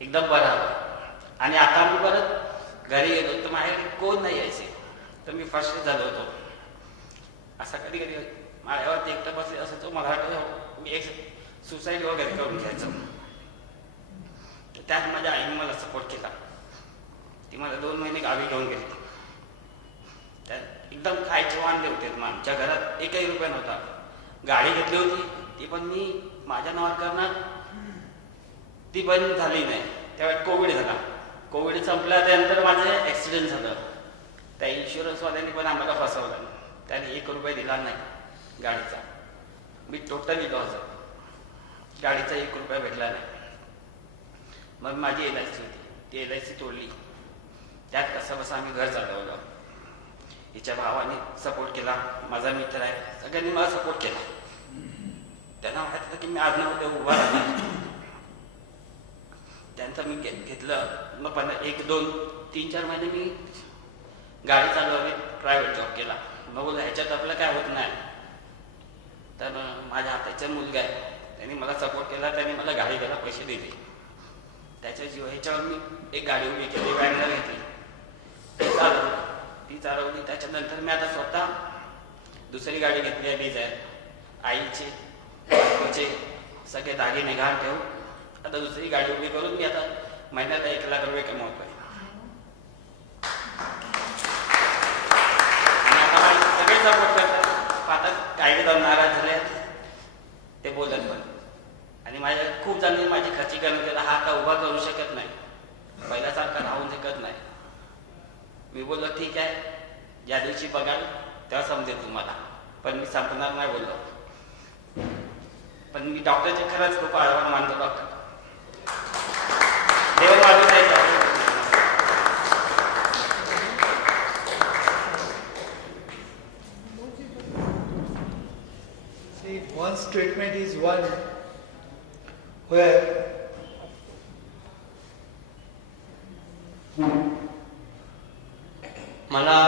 एकदम बरा आलो. आणि आता मी परत घरी गेलो तर माझ्याकडे कोण नाही यायचे, तर मी फर्स्ट झालो होतो. असा कधी कधी माझ्यावरती एकटं बसले असं तो मला वाटतं मी एक सुसाईड वगैरे करून घ्यायचं. तर त्यात माझ्या आईने मला सपोर्ट केला. ती मला 2 महिने गावी घेऊन गेली. त्यात एकदम खायचे वांदे होते. मग आमच्या घरात 1ही रुपया नव्हता. गाडी घेतली होती ती पण मी माझ्या नावावर करणार, ती बंद झाली नाही. त्यावेळेस कोविड झाला. कोविड संपल्यानंतर माझं ॲक्सिडेंट झालं. त्या इन्शुरन्सवाल्यांनी पण आम्हाला फसवलं. त्याने 1 रुपया दिला नाही गाडीचा. मी टोटली लॉस झालो. गाडीचा 1 रुपया भेटला नाही. मग माझी LIC होती, ती LIC तोडली. त्यात कसं बसं आम्ही घर चालवलं. हिच्या भावाने सपोर्ट केला, माझा मित्र आहे, सगळ्यांनी मला सपोर्ट केला. त्यांना वाटलं की मी आज ना उद्या उभा राहणार. त्यांचं मी घेतलं. मग 1-2-3-4 महिने मी गाडी चालवली, प्रायव्हेट जॉब केला. मग बोललं ह्याच्यात आपलं काय होत नाही. तर माझ्या हाताचा मुलगा आहे, त्यांनी मला सपोर्ट केला, त्यांनी मला गाडी घ्यायला पैसे दिले. त्याच्या ह्याच्यावर मी एक गाडी उभी केली, वॅगनर घेतली, ती चालवली. त्याच्यानंतर मी आता स्वतः दुसरी गाडी घेतली आहे, डिझायर. आईचे बायकोचे सगळे दागिने घाण ठेवून आता दुसरी गाडी उभी करून मी आता महिन्याला 1 लाख रुपये कमवतोय. आणि आता मला सगळे सपोर्ट करतात. आता काही जण नाराज झाले ते बोलत पण. आणि माझ्या खूप जणांनी माझी खच्चीकरण केलं, हा आता उभा करू शकत नाही, पहिल्यासारखा राहून शकत नाही. मी बोललो ठीक आहे, ज्या दिवशी बघाल तेव्हा समजेल तुम्हाला, पण मी संपणार नाही बोललो. पण मी डॉक्टरचे खरंच खूप आभार मानतो. डॉक्टर देव मागून नाही. See, one's treatment is one where मला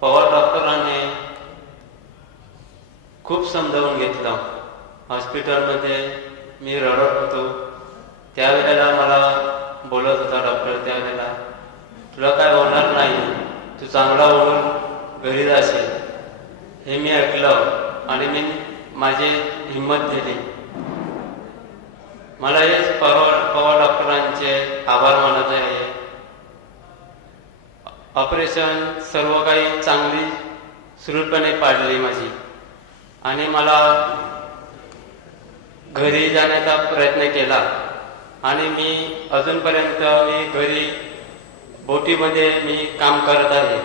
पवार डॉक्टरांनी खूप समजावून घेतलं. हॉस्पिटलमध्ये मी रडत होतो, त्यावेळेला मला बोलत होता डॉक्टर, त्यावेळेला तुला काय होणार नाही, तू चांगला होऊन घरी जाशील. हे मी ऐकलं आणि मी माझी हिंमत दिली. मला हेच पवार डॉक्टरांचे आभार मानत आहे. ऑपरेशन सर्व काही चांगली सुरळीतपणे पाडली माझी आणि मला घरी जाण्याचा प्रयत्न केला. आणि मी अजूनपर्यंत मी घरी बोटीमध्ये मी काम करत आहे.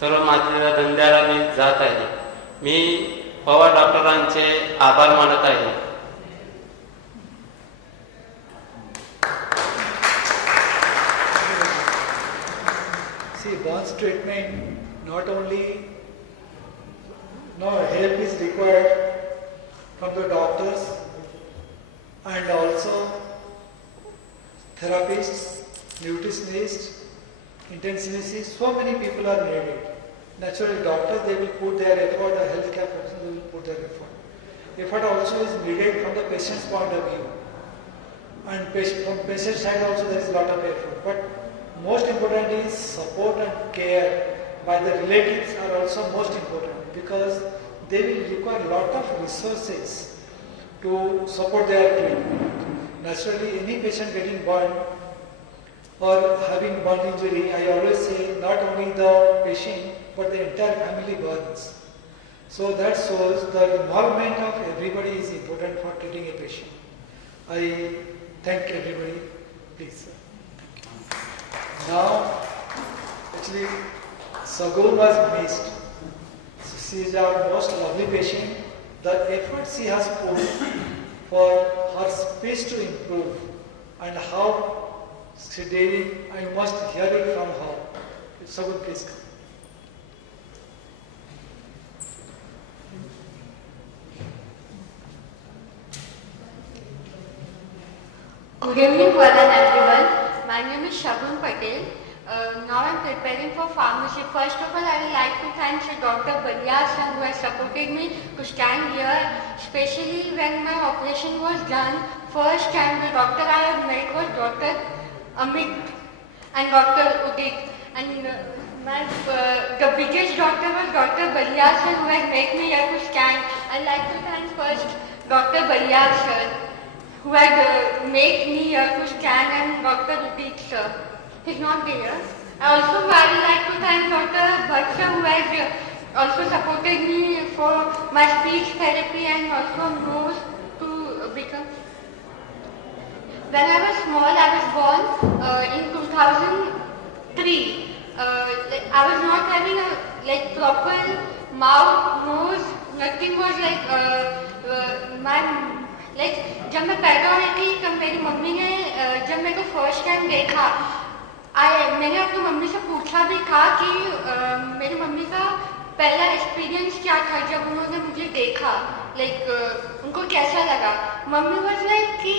सर्व माझ्या धंद्याला मी जात आहे. मी पवार डॉक्टरांचे आभार मानत आहे. See, one's treatment not only help is required from the doctors and also therapists, nutritionists, intensivists. So many people are needed. Naturally, doctors, they will put their effort, the healthcare professionals, they will put their effort. Effort also is needed from the patient's point of view. And from patient side also there is a lot of effort. But most important is support and care by the relatives are also most important, because they will require a lot of resources to support their treatment. Naturally, any patient getting burned or having burn injury, I always say not only the patient but the entire family burns. So that shows the involvement of everybody is important for treating a patient. I thank everybody. Please. Now, actually, Sagun was missed. So she is our most lovely patient. The effort she has put for her speech to improve and how she did it, I must hear it from her. Sagun, please come. Good evening, well and everyone. My name is Shagun Patel. Now I am preparing for pharmacy. First of all, I would like to thank Dr. Balias who has supported me to stand here, especially when my operation was done. First time the doctor I have met was Dr. Amit and Dr. Udit. And the biggest doctor was Dr. Balias who has made me here to stand. I would like to thank first Dr. Balias sir, who had made me here to stand, and Dr. Udit sir. He's not there. I would like to thank Dr. Bhatt sir, who has also supported me for my speech therapy and also knows to become. When I was small, I was born in 2003. I was not having a proper mouth, nose, nothing was जब मैं पैदा हो रही थी तब मेरी mummy ने जब मेरे को फर्स्ट टाइम देखा, मैंने अपनी मम्मी से पूछा भी था कि मेरी मम्मी का पहला एक्सपीरियंस क्या था जब उन्होंने मुझे देखा, उनको कैसा लगा। मम्मी वाज लाइक कि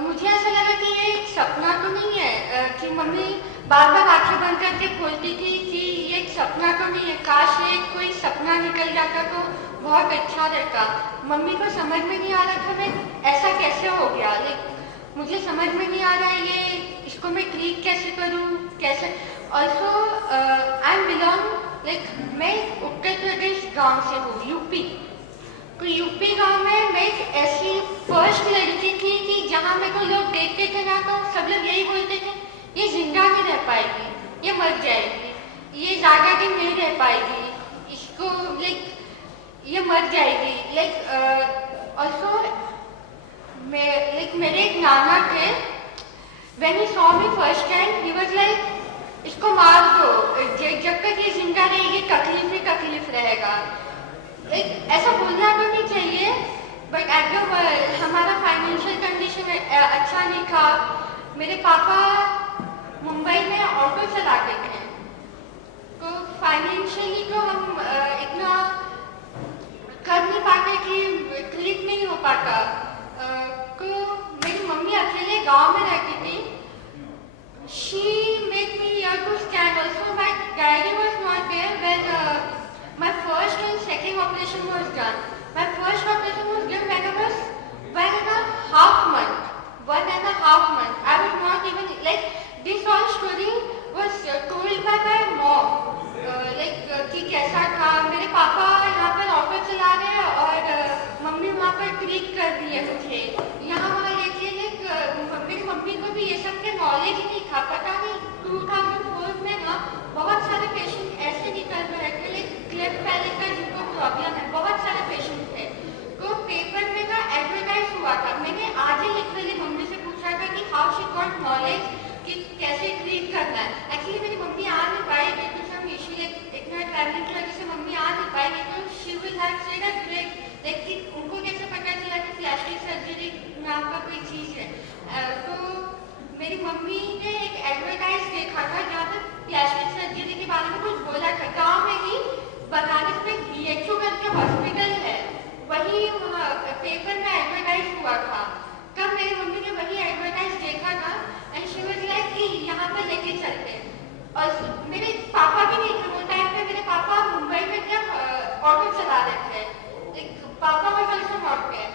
मुझे ऐसा लगा कि ये एक सपना तो नहीं है, कि मम्मी बार बार आंखें बंद करके खोलती थी कि ये एक सपना तो नहीं है, काश ये कोई सपना निकल जाता तो बहुत अच्छा रहता। मम्मी को समझ में नहीं आ रहा था मैं ऐसा कैसे हो गया, मुझे समझ में नहीं आ रहा है ये, इसको मैं ट्रीट कैसे करूँ, कैसे। ऑल्सो आई एम बिलोंग मैं उत्तर प्रदेश गांव से हूँ, यूपी। तो यूपी गांव में मैं एक ऐसी फर्स्ट लड़की थी कि जहाँ मेरे को लोग देखते थे ना तो सब लोग यही बोलते थे ये जिंदा नहीं रह पाएगी, ये मर जाएगी, ये ज़्यादा दिन नहीं रह पाएगी, इसको ये मर जाएगी। ऑल्सो मेरे एक नाना थे, when he saw me first time, he was like इसको मार दो, जब तक ये जिंदा रहेगी तकलीफ ही तकलीफ रहेगा। ऐसा बोलना तो नहीं चाहिए, बट एट द हमारा फाइनेंशियल कंडीशन अच्छा नहीं था। मेरे पापा मुंबई में ऑटो चलाते थे, तो फाइनेंशियली तो हम इतना कर नहीं पाते कि क्लिक नहीं हो पाता। तो मेरी मम्मी अकेले गांव में रहती थी। She made me here to stand. Also, my daddy was not there when my first and second operation was done. My first operation was done when I was 1.5 months. 1.5 months. I was not even this whole story was told by my mom. कि कैसा था, मेरे पापा यहाँ पर auto चला रहे हैं और मम्मी वहाँ पर ट्रीट कर रही है मुझे। यहाँ वहाँ लेके मेरी मम्मी को भी ये सब के नॉलेज ही नहीं था, पता नहीं 2004 में ना बहुत सारे पेशेंट ऐसे निकल रहे थे क्लेफ्ट पैलेट का जिनको प्रॉब्लम है, बहुत सारे पेशेंट थे। तो पेपर में ना एडवर्टाइज हुआ था, मैंने आज ही लिटरली मम्मी से पूछा था कि हाउ शी गॉट नॉलेज कि कैसे ट्रीट करना है। एक्चुअली मेरी मम्मी आ नहीं पाएगी तो सब इशू इतना ट्रैवलिंग की वजह से मम्मी आ नहीं पाएगी, तो she will have said a great लेकिन उनको कैसे पता चला कि प्लास्टिक सर्जरी नाम का कोई चीज़ है। तो मेरी मम्मी ने एक एडवर्टाइज देखा था जहाँ पर प्लास्टिक सर्जरी के बारे में कुछ बोला था। गाँव में ही बनारस में BHO करके हॉस्पिटल है, वही पेपर में एडवर्टाइज हुआ था। तब मेरी मम्मी ने वही एडवर्टाइज देखा था एंड शी वाज लाइक कि यहाँ पर लेके चलते। और मेरे पापा भी नहीं थे वो टाइम पे, मेरे पापा मुंबई में थे, ऑटो चला रहे थे। पापा was also not there।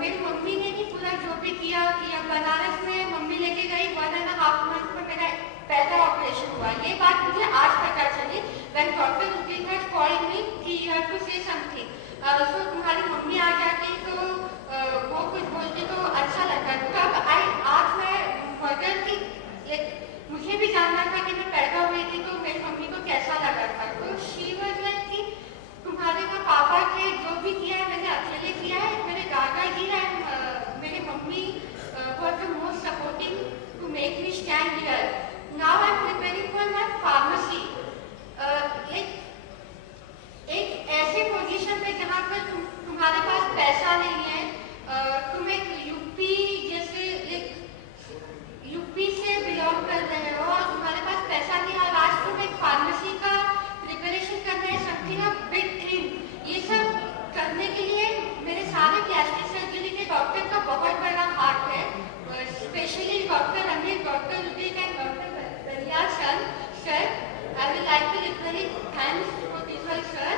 मेरी मम्मी ने भी पूरा जो भी किया बनारस में मम्मी लेके गई। 1.5 month में मेरा पहला ऑपरेशन हुआ। ये बात मुझे आज पता चली when doctor rupee had called me कि you have to say something। तो तुम्हारी मम्मी आ जाती तो वो कुछ बोलती तो अच्छा लगता। तब आज मैं मदर की मुझे भी जानना था कि मैं पैदा हुई थी तो मेरी मम्मी को कैसा लगा था। तो शी वाज लाइक कि तुम्हारे जो पापा थे जो भी किया है मैंने अकेले किया है, मेरे दादाजी एंड मेरी मम्मी were the most supporting to make me stand here. Now I am preparing for my pharmacy. एक ऐसे पोजीशन पे जहाँ पर तुम्हारे पास पैसा नहीं है, तुम एक यूपी से बिलोंग कर रहे हो और तुम्हारे पास पैसा नहीं और आज तुम एक फार्मेसी का प्रिपरेशन कर रहे हैं, समथिंग अ बिग थिंग। ये सब करने के लिए मेरे सारे प्लास्टिक सर्जरी के डॉक्टर का बहुत बड़ा हाथ है, specially doctor Amit, doctor Rudik and doctor Baliya sir. I will like to literally thanks for this one sir.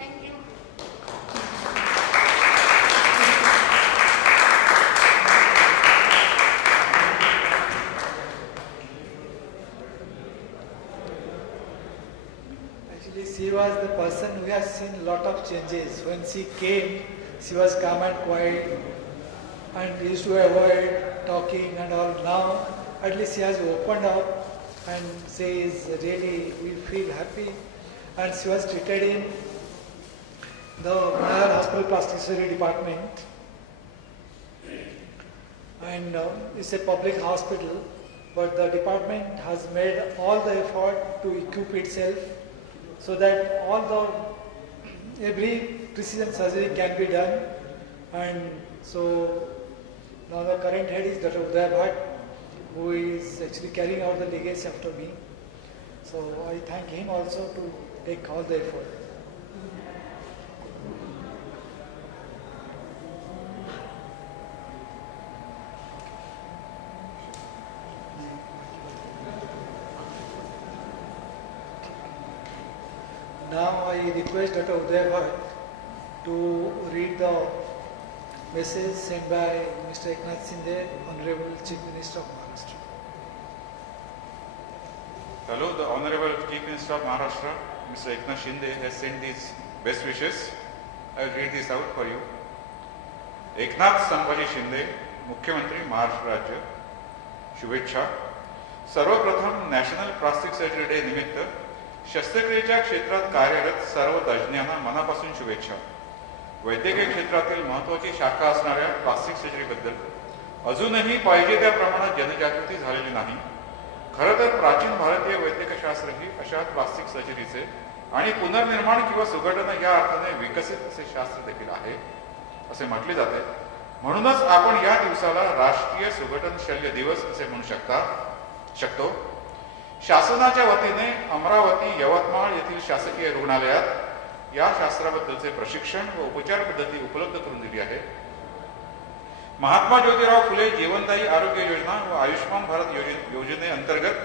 Thank you. She was the person who has seen a lot of changes. When she came, she was calm and quiet and used to avoid talking and all. Now, at least she has opened up and says, really, we feel happy. And she was treated in the Nair Hospital Plastic Surgery Department. And it's a public hospital, but the department has made all the effort to equip itself so that every precision surgery can be done. And so now the current head is Dr. Udaya Bhatt, who is actually carrying out the legacy after me. So I thank him also to take all the effort. Now I request Dr. Uday Bhatt to read the message sent by Mr. Eknath Shinde, Honorable Chief Minister of Maharashtra. Hello, the Honorable Chief Minister of Maharashtra, Mr. Eknath Shinde has sent these best wishes. I will read this out for you. Eknath Sambhaji Shinde, मुख्यमंत्री महाराष्ट्र राज्य, शुभेच्छा. सर्वप्रथम national plastic surgery day निमित्त शस्त्रक्रियेच्या क्षेत्रात कार्यरत सर्व तज्ज्ञांना मनापासून शुभेच्छा. वैद्यकीय क्षेत्रातील महत्त्वाची शाखा असणाऱ्या प्लास्टिक सर्जरीबद्दल अजूनही पाहिजे त्या प्रमाणात जनजागृती झालेली नाही. खरं तर प्राचीन भारतीय वैद्यकशास्त्र ही अशा प्लास्टिक सर्जरीचे आणि पुनर्निर्माण किंवा सुघटना या अर्थाने विकसित असे शास्त्र देखील आहे असे म्हटले जाते. म्हणूनच आपण या दिवसाला राष्ट्रीय सुघटन शल्य दिवस असे म्हणू शकतो. शासनाच्या वतीने अमरावती, यवतमाळ येथील शासकीय रुग्णालयात या शास्त्राबद्दलचे प्रशिक्षण व उपचार पद्धती उपलब्ध करून दिली आहे. महात्मा ज्योतिराव फुले जीवनदायी आरोग्य योजना व आयुष्मान भारत योजनेअंतर्गत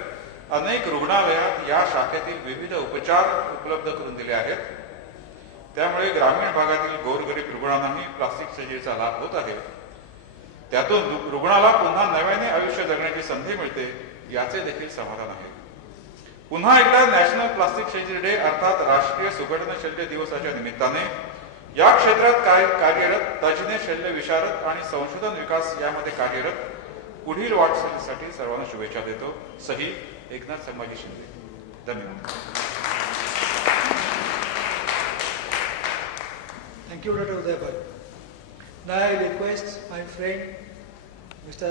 अनेक रुग्णालयात या शाखेतील विविध उपचार उपलब्ध करून दिले आहेत. त्यामुळे ग्रामीण भागातील गोरगरीब रुग्णांनाही प्लास्टिक सर्जरीचा लाभ होत आहे. त्यातून रुग्णाला पुन्हा नव्याने आयुष्य जगण्याची संधी मिळते याचे देखील समाधान आहे. पुन्हा एकदा नॅशनल प्लास्टिक सर्जरी डे अर्थात राष्ट्रीय सुघटन शल्य दिवसाच्या निमित्ताने या क्षेत्रात कार्यरत तज्ज्ञ, शल्य विशारद आणि संशोधन विकास यामध्ये कार्यरत पुढील वाटचालीसाठी सर्वांना शुभेच्छा देतो. सही एकनाथ संभाजी शिंदे. धन्यवाद. Thank you, Dr. Uday Bhatt. Now I request my friend Mr.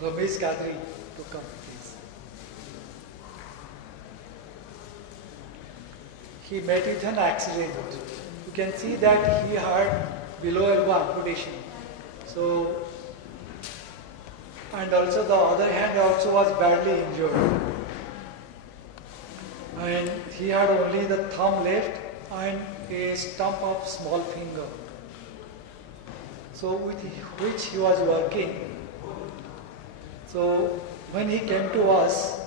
Ramesh Kadri to come, please. He met with an accident. You can see that he had below elbow amputation. So, and also the other hand also was badly injured. And he had only the thumb left and a stump of small finger. So with which he was working. So when he came to us,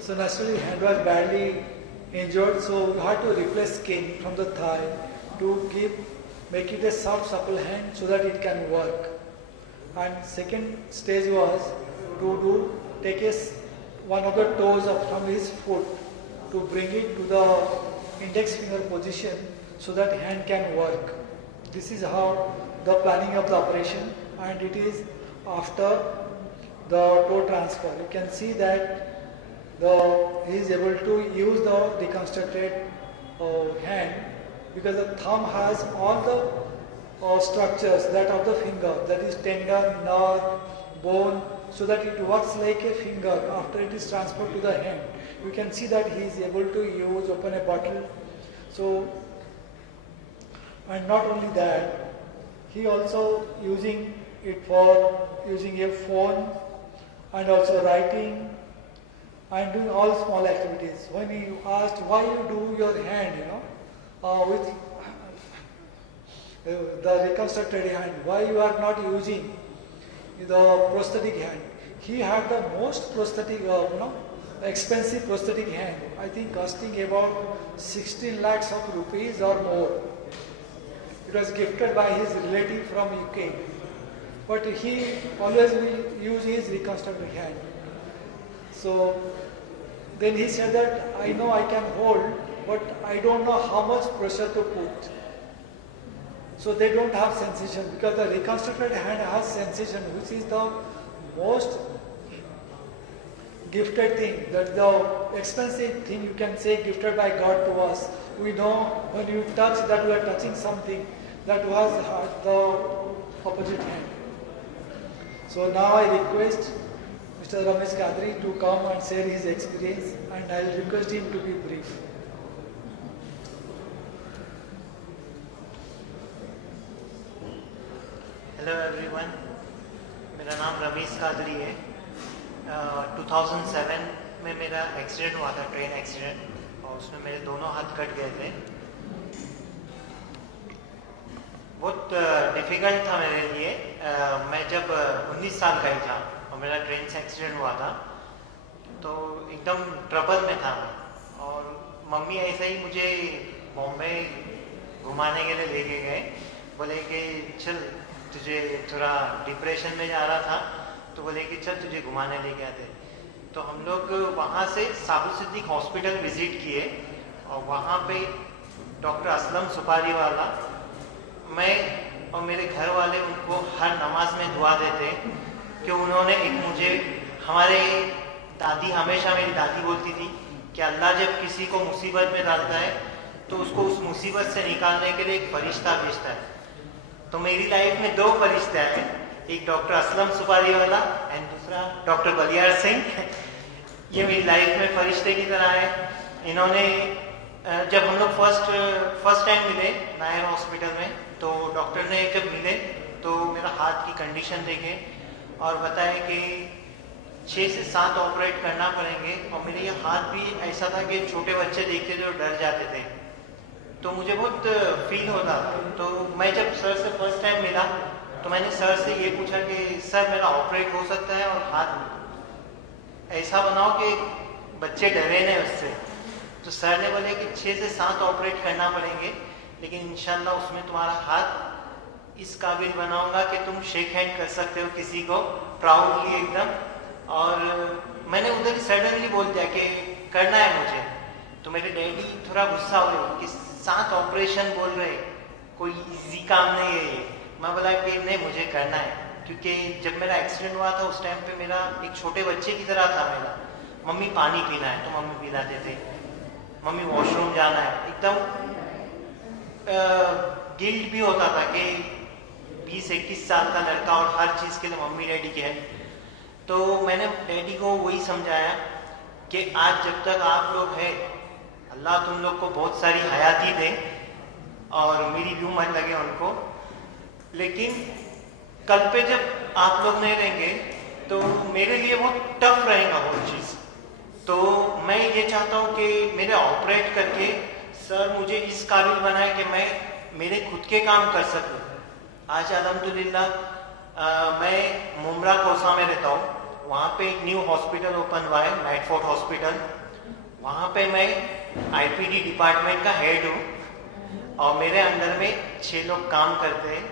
so naturally hand was badly injured, so we had to replace skin from the thigh to make it a soft supple hand so that it can work. And second stage was to take one of the toes from his foot to bring it to the index finger position so that hand can work. This is how the planning of the operation, and it is after the toe transfer. You can see that he is able to use the reconstructed hand because the thumb has all the structures that of the finger, that is tendon, nerve, bone, so that it works like a finger after it is transferred to the hand. You can see that he is able to open a bottle. So, and not only that, he also using it for using a phone and also writing and doing all small activities. When you asked why you do your hand, with the reconstructed hand, why you are not using the prosthetic hand? He had the most prosthetic, expensive prosthetic hand. I think costing about 16 lakhs of rupees or more. It was gifted by his relative from UK. But he always will use his reconstructed hand. So then he said that I know I can hold, but I don't know how much pressure to put. So they don't have sensation because the reconstructed hand has sensation, which is the most gifted thing, that the expensive thing you can say gifted by God to us. We know when you touch that we are touching something that was the opposite hand. So now I request Mr. Ramesh Kadri to come and share his experience, and I will request him to be brief. Hello everyone, मेरा नाम रमेश कादरी है। 2007 में मेरा accident हुआ था, train accident, और उसमें मेरे दोनों हाथ कट गए थे। बहुत डिफ़िकल्ट था मेरे लिए। मैं जब 19 साल का ही था और मेरा ट्रेन से एक्सीडेंट हुआ था, तो एकदम ट्रबल में था मैं। और मम्मी ऐसे ही मुझे बॉम्बे घुमाने के लिए लेके गए, बोले कि चल तुझे थोड़ा डिप्रेशन में जा रहा था, तो बोले कि चल तुझे घुमाने लेके आते। तो हम लोग वहाँ से साबु सिद्दीक हॉस्पिटल विजिट किए, और वहाँ पे डॉक्टर असलम सुपारी वाला, मैं और मेरे घर वाले उनको हर नमाज में दुआ देते कि उन्होंने एक मुझे, हमारे दादी, हमेशा मेरी दादी बोलती थी कि अल्लाह जब किसी को मुसीबत में डालता है तो उसको उस मुसीबत से निकालने के लिए एक फरिश्ता भेजता है। तो मेरी लाइफ में 2 फरिश्ते हैं, एक डॉक्टर असलम सुपारी वाला एंड दूसरा डॉक्टर बलियार सिंह। ये मेरी लाइफ में फरिश्ते की तरह है। इन्होंने जब हम लोग फर्स्ट टाइम मिले नायर हॉस्पिटल में, तो डॉक्टर ने जब मिले तो मेरा हाथ की कंडीशन देखे और बताया कि 6 से 7 ऑपरेट करना पड़ेंगे। और मेरे ये हाथ भी ऐसा था कि छोटे बच्चे देखते थे और डर जाते थे, तो मुझे बहुत फील होता। तो मैं जब सर से फर्स्ट टाइम मिला तो मैंने सर से ये पूछा कि सर मेरा ऑपरेट हो सकता है और हाथ ऐसा बनाओ कि बच्चे डरे नहीं उससे। तो सर ने बोले कि 6 से 7 ऑपरेट करना पड़ेंगे, लेकिन इंशाल्लाह उसमें तुम्हारा हाथ इस काबिल बनाऊंगा कि तुम शेक हैंड कर सकते हो किसी को प्राउडली एकदम। और मैंने उधर सडनली बोल दिया कि करना है मुझे। तो मेरे डैडी थोड़ा गुस्सा हुए कि 7 ऑपरेशन बोल रहे, कोई इजी काम नहीं है ये। मैं बोला कि नहीं, मुझे करना है, क्योंकि जब मेरा एक्सीडेंट हुआ था उस टाइम पे मेरा एक छोटे बच्चे की तरह था मेरा। मम्मी पानी पीना है तो मम्मी पिलाते थे, मम्मी वॉशरूम जाना है, एकदम गिल्ट भी होता था कि 20-21 साल का लड़का और हर चीज़ के लिए मम्मी डैडी के है। तो मैंने डैडी को वही समझाया कि आज जब तक आप लोग हैं, अल्लाह तुम लोग को बहुत सारी हयाती दे और मेरी भी उम्र लगे उनको, लेकिन कल पे जब आप लोग नहीं रहेंगे तो मेरे लिए बहुत टफ रहेगा वो चीज़। तो मैं ये चाहता हूँ कि मेरे ऑपरेट करके सर मुझे इस काबिल बनाए कि मैं मेरे खुद के काम कर सकूँ। आज अल्हम्दुलिल्लाह मैं मुमरा कोसा में रहता हूँ, वहाँ पे एक न्यू हॉस्पिटल ओपन हुआ है, नाइटफोर्ट हॉस्पिटल। वहाँ पे मैं आईपीडी डिपार्टमेंट का हेड हूँ और मेरे अंडर में 6 लोग काम करते हैं।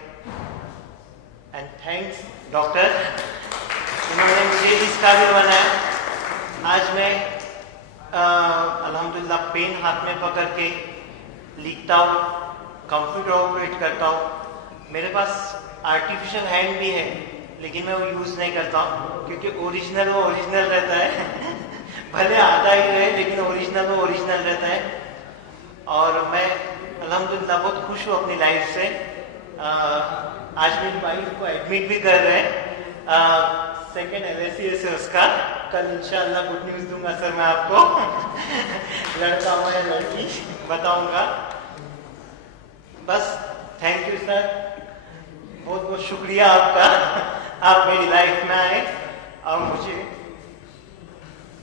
एंड थैंक्स डॉक्टर, उन्होंने मुझे इस काबिल बनाया। आज मैं अल्हम्दुलिल्लाह पेन हाथ में पकड़ के लिखता हूँ, कंप्यूटर ऑपरेट करता हूँ। मेरे पास आर्टिफिशियल हैंड भी है, लेकिन मैं वो यूज़ नहीं करता हूँ क्योंकि ओरिजिनल वो ओरिजिनल रहता है भले आधा ही रहे लेकिन ओरिजिनल वो ओरिजिनल रहता है। और मैं अल्हम्दुलिल्लाह बहुत खुश हूँ अपनी लाइफ से। आज मेरी वाइफ को एडमिट भी कर रहे हैं, 2nd LACS है उसका। कल इंशाअल्लाह गुड न्यूज़ दूंगा सर मैं आपको लड़का हुआ या लड़की बताऊंगा। बस थैंक यू सर, बहुत बहुत शुक्रिया आपका, आप मेरी लाइफ में आए और मुझे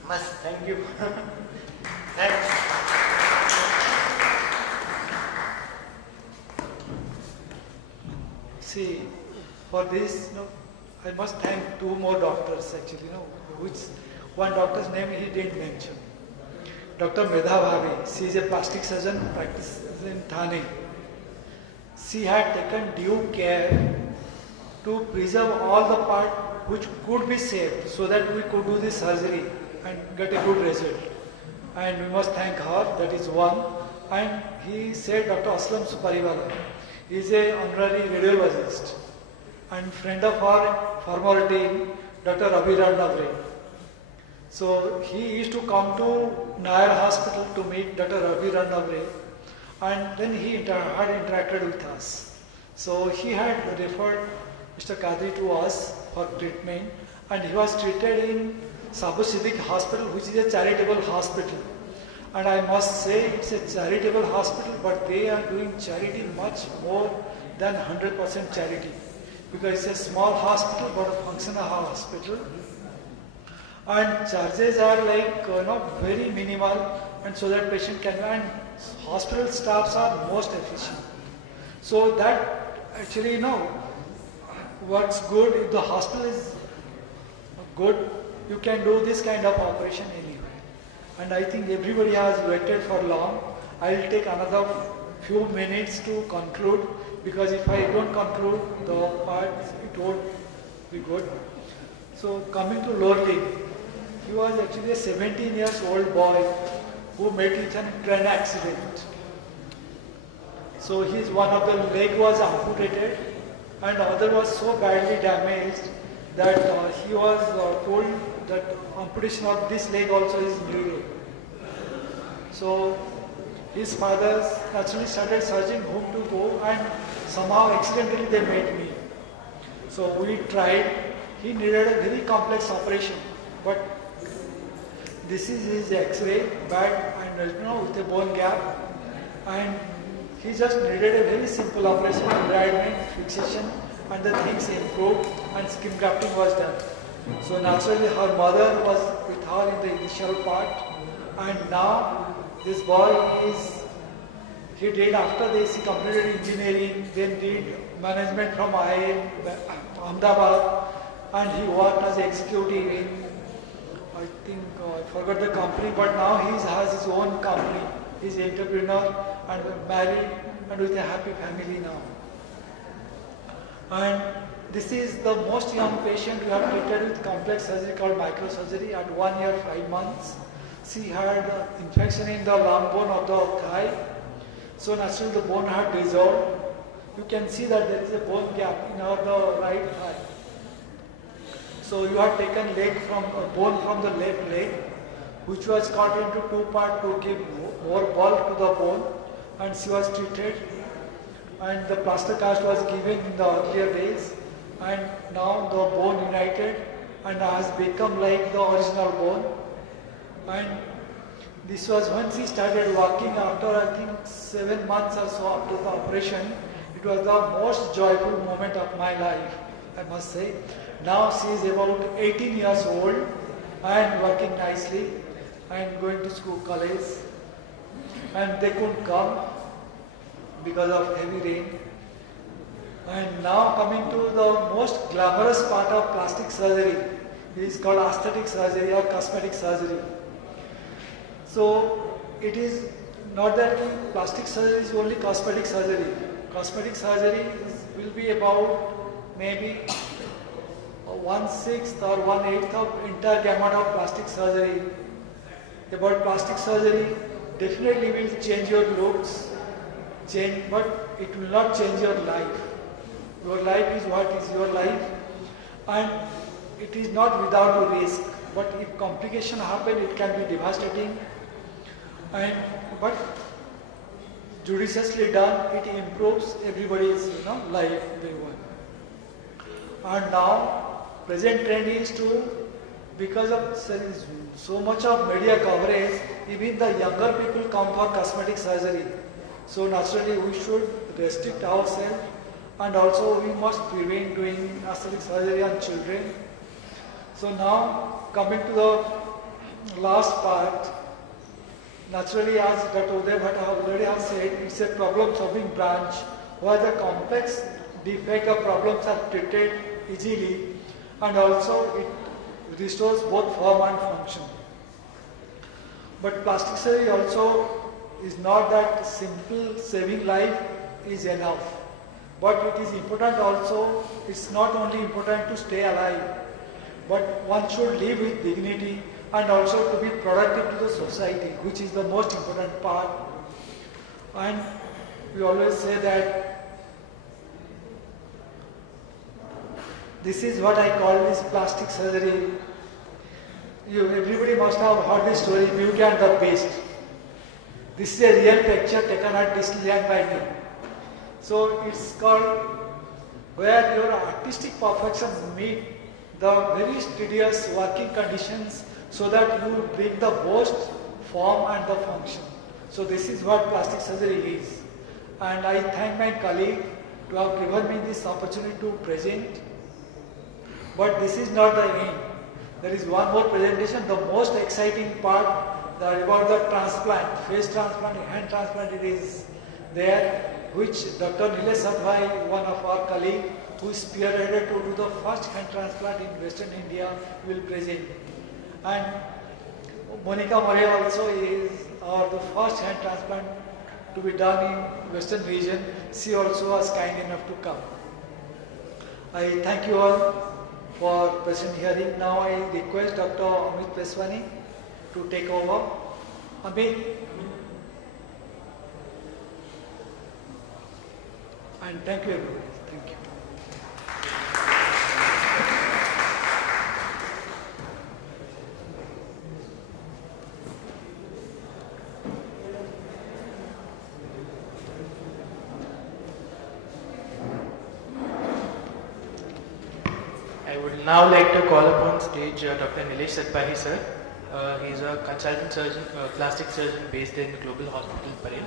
बस thank you thanks. See, for this, I must thank 2 more doctors actually, which one doctor's name he didn't mention. Dr. Medha Bhavi, she is a plastic surgeon, practices in Thane. She had taken due care to preserve all the part which could be saved so that we could do the surgery and get a good result. And we must thank her, that is one. And he said Dr. Aslam Supariwala is a honorary radiologist and friend of our former team, Dr. Abhiram Navre. So he used to come to Nair hospital to meet Dr. Abhiram Navre, and then he had interacted with us. So he had referred Mr. Kadri to us for treatment, and he was treated in Sabu Siddiq Hospital, which is a charitable hospital. And I must say it's a charitable hospital, but they are doing charity much more than 100% charity. because it's a small hospital but a functional hospital. And charges are like very minimal, and so that patient can, and hospital staffs are most efficient. So that actually works good. If the hospital is good, you can do this kind of operation anywhere. And I think everybody has waited for long. I will take another few minutes to conclude, because if I don't conclude the part, it won't be good. So coming to Lorley, he was actually a 17 years old boy who met with a train accident. So one of the leg was amputated and the other was so badly damaged that he was told that amputation of this leg also is needed. So his father naturally started searching whom to go, and somehow accidentally they met me. So we tried. He needed a very complex operation, but this is his X-ray, bad, and with a bone gap, and he just needed a very simple operation, debridement, fixation, and the things improved, and skin grafting was done. So naturally, her mother was with her in the initial part, and now this boy he did, after this he completed engineering, then did management from IIM, Ahmedabad, and he worked as executive in, I think, I forgot the company, but now he has his own company. He's an entrepreneur and married and with a happy family now. And this is the most young patient we have treated with complex surgery called microsurgery at 1 year, 5 months. She had infection in the long bone of the thigh. So naturally the bone had dissolved. You can see that there is a bone gap in the right thigh. So you have taken bone from the left leg, which was cut into 2 parts to give more bulk to the bone, and she was treated. And the plaster cast was given in the earlier days, and now the bone united and has become like the original bone. And this was when she started walking after, I think, 7 months or so after the operation. It was the most joyful moment of my life, I must say. Now she is about 18 years old and working nicely and going to school, college. And they couldn't come because of heavy rain. And now coming to the most glamorous part of plastic surgery. It is called aesthetic surgery or cosmetic surgery. So it is not that plastic surgery is only cosmetic surgery. Cosmetic surgery will be about maybe 1/6 or 1/8 of entire gamut of plastic surgery. About plastic surgery definitely will change your looks, but it will not change your life. Your life is what is your life, and it is not without a risk. But if complication happen, it can be devastating. But judiciously done, it improves everybody's life they want. And now present trend is to, because of so much of media coverage, even the younger people come for cosmetic surgery. So naturally we should restrict ourselves, and also we must prevent doing aesthetic surgery on children. So now coming to the last part, naturally as Dr. Uday Bhatt already has said, it's a problem solving branch where the complex defect or problems are treated easily, and also it restores both form and function. But plastic surgery also is not that simple. Saving life is enough, but it is important also. It's not only important to stay alive, but one should live with dignity and also to be productive to the society, which is the most important part. And we always say that this is what I call this plastic surgery. Everybody must have heard this story, Beauty and the Beast. This is a real picture taken at Disneyland by me. So it's called where your artistic perfection meet the very studious working conditions so that you bring the most form and the function. So this is what plastic surgery is. And I thank my colleague to have given me this opportunity to present. But this is not the end. There is one more presentation, the most exciting part about the transplant, face transplant, hand transplant. It is there, which Dr. Nilesh Sadhwai, one of our colleagues, who is spearheaded to do the first hand transplant in Western India, will present. And Monica Morea also is the first hand transplant to be done in Western region. She also was kind enough to come. I thank you all for present hearing. Now I request Dr. Amit Peswani to take over. Amit. And thank you everybody. Thank you. I would now like to call upon stage Dr. Nilesh Sadhwai sir. He is a consultant surgeon, plastic surgeon based in Global Hospital, Parel.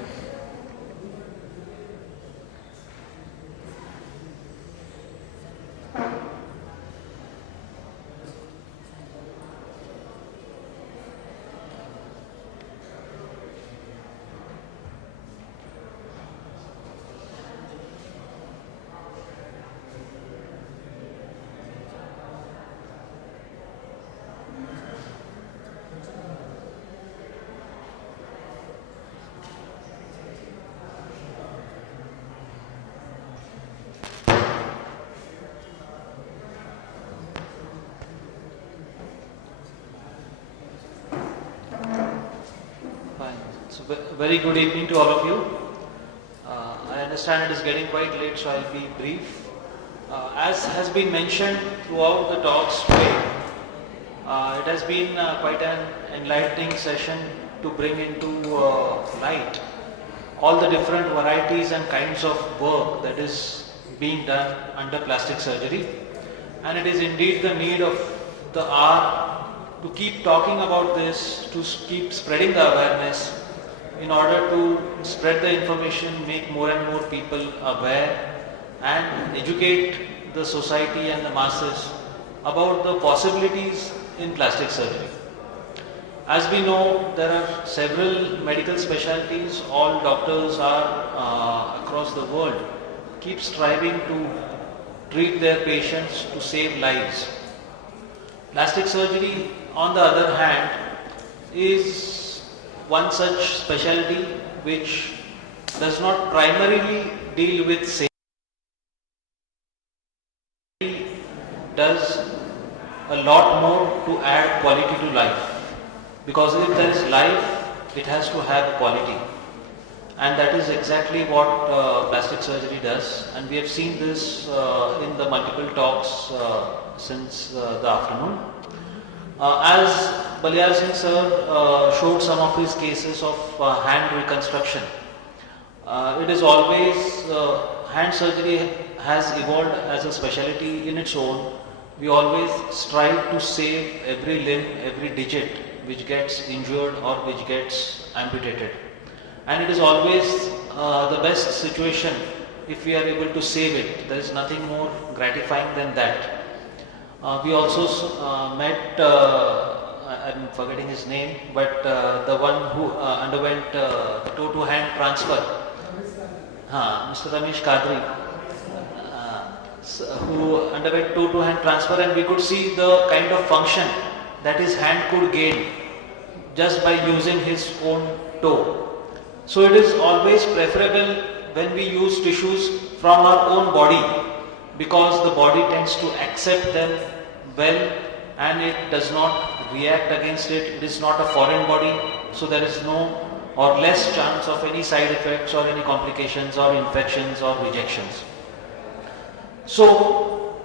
So very good evening to all of you. I understand it is getting quite late, so I'll be brief. As has been mentioned throughout the talks today, it has been quite an enlightening session to bring into light all the different varieties and kinds of work that is being done under plastic surgery. And it is indeed the need of the hour to keep talking about this, to keep spreading the awareness in order to spread the information, make more and more people aware and educate the society and the masses about the possibilities in plastic surgery. As we know, there are several medical specialties. All doctors are across the world keep striving to treat their patients to save lives. Plastic surgery, on the other hand, is one such specialty which does not primarily deal with safety, does a lot more to add quality to life. Because if there is life, it has to have quality. And that is exactly what plastic surgery does. And we have seen this in the multiple talks since the afternoon. As Balyar Singh sir showed some of his cases of hand reconstruction, it is always, hand surgery has evolved as a specialty in its own. We always strive to save every limb, every digit which gets injured or which gets amputated. And it is always the best situation if we are able to save it. There is nothing more gratifying than that. We also met, I'm forgetting his name, but the one who underwent toe-to-hand transfer, Mr. Ramesh Kadri, who underwent toe-to-hand transfer, and we could see the kind of function that his hand could gain just by using his own toe. So it is always preferable when we use tissues from our own body, because the body tends to accept them well and it does not react against it. It is not a foreign body, so there is no or less chance of any side effects or any complications or infections or rejections. So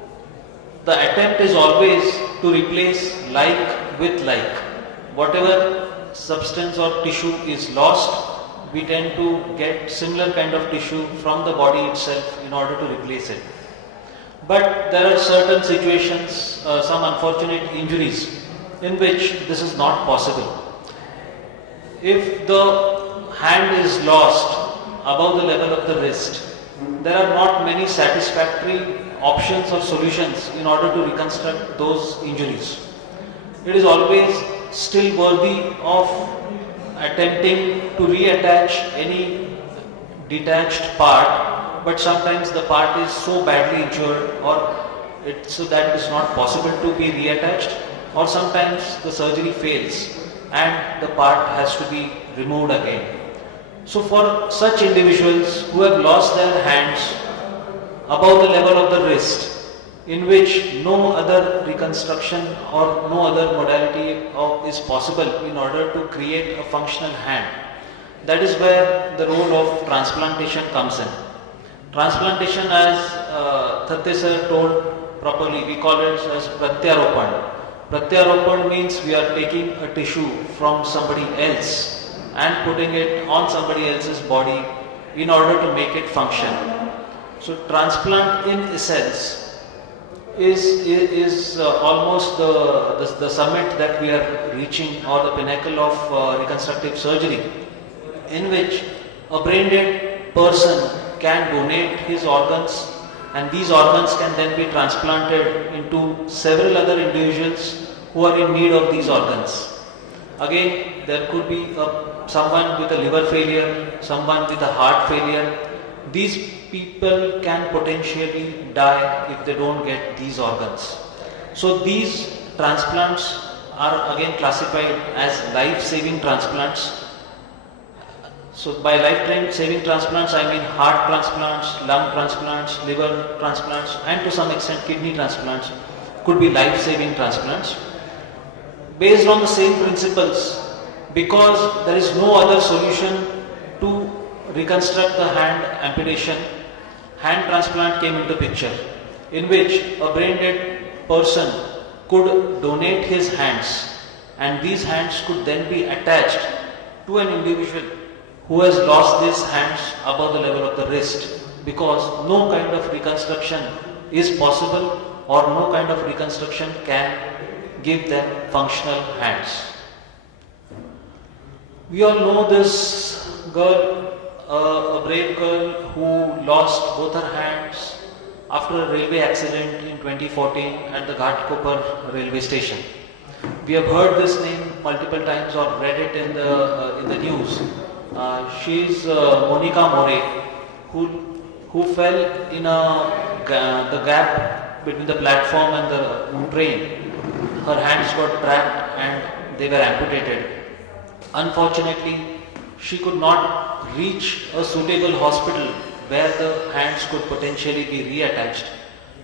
the attempt is always to replace like with like. Whatever substance or tissue is lost, we tend to get similar kind of tissue from the body itself in order to replace it. But there are certain situations, some unfortunate injuries, in which this is not possible. If the hand is lost above the level of the wrist, there are not many satisfactory options or solutions in order to reconstruct those injuries. It is always still worthy of attempting to reattach any detached part, but sometimes the part is so badly injured so that it is not possible to be reattached, or sometimes the surgery fails and the part has to be removed again. So for such individuals who have lost their hands above the level of the wrist, in which no other reconstruction or no other modality is possible in order to create a functional hand, that is where the role of transplantation comes in. Transplantation, as Thatte sir told properly, we call it as Pratyaropan. Pratyaropan means we are taking a tissue from somebody else and putting it on somebody else's body in order to make it function. So transplant in essence is almost the summit that we are reaching, or the pinnacle of reconstructive surgery, in which a brain dead person can donate his organs, and these organs can then be transplanted into several other individuals who are in need of these organs. Again, there could be someone with a liver failure, someone with a heart failure. These people can potentially die if they don't get these organs. So these transplants are again classified as life-saving transplants. So by life-saving transplants, I mean heart transplants, lung transplants, liver transplants, and to some extent kidney transplants could be life-saving transplants. Based on the same principles, because there is no other solution to reconstruct the hand amputation, hand transplant came into picture, in which a brain dead person could donate his hands, and these hands could then be attached to an individual who has lost these hands above the level of the wrist, because no kind of reconstruction is possible, or no kind of reconstruction can give them functional hands. We all know this girl, a brave girl who lost both her hands after a railway accident in 2014 at the Ghatkopar railway station. We have heard this name multiple times or read it in the news. She is Monica More, who fell in the gap between the platform and the train. Her hands got trapped and they were amputated. Unfortunately, she could not reach a suitable hospital where the hands could potentially be reattached.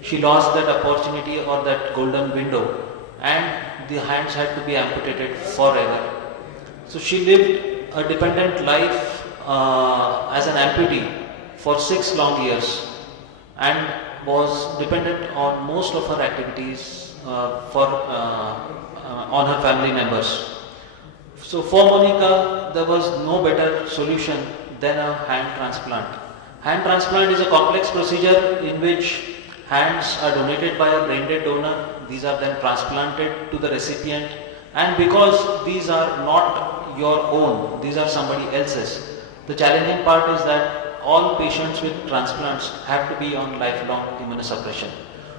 She lost that opportunity or that golden window, and the hands had to be amputated forever. So she lived a dependent life as an amputee for 6 long years and was dependent on most of her activities on her family members. So for Monica, there was no better solution than a hand transplant. Hand transplant is a complex procedure in which hands are donated by a brain dead donor. These are then transplanted to the recipient, and because these are not your own, these are somebody else's, the challenging part is that all patients with transplants have to be on lifelong immunosuppression.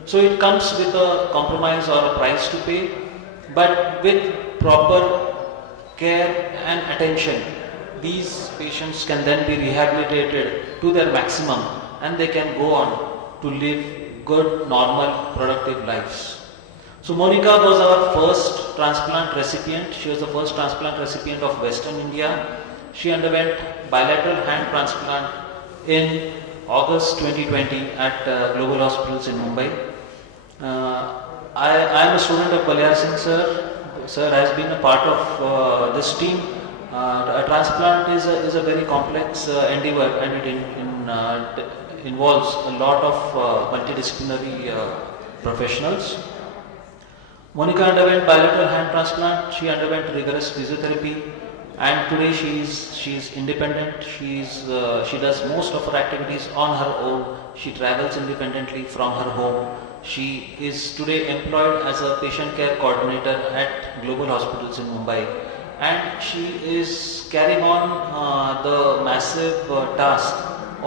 So it comes with a compromise or a price to pay, but with proper care and attention, these patients can then be rehabilitated to their maximum, and they can go on to live good, normal, productive lives. So Monica was our first transplant recipient. She was the first transplant recipient of Western India. She underwent bilateral hand transplant in August 2020 at Global Hospitals in Mumbai. I am a student of Balyar Singh sir. Sir has been a part of this team. A transplant is a very complex endeavor, and it involves a lot of multidisciplinary professionals. Monica underwent bilateral hand transplant. She underwent rigorous physiotherapy, and today she is independent. She does most of her activities on her own. She travels independently from her home. She is today employed as a patient care coordinator at Global Hospitals in Mumbai, and she is carrying on the massive task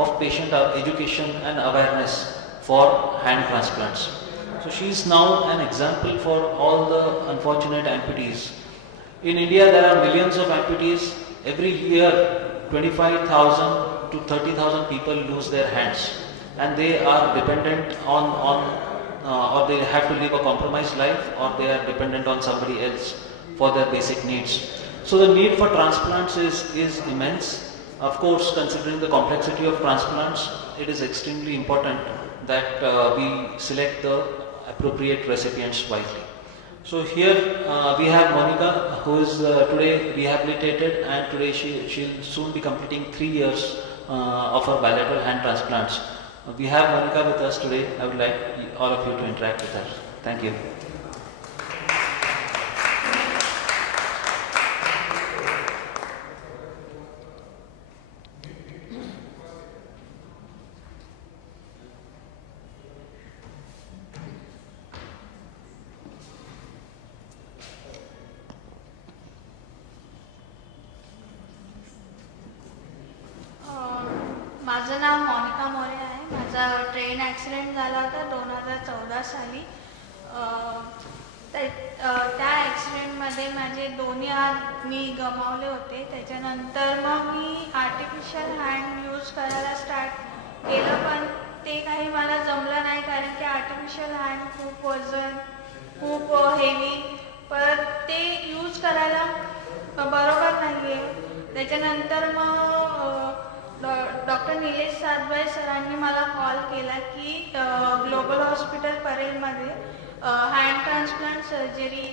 of patient education and awareness for hand transplants. So she is now an example for all the unfortunate amputees. In India, there are millions of amputees. Every year, 25,000 to 30,000 people lose their hands, and they are dependent or they have to live a compromised life, or they are dependent on somebody else for their basic needs. So the need for transplants is immense. Of course, considering the complexity of transplants, it is extremely important that we select the appropriate recipients wisely. So here we have Monica, who is today rehabilitated, and today she'll soon be completing 3 years of her bilateral hand transplants. We have Monica with us today. I would like all of you to interact with her. Thank you. माझं नाव मोनिका मोरे आहे. माझा train accident झाला होता 2014 साली. त्या ॲक्सिडेंटमध्ये माझे दोन्ही हात मी गमावले होते. त्याच्यानंतर मग मी आर्टिफिशियल हँड यूज करायला स्टार्ट केलं, पण ते काही मला जमलं नाही, कारण की आर्टिफिशियल हँड खूप वजन, खूप हेवी, पण ते यूज करायला बरोबर नाही आहे. त्याच्यानंतर मग डॉक्टर निलेश सातबाई सरांनी मला कॉल केला की ग्लोबल हॉस्पिटल परेलमध्ये हँड ट्रान्सप्लांट सर्जरी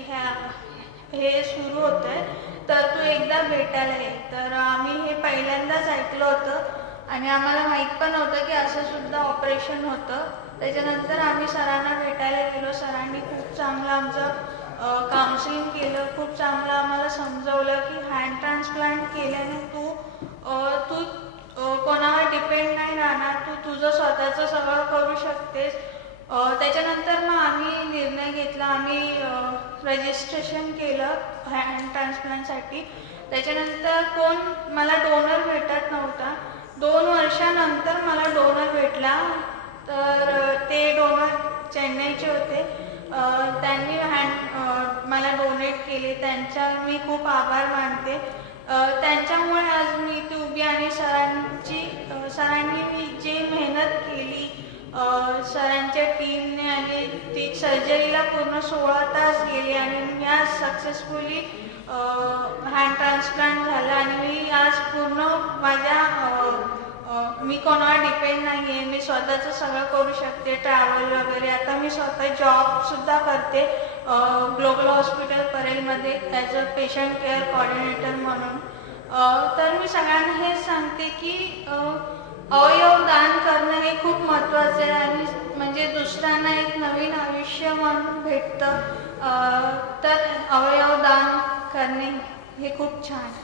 हे सुरू होतं आहे, तर तू एकदा भेटायला ये. तर आम्ही हे पहिल्यांदाच ऐकलं होतं आणि आम्हाला माहीत पण नव्हतं की असं सुद्धा ऑपरेशन होतं. त्याच्यानंतर आम्ही सरांना भेटायला गेलो. सरांनी खूप चांगलं आमचं काउन्सिलिंग केलं, खूप चांगलं आम्हाला समजवलं की हँड ट्रान्सप्लांट केल्याने तू कोणावर डिपेंड नाही राहणार, तू तुझं स्वतःचं सगळं करू शकतेस. त्याच्यानंतर मग आम्ही निर्णय घेतला, आम्ही रजिस्ट्रेशन केलं हँड ट्रान्सप्लांटसाठी. त्याच्यानंतर मला डोनर भेटत नव्हता. 2 वर्षानंतर मला डोनर भेटला. तर ते डोनर चेन्नईचे होते. त्यांनी मला डोनेट केले. त्यांचा मी खूप आभार मानते. त्यांच्यामुळे आज मी इथे उभी आणि सरांनी मी जी मेहनत केली सरांच्या टीमने, आणि ती सर्जरीला पूर्ण 16 तास गेली आणि मी आज सक्सेसफुली हँड ट्रान्सप्लांट झालं. आणि मी आज पूर्ण मी कोणावर डिपेंड नाही आहे, मी स्वतःचं सगळं करू शकते, ट्रॅव्हल वगैरे. आता मी स्वतः जॉबसुद्धा करते ग्लोबल हॉस्पिटल परेलमध्ये as a patient care coordinator म्हणून. तर मी सगळ्यांना हेच सांगते की अवयव दान करणं हे खूप महत्त्वाचं आहे, आणि म्हणजे दुसऱ्यांना एक नवीन आयुष्य म्हणून भेटतं. तर अवयव दान करणे हे खूप छान आहे.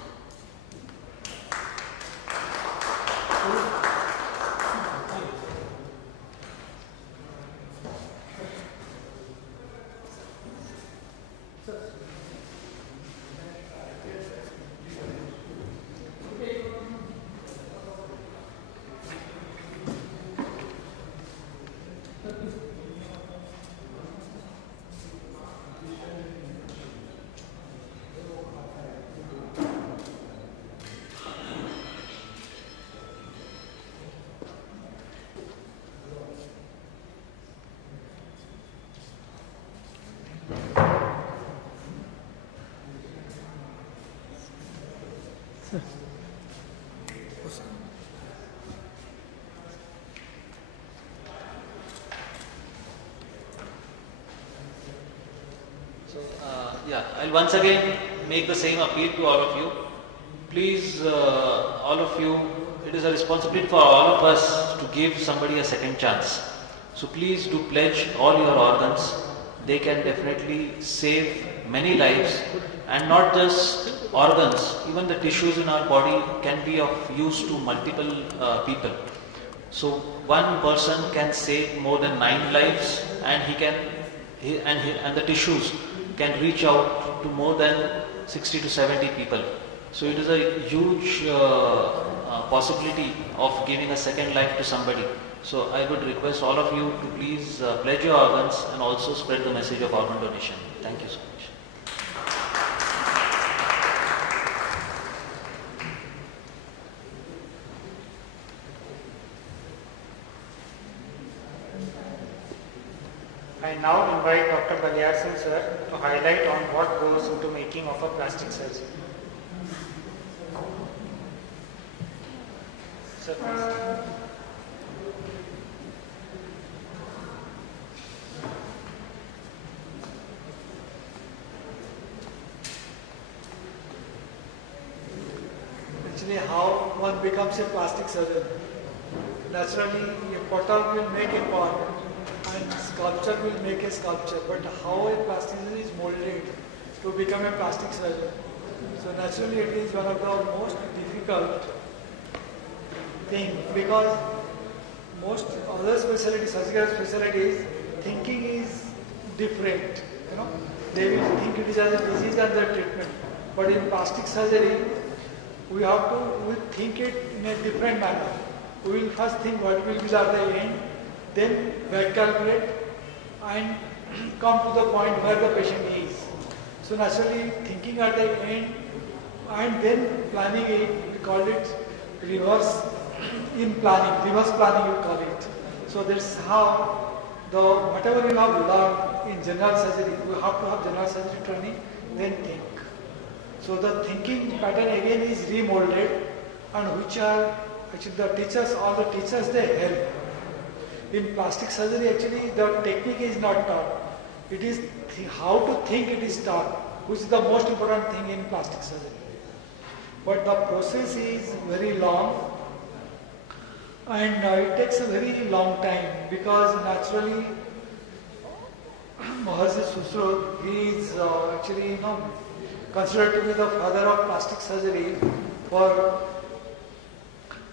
I'll once again make the same appeal to all of you. Please, all of you, it is a responsibility for all of us to give somebody a second chance. So please do pledge all your organs. They can definitely save many lives, and not just organs, even the tissues in our body can be of use to multiple people. So one person can save more than 9 lives, and the tissues can reach out to more than 60 to 70 people. So it is a huge possibility of giving a second life to somebody. So I would request all of you to please pledge your organs and also spread the message of organ donation. Thank you so much. I now invite Dr. Baliar Singh sir to highlight on what goes into making of a plastic surgery. Sir, please. Actually, how one becomes a plastic surgeon. Naturally, a potter will make a pot and sculptor will make a sculpture, but how a plastic surgeon is molded to become a plastic surgeon. So naturally, it is one of the most difficult thing because most other specialties, surgical specialties, thinking is different. You know, they will think it is as a disease and the treatment, but in plastic surgery, we think it in a different manner. We will first think what will be at the end, then back calculate and come to the point where the patient is. So naturally thinking at the end and then planning it, we call it reverse planning you call it. So that's how whatever you have learned in general surgery, you have to have general surgery training, then think. So the thinking pattern again is remolded and which are actually the teachers, all the teachers they help. In plastic surgery actually the technique is not taught. It is how to think it is taught, which is the most important thing in plastic surgery. But the process is very long and it takes a very long time because naturally Maharshi Sushrut, he is actually considered to be the father of plastic surgery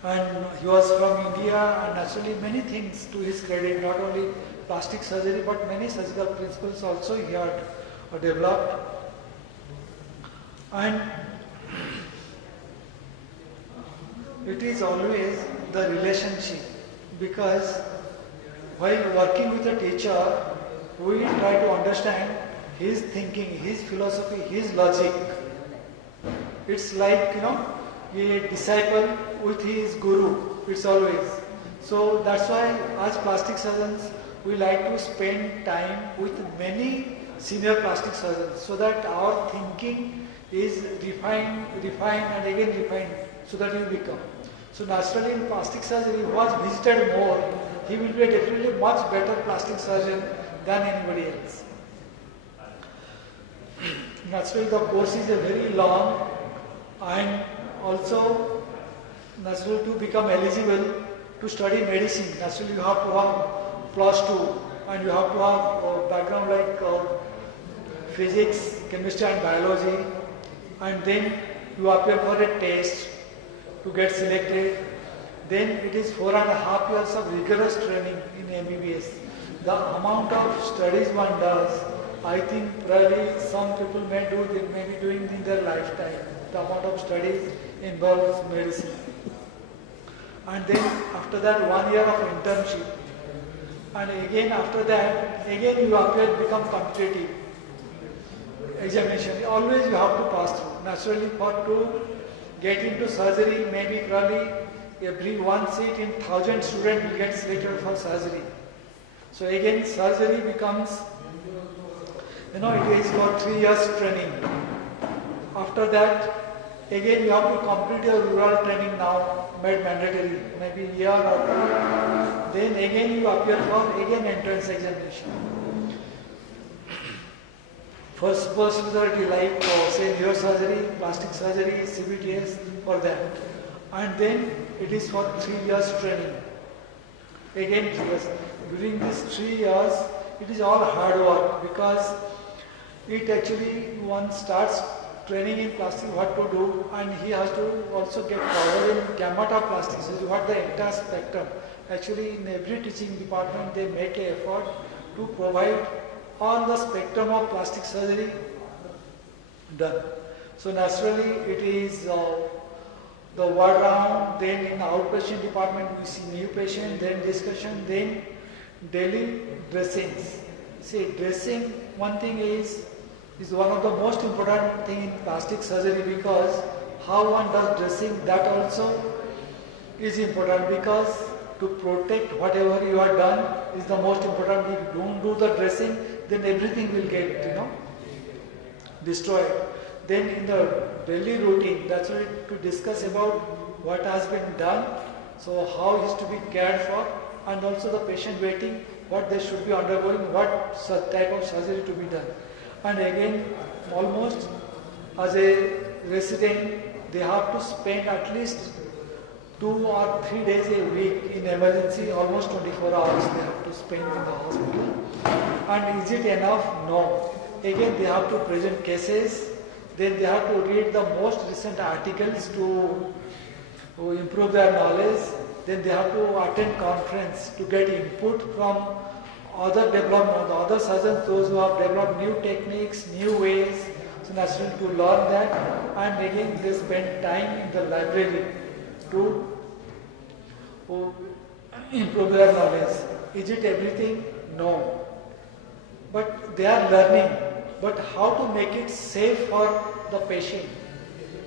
and he was from India and naturally many things to his credit, not only plastic surgery but many surgical principles also he had developed. And it is always the relationship because while working with a teacher, we try to understand his thinking, his philosophy, his logic. It's like, a disciple with his guru, it's always. So that's why as plastic surgeons, we like to spend time with many senior plastic surgeons so that our thinking is refined and again refined so that we become. So naturally in plastic surgery, who has visited more, he will be definitely much better plastic surgeon than anybody else. Naturally the course is a very long and also naturally to become eligible to study medicine, naturally you have to have +2 and you have to have a background like physics, chemistry and biology, and then you appear for a test to get selected. Then it is 4.5 years of rigorous training in MBBS. The amount of studies one does, I think probably some people may be doing in their lifetime. The amount of studies involves medicine. And then after that 1 year of internship. And again after that, again you appear to become competitive examination. Always you have to pass through. Naturally to get into surgery, maybe probably every one seat in 1,000 students will get selected for surgery. So again surgery becomes, it is for 3 years training. After that, again you have to complete your rural training now, made mandatory, maybe a year or two. Then again you appear for entrance examination. For specialty like say neurosurgery, plastic surgery, CBTS, for that. And then it is for 3 years training. Again 3 years. During these 3 years, it is all hard work because it actually one starts training in plastic what to do and he has to also get covered in gamut of plastic surgery, what the entire spectrum. Actually in every teaching department they make an effort to provide all the spectrum of plastic surgery done. So naturally it is the word round, then in the outpatient department we see new patient, then discussion, then daily dressings. See, dressing, one thing is one of the most important thing in plastic surgery, because how one does dressing, that also is important, because to protect whatever you are done is the most important. If you don't do the dressing, then everything will get, destroyed. Then in the daily routine, that's why to discuss about what has been done, so how is to be cared for, and also the patient waiting, what they should be undergoing, what type of surgery to be done. And again, almost as a resident, they have to spend at least 2 or 3 days a week in emergency, almost 24 hours they have to spend in the hospital. And is it enough? No. Again, they have to present cases, then they have to read the most recent articles to improve their knowledge, then they have to attend conference to get input from other other surgeons, those who have developed new techniques, new ways, so naturally to learn that, and again they spend time in the library to improve their knowledge. Is it everything? No. But they are learning. But how to make it safe for the patient?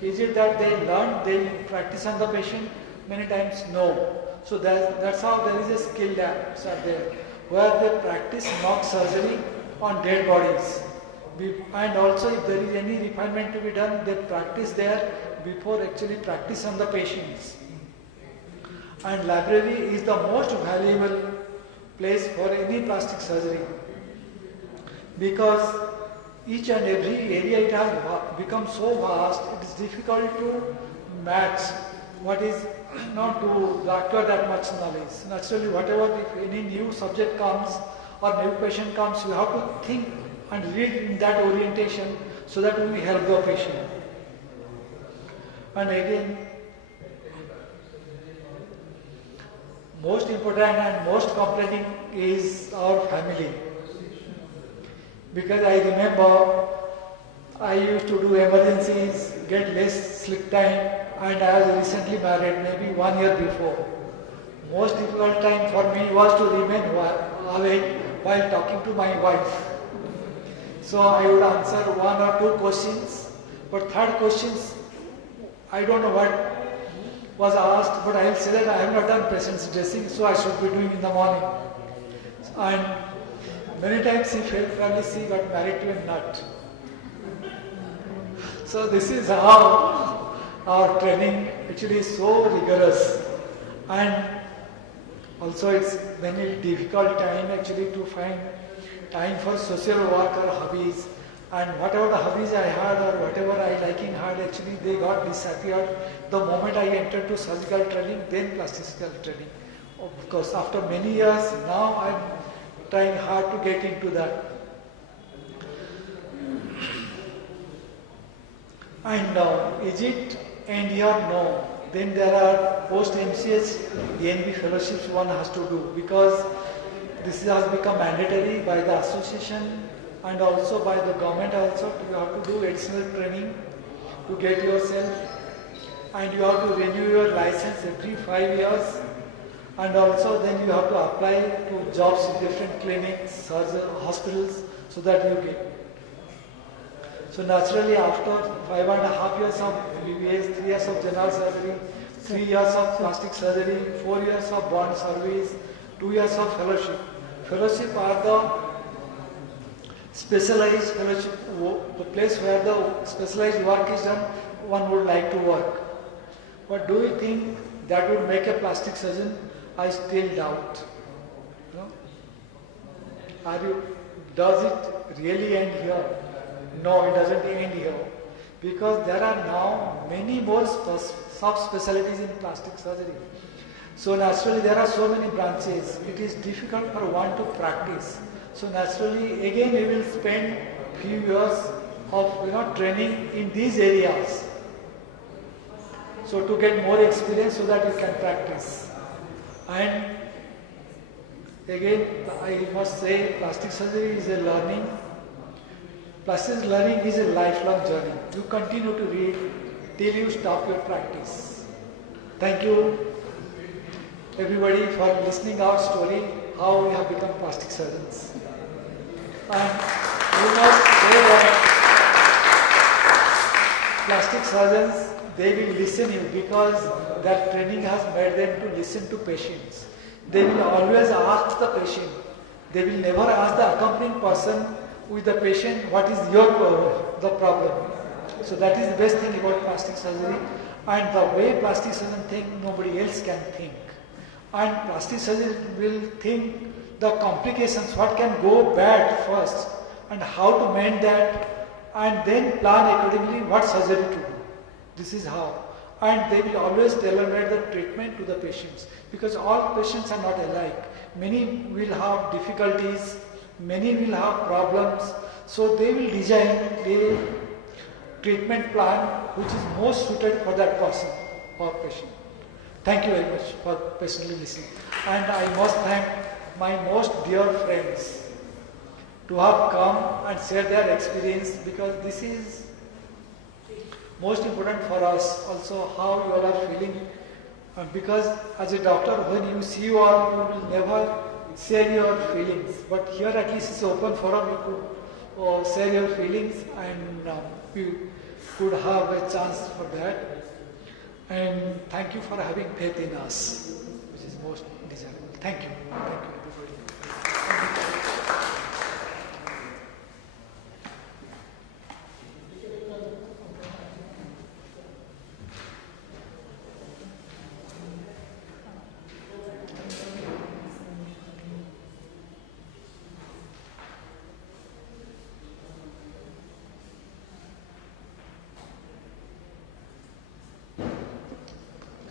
Is it that they learn, they practice on the patient? Many times, no. So that's how there is a skill labs are there, where they practice mock surgery on dead bodies. And also if there is any refinement to be done, they practice there before actually practice on the patients. And library is the most valuable place for any plastic surgery, because each and every area it has become so vast, it is difficult to match what is not to acquire that much knowledge. Naturally, whatever, if any new subject comes or new patient comes, you have to think and read in that orientation so that we will help the patient. And again, most important and most complaining is our family. Because I remember I used to do emergencies, get less sleep time, and I was recently married, maybe 1 year before. Most difficult time for me was to remain awake while talking to my wife. So I would answer 1 or 2 questions, but third questions, I don't know what was asked, but I will say that I have not done patient's dressing, so I should be doing in the morning. And many times he felt fairly sick, got married to a nut. So this is how our training actually is so rigorous, and also it's very difficult time actually to find time for social work or hobbies, and whatever the hobbies I had or whatever I liking had, actually they got disappeared the moment I entered to surgical training, then plastic surgical training. Of course, after many years, now I'm trying hard to get into that. And is it end here? No. Then there are post-MCS ENB fellowships one has to do, because this has become mandatory by the association and also by the government also. You have to do additional training to get yourself, and you have to renew your license every 5 years, and also then you have to apply to jobs in different clinics, hospitals, so that you get. So naturally after 5.5 years of BBS, 3 years of general surgery, 3 years of plastic surgery, 4 years of bond service, 2 years of fellowship. Fellowship are the specialized fellowship, the place where the specialized work is done, one would like to work. But do you think that would make a plastic surgeon? I still doubt. No? Does it really end here? No, it doesn't end here, because there are now many more sub-specialties in plastic surgery. So naturally there are so many branches, it is difficult for one to practice. So naturally again we will spend few years of training in these areas. So to get more experience so that you can practice. And again I must say plastic surgery is a learning. Plastic learning is a lifelong journey. You continue to read till you stop your practice. Thank you everybody for listening our story, how we have become plastic surgeons. And we must say that plastic surgeons, they will listen you because their training has made them to listen to patients. They will always ask the patient. They will never ask the accompanying person with the patient, what is your the problem. So that is the best thing about plastic surgery. And the way plastic surgeon think, nobody else can think. And plastic surgeon will think the complications, what can go bad first, and how to mend that, and then plan accordingly what surgery to do. This is how. And they will always tailor-made the treatment to the patients, because all patients are not alike. Many will have difficulties, many will have problems, so they will design a treatment plan which is most suited for that person or patient. Thank you very much for patiently listening. And I must thank my most dear friends to have come and share their experience, because this is most important for us also, how you all are feeling. Because as a doctor, when you see you all, you will never share your feelings. But here at least it's open forum, you could share your feelings, and you could have a chance for that. And thank you for having faith in us, which is most desirable. Thank you. Thank you, everybody.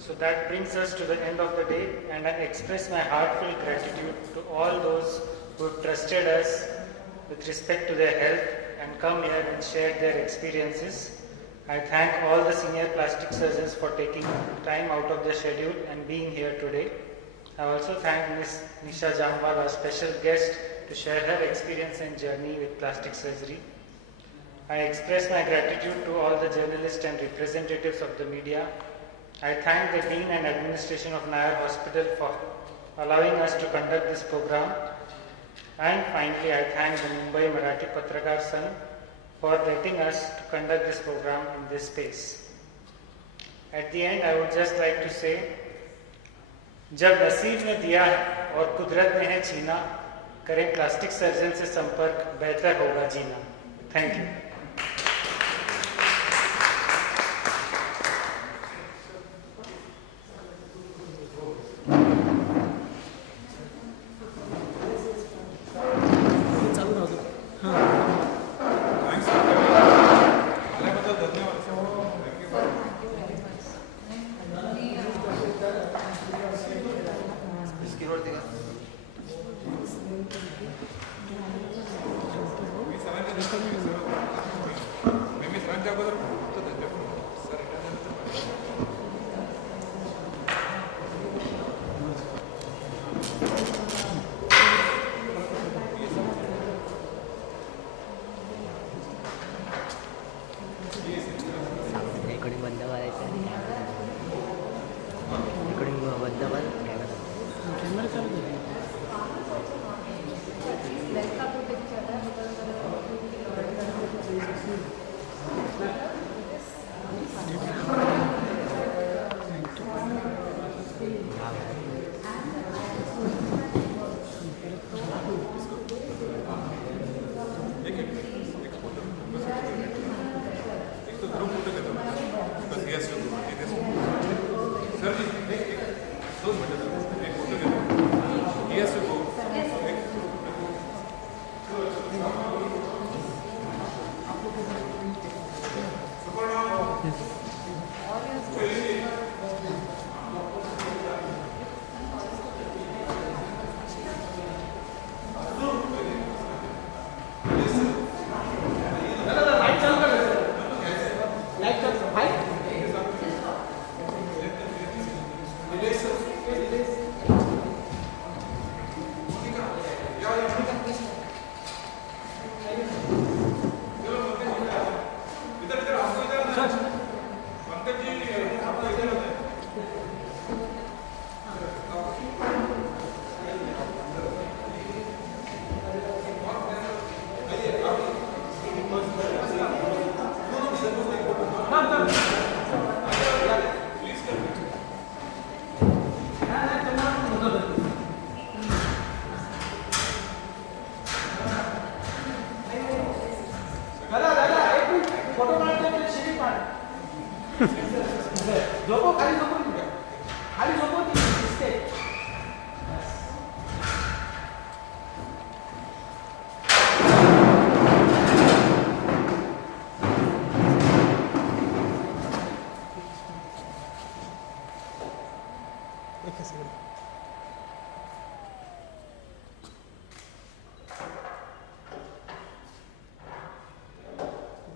So that brings us to the end of the day, and I express my heartfelt gratitude to all those who have trusted us with respect to their health and come here and share their experiences. I thank all the senior plastic surgeons for taking time out of their schedule and being here today. I also thank Ms. Nisha Jamwal, our special guest, to share her experience and journey with plastic surgery. I express my gratitude to all the journalists and representatives of the media. I thank the Dean and Administration of Nair Hospital for allowing us to conduct this program. And finally, I thank the Mumbai Marathi Patrakar Sangh for letting us to conduct this program in this space. At the end, I would just like to say, जब नसीब ने दिया है और कुदरत ने है छीना, करें प्लास्टिक सर्जन से संपर्क, बेहतर होगा जीना. Thank you.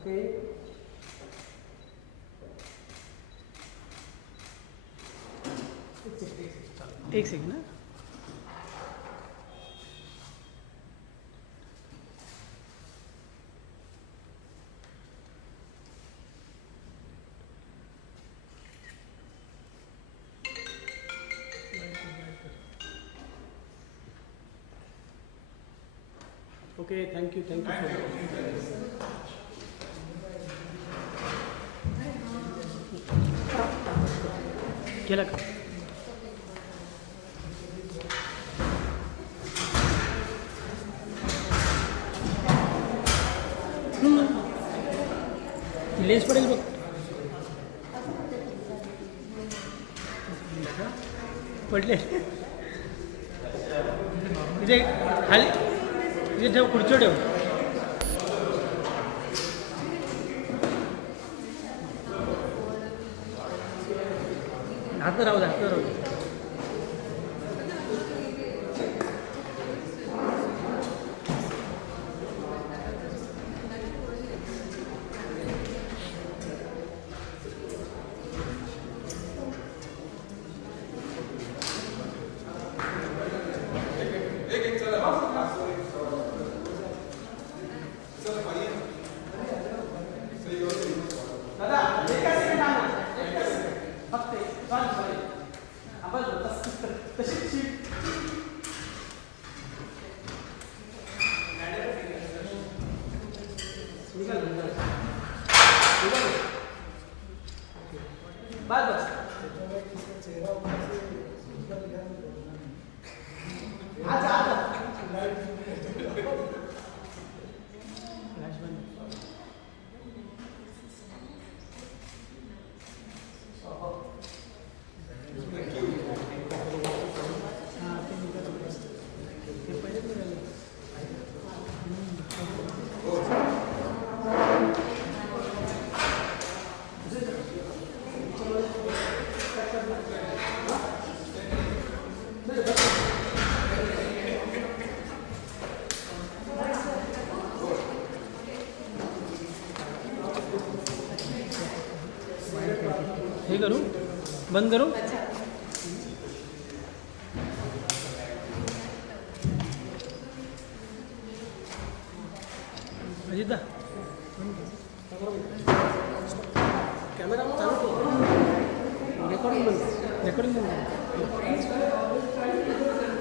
ओके एक सेकंड ना ओके थैंक यू केला का लेस पडेल बघ पडले इथे खाली इथे ठेव खुर्ची ठेव हात राहू दे हे करूँ बंद करूँ अजिता कैमरा चालू रेकॉर्डिंग बंद